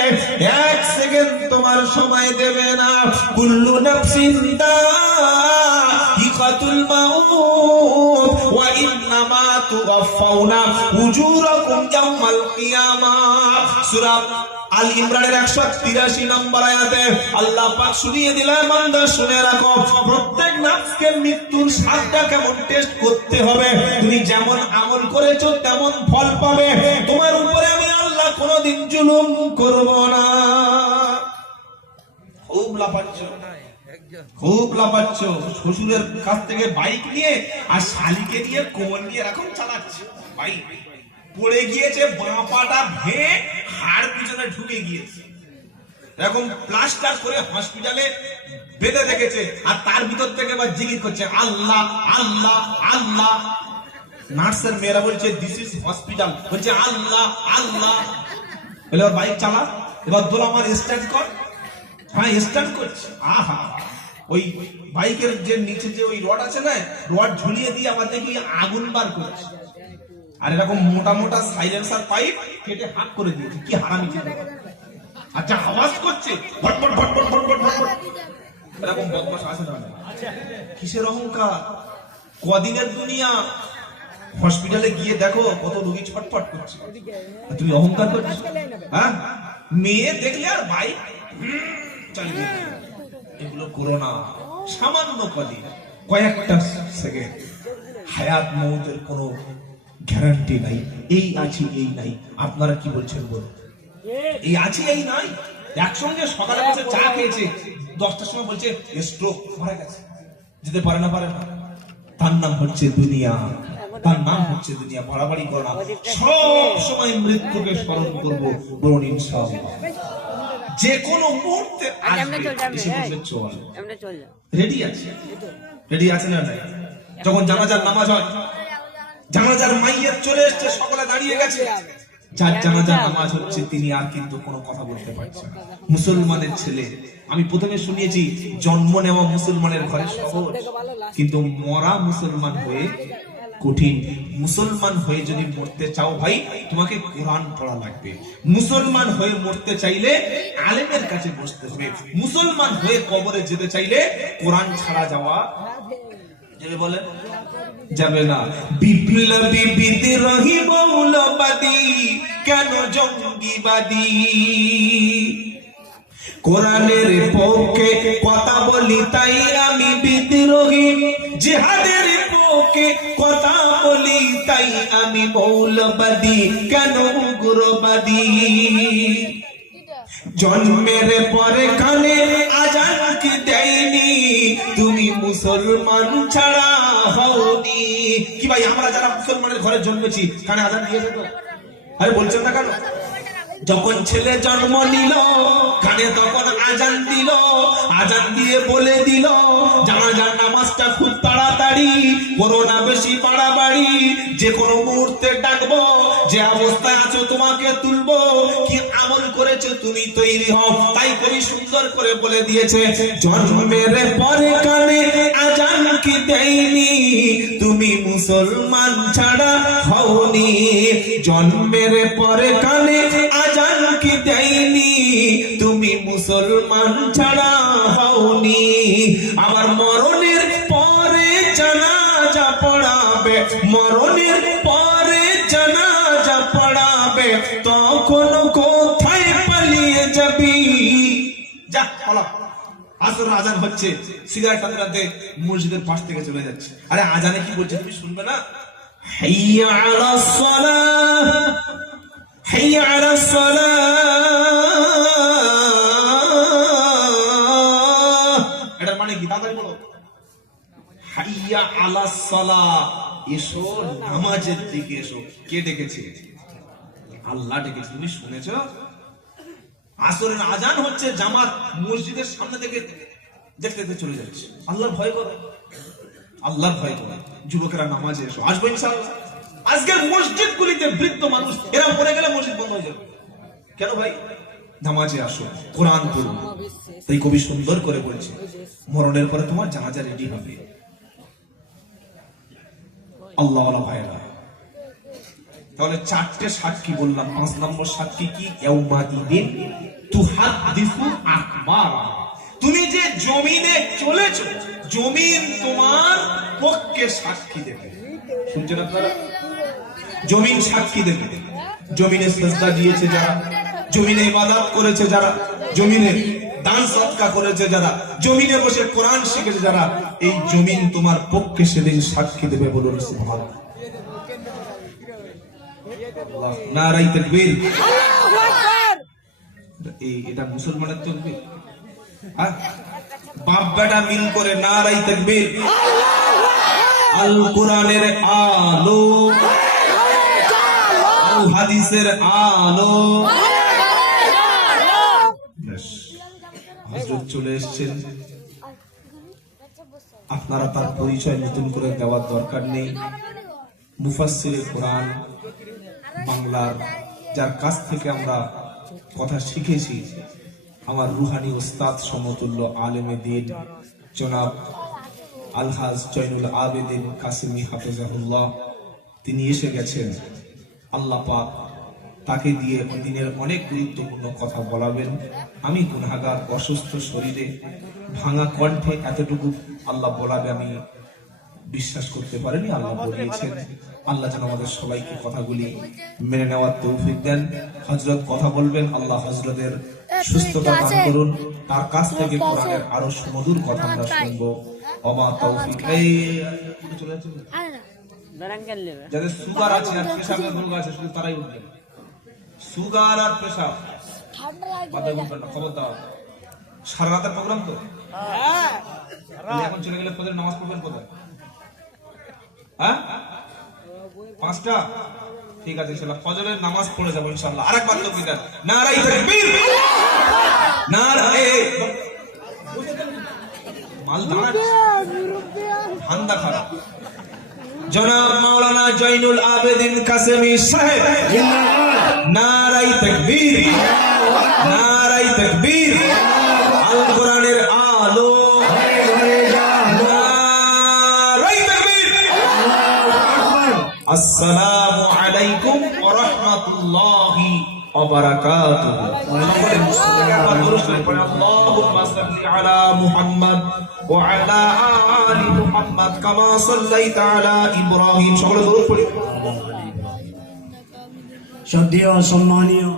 1 সেকেন্ড তোমার সময় দেবে না। কুল্লু নাফসিন যায়িকাতুল মাউত ওয়া ইন্নামা তুওয়াফাউনা উজুরাকুম ইয়াওমাল কিয়ামাহ। সূরা আল ইমরানের 183 নম্বর আয়াতে আল্লাহ পাক শুনিয়ে দিলেন, বান্দা শুনে রাখো, প্রত্যেক নফসকে মৃত্যুর স্বাদটা কেমন টেস্ট করতে হবে। তুমি যেমন আমল করেছো তেমন ফল পাবে। তোমার উপরে আমি আল্লাহ কোনোদিন জুলুম করব না। খুব লাফাচ্ছ, শ্বশুরের কাছ থেকে বাইক নিয়ে আর শালিকে নিয়ে কোমর নিয়ে এখন চালাচ্ছে বাইক, পড়ে গিয়েছে, বাঁ পাটা ভেঙে হাড় পিছনে ঢুকে গিয়েছে, এরকম প্লাস্টার করে হসপিটালে বেঁধে রেখেছে, আর তার ভিতর থেকে আবার জিকির করছে আল্লাহ আল্লাহ আল্লাহ। নার্সের মেয়েরা বলছে দিস ইজ হসপিটাল, বলছে আল্লাহ আল্লাহ। এবার বাইক চালা, এবার দোলা আমার স্ট্যান্ড কর। হ্যাঁ স্ট্যান্ড করছে। আহা, ওই বাইকের যে নিচে যে ওই রড আছে না, রড ঝুলিয়ে দিয়ে আবার দেখি আগুন বার করছে, আর এরকম মোটা মোটা সাইলেন্সার পাইপ কেটে হাত করে দিয়েছে। কি হারামি চিন্তা। আচ্ছা আওয়াজ করছে ভটভট ভটভট ভটভট ভটভট, এরকম বদমাশ আছে না? কিসের অহংকার? কদিনের দুনিয়া। হসপিটালে গিয়ে দেখো কত রোগী ছটফট করছে, তুমি অহংকার করছো। হ্যাঁ, মেয়ে দেখলে আর বাইক চালিয়ে দিও। এগুলো করো না। সামান্য কয়েকটা সেকেন্ড, হায়াত মৌতের কোনো গ্যারান্টি নাই। এই আছি এই নাই, আপনারা কি বলছেন বলুন? এই আছি এই নাই। একসঙ্গে সকালে বসে চা খেয়েছে, 10টার সময় বলছে স্ট্রোক, মারা গেছে, যেতে পারে না। তার নাম হচ্ছে দুনিয়া, তার নাম হচ্ছে দুনিয়া। বাড়াবাড়ি করো না, সব সময় মৃত্যুকে স্মরণ করবো, বলুন ইনশাআল্লাহ। যে কোনো মুহূর্তে আসবে, এসে বসে চল। রেডি আছে? রেডি আছে না নাই? যখন জানাজার নামাজ হয়, জানাজার মাইয়াত চলে এসছে, সকলে দাঁড়িয়ে গেছে, যার জানাজার নামাজ হচ্ছে তিনি আর কিন্তু কোনো কথা বলতে পারছে না। মুসলমানের ছেলে, আমি প্রথমে শুনিয়েছি জন্ম নেওয়া মুসলমানের ঘরে সহজ, কিন্তু মরা মুসলমান হয়ে কঠিন। মুসলমান হয়ে যদি মরতে চাও ভাই, তোমাকে কোরআন পড়া লাগবে। মুসলমান হয়ে মরতে চাইলে আলেমের কাছে বসতে হবে। মুসলমান হয়ে কবরে যেতে চাইলে কোরআন ছাড়া যাওয়া বলে যাবে না। বিপ্লবী বিদ্রোহী মৌলবাদী কেন জঙ্গিবাদী, কোরআনের পক্ষে কথা বলি তাই আমি বিদ্রোহী, জিহাদের পক্ষে কথা বলি তাই আমি মৌলবাদী কেন উগ্রবাদী। জন্মের পরে কানে আজান কি দেয়নি, তুমি মুসলমান ছাড়া হওনি। কি ভাই, আমরা যারা মুসলমানের ঘরে জন্মেছি কানে আজান দিয়েছে তো? আরে বলছেন না কেন? যখন ছেলে জন্ম নিল কানে তখন আজান দিল, আজান দিয়ে বলে দিল জানাজার নামাজটা খুব তাড়াতাড়ি, করোনা বেশি বাড়াবাড়ি, যে কোনো মুহূর্তে ডাকবো, যে অবস্থায় আছো তোমাকে তুলবো, কি আমল করেছো তুমি তৈরি হও। তাই কবি সুন্দর করে বলে দিয়েছে, জন্মের পরে কানে আজান কি দেয়নি, তুমি মুসলমান ছাড়া হওনি। জন্মের পরে কানে আজান কি দেয়নি, তুমি মুসলমান ছাড়া হওনি। আবার মরণের পরে জানাজা পড়াবে, মরণের পরে জানাজা পড়াবে, তখন কোথায় পালিয়ে যাবি? যা বলো। আসর আজান হচ্ছে, সিগারেট টানতে মসজিদের পাশ থেকে চলে যাচ্ছে। আরে আজানে কি বলছে তুমি শুনবে না? হাইয়া আলাস সালাহ, হাইয়া আলাস সালাহ, এটার মানে কি? তাড়াতাড়ি বলো। হাইয়া আলাস সালাহ, এসো নামাজের দিকে এসো। কে ডেকেছে? আল্লাহ ডেকেছে। তুমি শুনেছো? আসরের আজান হচ্ছে, জামাত মসজিদের সামনে থেকে দেখতে দেখতে চলে যাচ্ছে। আল্লাহর ভয় করো, আল্লাহর ভয় করো। যুবকেরা নামাজে এসো, আসবো ইনশাআল্লাহ। আজকের মসজিদ গুলিতে বৃদ্ধ মানুষ, এরা পড়ে গেলে মসজিদ বন্ধ হয়ে যাবে। কেন ভাই? নামাজে আসো, কোরআন পড়ো। তাই কবি সুন্দর করে বলছে, মরণের পরে তোমার জানাজা রেডি হবে। আল্লাহ ওয়ালা ভাইরা, তাহলে 4টে সাক্ষী বললাম। 5 নম্বর সাক্ষী কি? ইয়াউমাদিন তুহাদ্দিসু আখবারা। তুমি যে জমিনে চলেছো, জমিন তোমার পক্ষে সাক্ষী দেবে। শুনছেন আপনারা? জমিন সাক্ষী দেবে। জমিনে সিজদা দিয়েছে যারা, জমিনে ইবাদত করেছে যারা, জমিনে দান সদকা করেছে যারা, জমিনে বসে কোরআন শিখেছে যারা, এই জমিন তোমার পক্ষে সেদিন সাক্ষী দেবে। বলুন সুবহানাল্লাহ। নারাই তাকবীর। এটা মুসলমানের তাকবীর। বাপ বেটা মিল করে নারাই তাকবীর। আল কোরআনের আলো, আল হাদিসের আলো। হযরত চলে এসেছেন, আপনারা তার পরিচয় নতুন করে দেওয়ার দরকার নেই। মুফাসসিরে কোরআন বাংলার, যার কাছ থেকে আমরা কথা শিখেছি, আমার রুহানি উস্তাদ সমতুল্য আলেমে দ্বীন জনাব আলহাজ জয়নুল আবেদিন কাসিমি হাফেজাহুল্লাহ, তিনি এসে গেছেন। আল্লাহ পাক তাকে দিয়ে দিনের অনেক গুরুত্বপূর্ণ কথা বলাবেন। আমি গুনাহগার, অসুস্থ শরীরে, ভাঙা কণ্ঠে এতটুকু আল্লাহ বলাবে আমি বিশ্বাস করতে পারিনি। আল্লাহ বলিয়েছেন। আল্লাহ যেন আমাদের সবাইকে কথাগুলি মেনে নেওয়ার তৌফিক দেন। হযরত কথা বলবেন, আল্লাহ হযরতের সুস্থতা দান করুন, তার কাছ থেকে কোরআনের আরো সুমধুর কথা আমরা শুনবো। ওমা তৌফিক। এই চলে যাচ্ছে যাদের সুগার আছে আর প্রেসারের রোগ আছে শুধু তারাই উঠবেন। সুগার আর প্রেসার বাদে উঠবেন না, খবর দাও। সারা রাতের প্রোগ্রাম তো তাহলে এখন চলে গেলে ফজরের নামাজ পড়বেন কোথায়? হ্যাঁ 5টা, ঠিক আছে ইনশাআল্লাহ ফজরের নামাজ পড়ে যাবো ইনশাআল্লাহ। আরেকবার তাকবীর, নারায়ে তাকবীর, নারায়ে মাল দাঁড়াচ্ছে, ঠান্ডা খারাপ। জনাব মাওলানা জয়নুল আবেদিন কাসেমি সাহেব, নারায়ে তাকবীর, নারায়ে তাকবীর। আল কোরআনের আলো, নারায়ে তাকবীর। আসসালামু আলাইকুম ওয়া রাহমাতুল্লাহি ওয়া বারাকাতুহু। আল্লাহুম্মা সাল্লি আলা মুহাম্মাদ ওয়া আলা আলি মুহাম্মাদ কামা সাল্লাইতা আলা ইব্রাহিম। সকলে দরুদ পড়ি। শ্রদ্ধেয় সম্মানীয়